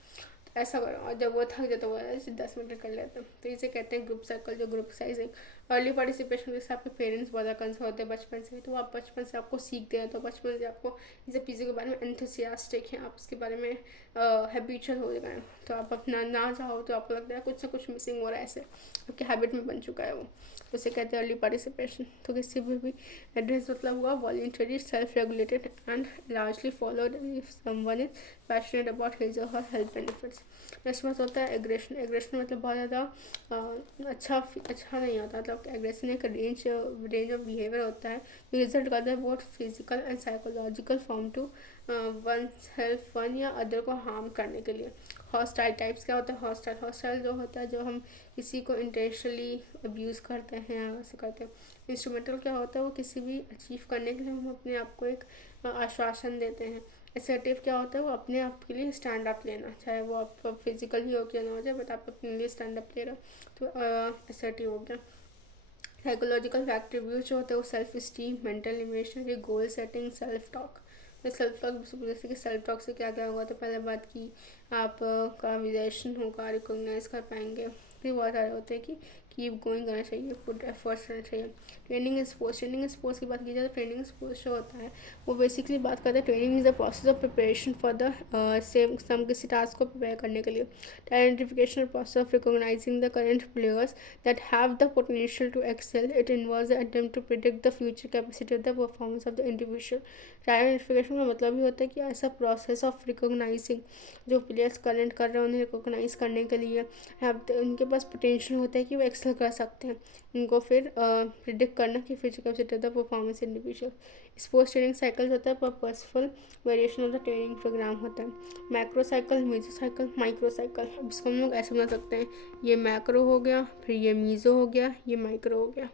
तो ऐसा करो, और जब वो थक जाए तो वो 10 मिनट कर लेते हैं। तो इसे कहते हैं ग्रुप सर्कल, जो ग्रुप एक्सरसाइजिंग। अर्ली पार्टिसिपेशन, जैसे आपके पेरेंट्स बहुत कंसर्न होते हैं बचपन से, तो आप बचपन से आपको सीखते हैं, तो बचपन से आपको इन सब चीज़ों के बारे में एंथुसियास्टिक हैं, आप उसके बारे में हैबिचुअल हो गए हैं। तो आप अपना ना चाहो तो आपको लगता है कुछ ना कुछ मिसिंग हो रहा है, ऐसे आपके हैबिट में बन चुका है वो, उसे कहते हैं अर्ली पार्टिसिपेशन। तो किसी भी एड्रेस मतलब हुआ voluntary, self regulated and largely followed if someone is passionate about his और हर हेल्थ बेनिफिट्स। नेक्स्ट बात होता है एग्रेशन। एग्रेशन मतलब बहुत ज़्यादा अच्छा नहीं होता, मतलब एग्रेशन एक रेंज ऑफ बिहेवियर होता है जो रिजल्ट करता है both physical and psychological form to one self, one या अदर को हार्म करने के लिए। हॉस्टाइल टाइप्स क्या होता है? हॉस्टाइल जो होता है जो हम किसी को इंटेंशनली अब्यूज़ करते हैं या वैसे करते हैं। इंस्ट्रूमेंटल क्या होता है? वो किसी भी अचीव करने के लिए हम अपने आप को एक आश्वासन देते हैं। असर्टिव क्या होता है? वो अपने आप के लिए स्टैंड अप लेना, चाहे वो आप फिजिकल ही हो क्या ना हो जाए, बट आप अपने लिए स्टैंड अप ले रहे हो, तो असर्टिव हो गया। साइकोलॉजिकल एट्रीब्यूट जो होते हैं वो self esteem, mental emotional, goal setting, self talk. तो सेल्फ टॉक जैसे कि सेल्फ टॉक से क्या क्या होगा, तो पहले बात की आप का विजेशन होगा, रिकोगनाइज कर पाएंगे। फिर बहुत सारे होते हैं कि कीप गोइंग करना चाहिए, पुट एफर्ट्स करना चाहिए। ट्रेनिंग स्पोर्ट्स की बात की जाए तो ट्रेनिंग स्पोर्ट्स जो होता है वो बेसिकली बात करते हैं training is the process of preparation for the same some किसी टास्क को प्रिपेयर करने के लिए। Identification process of recognizing the current players that have the potential to excel. It involves the attempt to predict the future capacity of the performance of the individual. Identification का मतलब ही होता है कि ऐसा प्रोसेस ऑफ रिकोगनाइजिंग, जो players current कर रहे हैं उन्हें रिकोगनाइज करने के लिए उनके पास पोटेंशियल होता है कि वो एक्सेल कर सकते हैं, उनको फिर प्रिडिक्ट करना कि future capacity of the performance individual. Sports training cycles होता है purposeful variation of the training programme होता है। Macro cycle, meso cycle, micro cycle. अब इसको हम लोग ऐसे बना सकते हैं, ये मैक्रो हो गया, फिर ये मीज़ो हो गया, ये माइक्रो हो गया,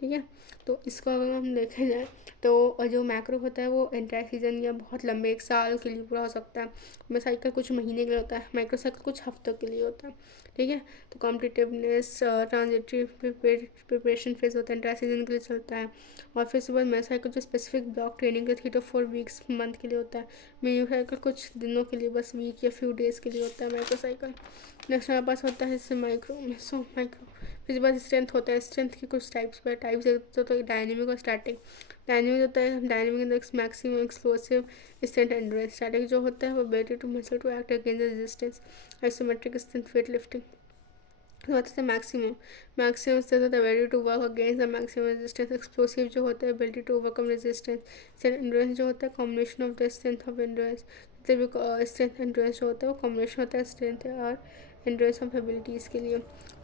ठीक है। तो इसको अगर हम देखे जाए तो जो मैक्रो होता है वो एंटायर सीजन या बहुत लंबे 1 साल के लिए पूरा हो सकता है। मैं साइकिल कुछ महीने के लिए होता है, माइक्रो साइकिल कुछ हफ्तों के लिए होता है, ठीक है। तो कॉम्पिटिटिवनेस ट्रांजिटरी प्रिपरेशन फेज होता है, एंटायर सीजन के लिए चलता है। और फिर उसके बाद मैं साइकिल जो स्पेसिफिक ब्लॉक ट्रेनिंग के 3 to 4 वीक्स मंथ के लिए होता है। मेन्यू साइकिल कुछ दिनों के लिए, बस वीक या फ्यू डेज़ के लिए होता है माइक्रो साइकिल। नेक्स्ट हमारे पास होता है इससे माइक्रो फिर बाद स्ट्रेंथ होता है। स्ट्रेंथ के कुछ टाइप्स तो डायनेमिक और स्टैटिक। डायनेमिक होता है dynamic maximum explosive strength endurance. Static जो होता है वो ability to muscle to act against resistance, isometric strength, weight lifting. होता है मैक्सिमम से होता है ability to work against the maximum resistance. Explosive जो होता है ability to overcome resistance. Endurance जो होता है combination of the strength of endurance, मतलब स्ट्रेंथ एंड्योरेंस जो होता है वो कॉम्बिनेशन होता है स्ट्रेंथ और एंड्योरेंस ऑफ एबिलिटीज़ के लिए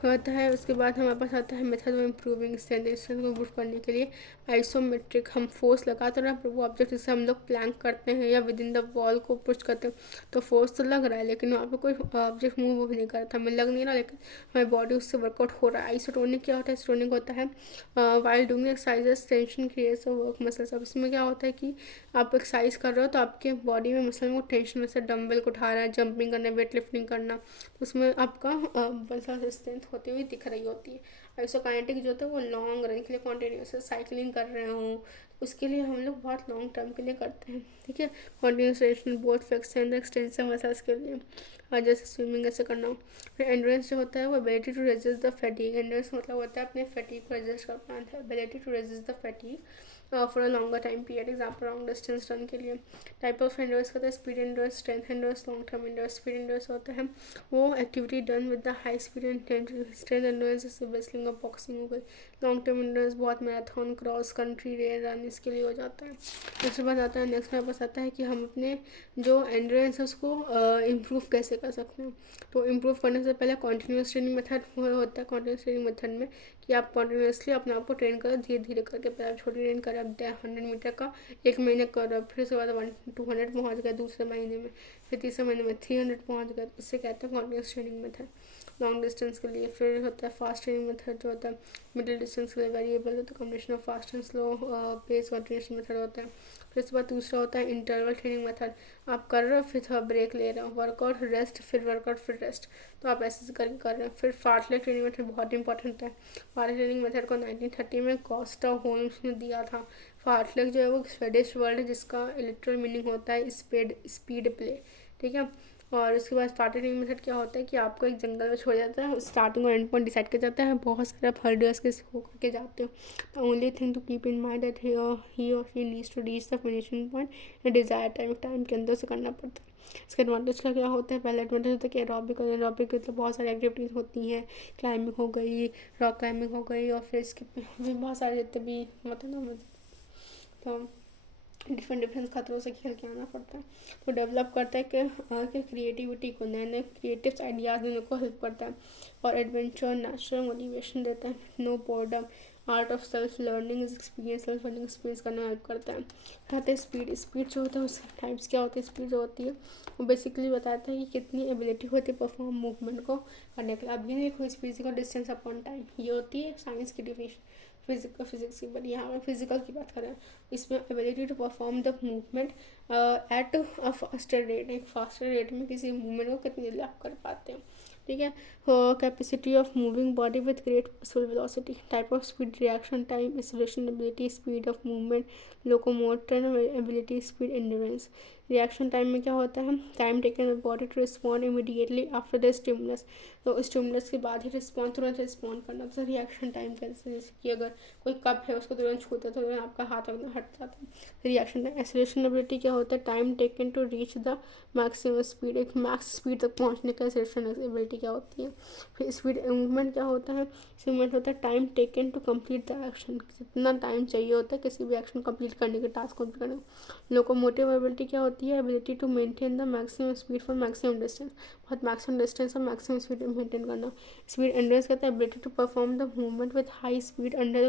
होता है। उसके बाद हमारे पास आता है मेथड ऑफ इम्प्रूविंग स्ट्रेंथ को इम्प्रूव करने के लिए आइसोमेट्रिक। हम फोर्स लगाते हैं वो ऑब्जेक्ट जैसे हम लोग प्लैंक करते हैं या विद इन द वॉल को पुश करते हैं, तो फोर्स तो लग रहा है लेकिन वहाँ पे कोई ऑब्जेक्ट मूव नहीं कर रहा था, हमें लग नहीं रहा, लेकिन हमारी बॉडी उससे वर्कआउट हो रहा है। आइसोटोनिक क्या होता है? आइसोटोनिक होता है while doing exercises tension creates a work muscles. अब इसमें क्या होता है कि आप एक्सरसाइज कर रहे हो तो आपके बॉडी में मसल में टेंशन, जैसे डम्बल को उठा रहा है, जंपिंग करना, वेट लिफ्टिंग करना, उसमें आपका मसल स्ट्रेंथ होती हुई दिख रही होती है। आइसोकाइनेटिक जो होता है वो लॉन्ग रन के लिए कॉन्टिन्यूस साइकिलिंग कर रहे हों, उसके लिए हम लोग बहुत लॉन्ग टर्म के लिए करते हैं, ठीक है। Continuous ration both flexion and extension muscles के लिए, और जैसे स्विमिंग ऐसे करना हो। फिर एंड्योरेंस जो होता है वो ability to resist the fatigue. Endurance मतलब होता है अपने फैटीग को रेजिस्ट कर पाना है, ability to resist the fatigue for a longer time period, example long distance run के लिए। टाइप ऑफ एंडोर्स होता है speed endurance, strength endurance, long term endurance. Speed endurance होता है वो activity done with the high speed and intensity. Strength endurance जैसे wrestling और boxing हो गई। लॉन्ग टर्म एंडोर्स बहुत marathon, cross country, race run इसके लिए हो जाता है। नेक्स्ट बात आता है, नेक्स्ट मेरे पास आता है कि हम अपने जो एंड्योरेंस है उसको इम्प्रूव कैसे कर सकते हैं। तो इम्प्रूव करने से पहले कॉन्टीन्यूस ट्रेनिंग मेथड होता है। कॉन्टीन्यूस ट्रेनिंग मेथड में कि आप कॉन्टीन्यूसली अपने आप को ट्रेन करो, धीरे धीरे करके। पहले आप छोटी ट्रेन कर, अब 100 मीटर का 1 महीने करो, फिर उसके बाद 200 पहुँच गए दूसरे महीने में, फिर तीसरे महीने में 300 पहुँच गए। इससे कहते हैं continuous training method long distance के लिए। फिर होता है फास्ट ट्रेनिंग मेथड जो होता है मिडिल डिस्टेंस के लिए वेरिएबल होता है, combination of fast and slow pace continuation method होता है। फिर उसके बाद दूसरा होता है इंटरवल ट्रेनिंग मेथड। आप कर रहे हो फिर थोड़ा ब्रेक ले रहे हो, वर्कआउट रेस्ट फिर वर्कआउट फिर रेस्ट, तो आप ऐसे करके कर रहे हैं। फिर फार्टलेग ट्रेनिंग मेथड बहुत इंपॉर्टेंट है। फार्टलेग ट्रेनिंग मेथड को 1930 में कॉस्टा होम्स ने दिया था। फार्टलेग जो है वो स्वेडिश वर्ड है जिसका लिटरल मीनिंग होता है स्पीड प्ले, ठीक है। और उसके बाद फार्टलेग ट्रेनिंग मेथड क्या होता है कि आपको एक जंगल में छोड़ जाता है, स्टार्टिंग और एंड पॉइंट डिसाइड किया जाता है, बहुत सारे आप हर्डल्स के होकर के जाते हो। The only thing to keep in mind that he और she needs to reach the finishing point desire time के अंदर से करना पड़ता है। इसके एडवांटेज का क्या होता है, पहले एडवांटेज होता है कि एरोबिक तो बहुत सारी एक्टिविटीज़ होती हैं, क्लाइंबिंग हो गई, रॉक क्लाइंबिंग हो गई, और फिर इसके भी बहुत सारे जितने भी मतलब ना तो डिफरेंट खतरों से खेल के आना पड़ता है। तो डेवलप करता है कि क्रिएटिविटी को, नए नए क्रिएटिव आइडियाज़ देने को हेल्प करता है, और एडवेंचर नेचुरल मोटिवेशन देता है। No boredom, art of self learning self learning experience करना हेल्प करता है। कहते हैं स्पीड जो होता है उसके टाइप्स क्या होते हैं। स्पीड जो होती है वो बेसिकली बताता है कि कितनी एबिलिटी होती है परफॉर्म मूवमेंट को करने के लिए। अब ये नहीं कोई फिजिकल डिस्टेंस अपॉन टाइम, ये होती है साइंस की डिफिनेशन फिजिक्स की, बट यहाँ पर फिजिकल की बात करें। इसमें ability to perform the movement at a faster rate, एक फास्टर रेट में किसी मूवमेंट को कितनी जल्दी आप कर पाते हैं, ठीक है। Capacity of moving body with great possible velocity. Type of speed, reaction time, acceleration ability, speed of movement, locomotor ability, speed endurance. Reaction time में क्या होता है, time taken by body to respond immediately after the stimulus, तो stimulus के बाद ही तुरंत respond करना, तो रिएक्शन टाइम कहते हैं। जैसे कि अगर कोई कप है उसको तुरंत छूते तो तुरंत आपका हाथ एकदम हट जाता है, रिएक्शन टाइम। एक्सेलरेशन एबिलिटी क्या होता है, time taken to reach the maximum speed, एक मैक्स स्पीड तक पहुंचने का एक्सेलरेशन एबिलिटी क्या होती है। फिर स्पीड मूवमेंट क्या होता है, मूवमेंट होता है time taken to complete the action, कितना टाइम चाहिए होता है किसी भी एक्शन कंप्लीट करने के, टास्क कंप्लीट करने को। लोकोमोटिव एबिलिटी क्या होती है, ability to maintain the maximum speed for maximum distance, बहुत मैक्सिमम डिस्टेंस और मैक्सिमम स्पीड मेंटेन करना। स्पीड एंड्योरेंस कहता है ability to perform the movement with high speed under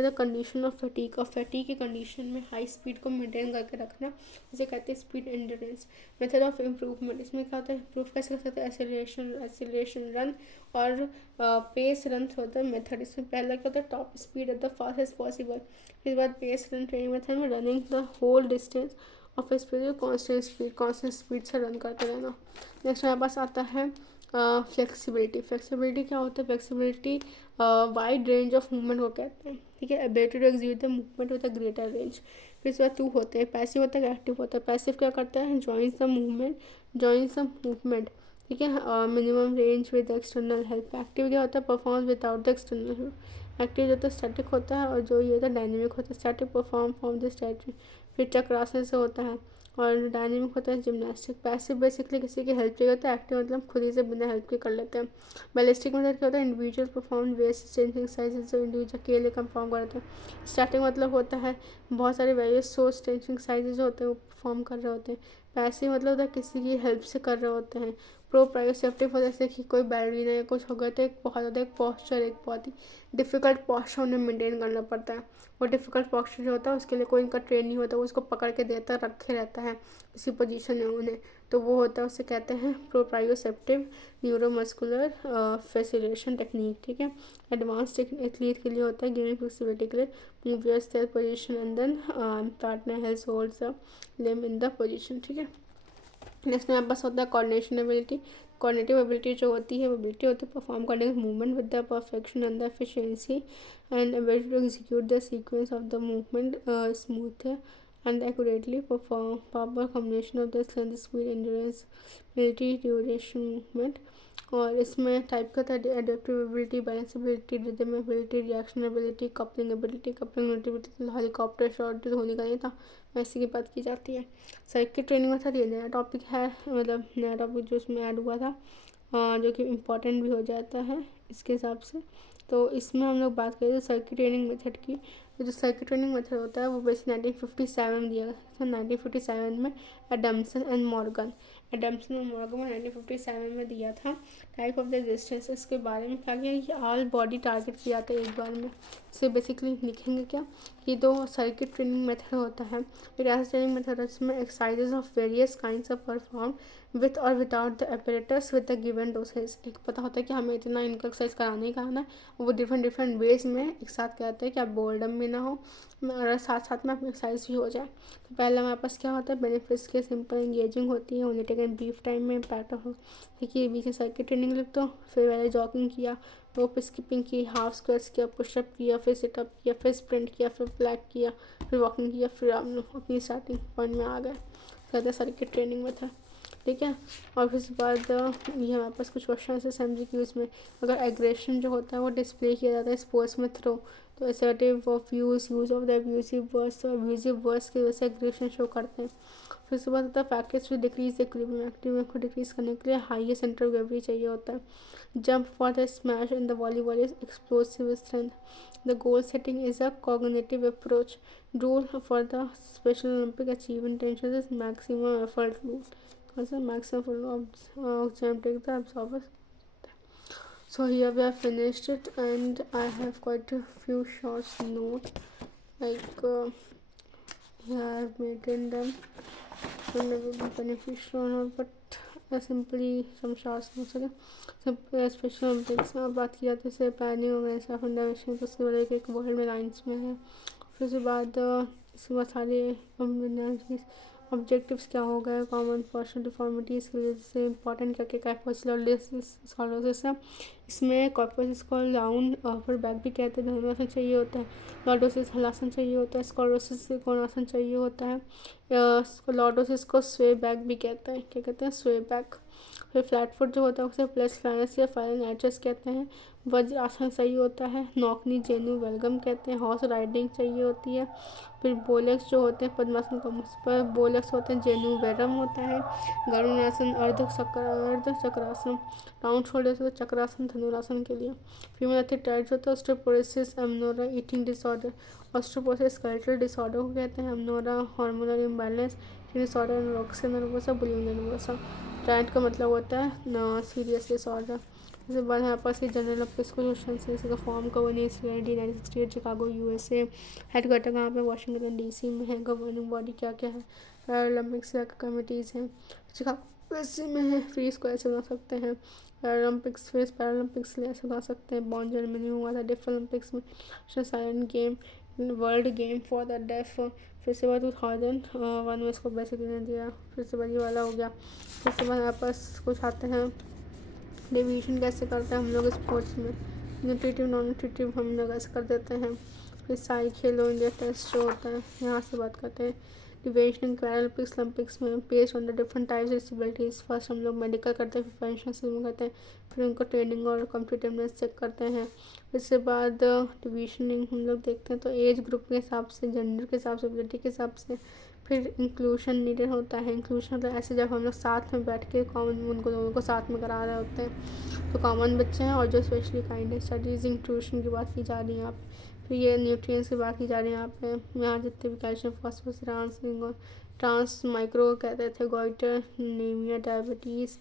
the condition of fatigue, और fatigue की कंडीशन में high speed को maintain करके रखना, इसे कहते हैं speed endurance. Method of improvement, इसमें क्या होता है, इम्प्रूव कैसे कर सकते हैं, एक्सेलरेशन रन और पेस रन होता है मेथड। इसमें पहला क्या होता है, top speed at the fastest possible. फिर बाद पेस रन ट्रेनिंग मेथड में running the whole distance of speed, constant speed से रन करते रहना। नेक्स्ट हमारे पास आता है फ्लेक्सिबिलिटी क्या होता है, flexibility wide range of movement को कहते हैं, ठीक है। Ability to execute the movement with a greater range. फिर इसके बाद टू होते हैं, पैसिव होता है, एक्टिव होता है। पैसिव क्या करता है, जॉइंस द मूवमेंट, ठीक है, minimum range with external help. Active क्या होता है, perform without the external help. Active जो होता है स्टैटिक होता है, और जो ये होता है डायनेमिक होता है। Static perform from the static, फिर चक्रासन से होता है, और डायनेमिक होता है जिमनास्टिक। पैसिव बेसिकली किसी की हेल्प चाहिए होता है, एक्टिव मतलब खुद ही से बिना हेल्प के कर लेते हैं। बैलिस्टिक मेथड क्या होता है, individual perform various strength exercises जो इंडिविजुअल अकेले परफॉर्म करते हैं। स्टार्टिंग मतलब होता है बहुत सारे वेरियस सोर्स स्ट्रेंथ एक्सरसाइजेज होते हैं वो परफॉर्म कर रहे होते हैं। पैसिव मतलब होता है किसी की हेल्प से कर रहे होते हैं। प्रोप्रायोसेप्टिव होता है जैसे कि कोई बैलरीना या कुछ हो गया तो एक बहुत ज़्यादा एक पॉस्चर, एक बहुत ही डिफ़िकल्ट पॉस्चर उन्हें मेंटेन करना पड़ता है। वो डिफ़िकल्ट पॉस्चर जो होता है उसके लिए कोई इनका ट्रेन नहीं होता, वो उसको पकड़ के देता रखे रहता है किसी पोजीशन में उन्हें, तो वो होता है, उसे कहते हैं प्रोप्रायोसेप्टिव न्यूरोमस्कुलर फैसिलेशन टेक्निक, ठीक है। एडवांस एथलीट के लिए होता है गेनिंग फ्लेक्सिबिलिटी के लिए, move yourself position and then partner helps holds the limb in the position, ठीक है। नेक्स्ट में हमारे पास होता है कोऑर्डिनेशन एबिलिटी। कोऑर्डिनेटिव एबिलिटी जो होती है वो एबिलिटी होती है परफॉर्म करने का movement with the perfection and the efficiency, and ability to execute the sequence of the movement smooth and accurately perform proper combination of the strength, speed, endurance, ability, duration, movement. और इसमें type का था adaptability, balance ability, rhythm ability, reaction ability, coupling ability. Coupling ability helicopter shot Dhoni का नहीं था, वैसे की बात की जाती है। सर्किट ट्रेनिंग मेथड ये नया टॉपिक है, मतलब नया टॉपिक जो इसमें ऐड हुआ था, जो कि इम्पोर्टेंट भी हो जाता है इसके हिसाब से। तो इसमें हम लोग बात करें तो सर्किट ट्रेनिंग मेथड की। तो जो सर्किट ट्रेनिंग मेथड होता है वो बेसिक 1957 दिया गया था। 1957 में एडम्सन एंड मॉर्गन में 1957 में दिया था। टाइप ऑफ द रेजिस्टेंस, इसके बारे में क्या किया कि ऑल बॉडी टारगेट किया था एक बार में। इसे बेसिकली लिखेंगे क्या कि दो सर्किट ट्रेनिंग मेथड होता है। एक ऐसा ट्रेनिंग मेथड है जिसमें exercises of various kinds of perform with और without the apparatus with the given dosage. एक पता होता है कि हमें इतना इनका एक्सरसाइज कराना ही कराना है, वो डिफरेंट वेज में एक साथ कहते हैं कि आप बोर्डम भी ना हो और साथ साथ में अपनी एक्सरसाइज भी हो जाए। तो पहले हमारे पास क्या होता है, बेनिफिट्स के सिंपल एंगेजिंग होती है, ओनली टेकन ब्रीफ टाइम में पैटर्न हो। देखिए बीच में सर्किट ट्रेनिंग लिख दो, फिर पहले जॉगिंग किया, रोप स्किपिंग की, हाफ स्क्वाट्स किया, पुशअप किया, फिर सिटअप किया, फिर स्प्रिंट किया, फिर प्लैंक किया, फिर वॉकिंग किया, फिर आप लोग अपनी स्टार्टिंग पॉइंट में आ गए। कहते हैं सर्किट ट्रेनिंग में था, ठीक है। और फिर उसके बाद ये हमारे पास कुछ क्वेश्चन है एमसीक्यूज में। अगर एग्रेशन जो होता है वो डिस्प्ले किया जाता है स्पोर्ट्स में थ्रो, तो assertive of use of the abusive words, तो अब्यूसिव वर्ड्स की वजह से एग्रेशन शो करते हैं। फिर उसके बाद होता है factors to decrease equilibrium, active को डिक्रीज करने के लिए हाईएस्ट सेंटर ऑफ ग्रेविटी चाहिए होता है। Jump for the smash in the volleyball is explosive strength. The goal setting is a cognitive approach. Rule for the special Olympic achieve intention is maximum effort rule. Also maximum oxygen take the absorber. So here we have finished it, and I have quite a few short notes, like here I have maintained them, and they will be beneficial or not, but simply some short notes. Okay, so special Olympics में बात की जाती है planning organisation फंडामेशन, तो उसके बाद एक world में लाइन्स में है। फिर उसके बाद सारे ऑब्जेक्टिव्स क्या हो गए, कॉमन पर्सनल डिफॉर्मिटीज़ की वजह से इंपॉर्टेंट क्या क्या स्कॉलोसिस है। इसमें कॉर्पोसिस को राउंड फिर बैक भी कहते हैं, धनुरासन चाहिए होता है। लॉर्डोसिस हलासन चाहिए होता है। स्कॉलोसिस से कोणासन चाहिए होता है। लॉर्डोसिस को स्वे बैक भी कहते हैं, क्या कहते हैं, स्वे बैक। फिर फ्लैट फुट जो होता है उसे प्लस लाइनस या फाइनल एड्रेस कहते हैं। वज्र आसन चाहिए होता है। नौकनी जेनु वेलगम कहते हैं। हॉर्स राइडिंग चाहिए होती है। फिर बोलेक्स जो होते हैं पद्मासन का पर बोलेक्स होते हैं, जेनु वेरम होता है। गरुणासन अर्ध चक्रासन, राउंड शोल्डर्स होता है, चक्रासन धनुरासन के लिए। फीमेल एथिटाइड्स होता है osteoporosis amenorrhea eating disorder. Osteoporosis skeletal disorder को कहते हैं। Amenorrhea hormonal imbalance disorder, anorexia nervosa, bulimia nervosa. टाइट का मतलब होता है सीरियस डिसऑर्डर। इसके बाद हमारे पास ये जनरल ऑफिस को क्वेश्चन है, इसका फॉर्म का 1968 चिकागो यूएसए। हेडक्वार्टर कहाँ पे, वाशिंगटन डीसी में है। गवर्निंग बॉडी क्या क्या है, पैरालंपिक्स कमिटीज़ हैं, चिकागो यूएसए में है। फिर इसको ऐसे बना सकते हैं पैरालंपिक्स, फिर पैरालंपिक्स ले ऐसे बना सकते हैं। बॉन जर्मनी में हुआ था। डेफ ओलंपिक्स में silent game, world game for the deaf. फिर से बाद 2001 में इसको बेसिकली दिया। फिर से बाद ये वाला हो गया। फिर से बाद हमारे पास कुछ आते हैं डिवीजन कैसे करते हैं हम लोग स्पोर्ट्स में, न्यूट्रिटिव नॉन न्यूट्रिटिव हम लोग ऐसे कर देते हैं। फिर साई खेलो इंडिया टेस्ट जो होता है यहाँ से बात करते हैं। डिवीजन पैरालंपिक्स ओलंपिक्स में based on the different types of disabilities, first हम लोग मेडिकल करते हैं, फिर पेंशन शुरू करते हैं, फिर उनको ट्रेनिंग और कॉम्पिटिटिवनेस चेक करते हैं। इसके बाद डिविजनिंग हम लोग देखते हैं, तो एज ग्रुप के हिसाब से, जेंडर के हिसाब से, एबिलिटी के हिसाब से। फिर इंक्लूशन नीडेड होता है। इंक्लूशन मतलब ऐसे जब हम लोग साथ में बैठ के कॉमन उनको दोनों को साथ में करा रहे होते हैं, तो कॉमन बच्चे हैं और जो स्पेशली काइंड स्टडीज़ इंक्लूशन की बात की जा रही है यहाँ पे। फिर ये न्यूट्रिएंट्स की बात की जा रही है यहाँ पे। यहाँ जितने भी कैल्शियम फॉस्फोरस ट्रांस माइक्रो कहते थे, गोइटर, नीमिया, डायबिटीज़,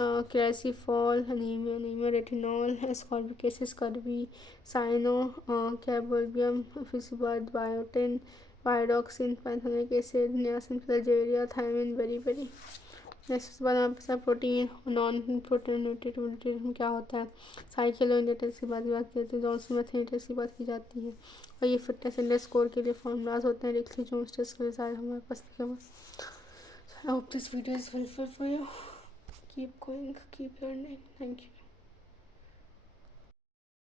क्रेसीफॉल, anaemia, retinol, ascorbic acid, scurvy, cyanocobalamin, फिर उसके बाद biotin, pyridoxine, pantothenic acid, niacin, pellagra, thiamine, beriberi. Next उसके बाद हमारे पास प्रोटीन, नॉन प्रोटीन न्यूट्रिएंट क्या होता है। साइकिलो इंडेटेस की बात करती है, जॉनसन मैथनीटेस की बात की जाती है। और ये फिटनेस इंडेक्स स्कोर के लिए फॉर्मूलाज होते हैं। रिक्सी जोन्स टेस्ट के लिए सारे हमारे पास लिखे हुए। I hope this video is helpful for you. Keep going, keep learning. Thank you.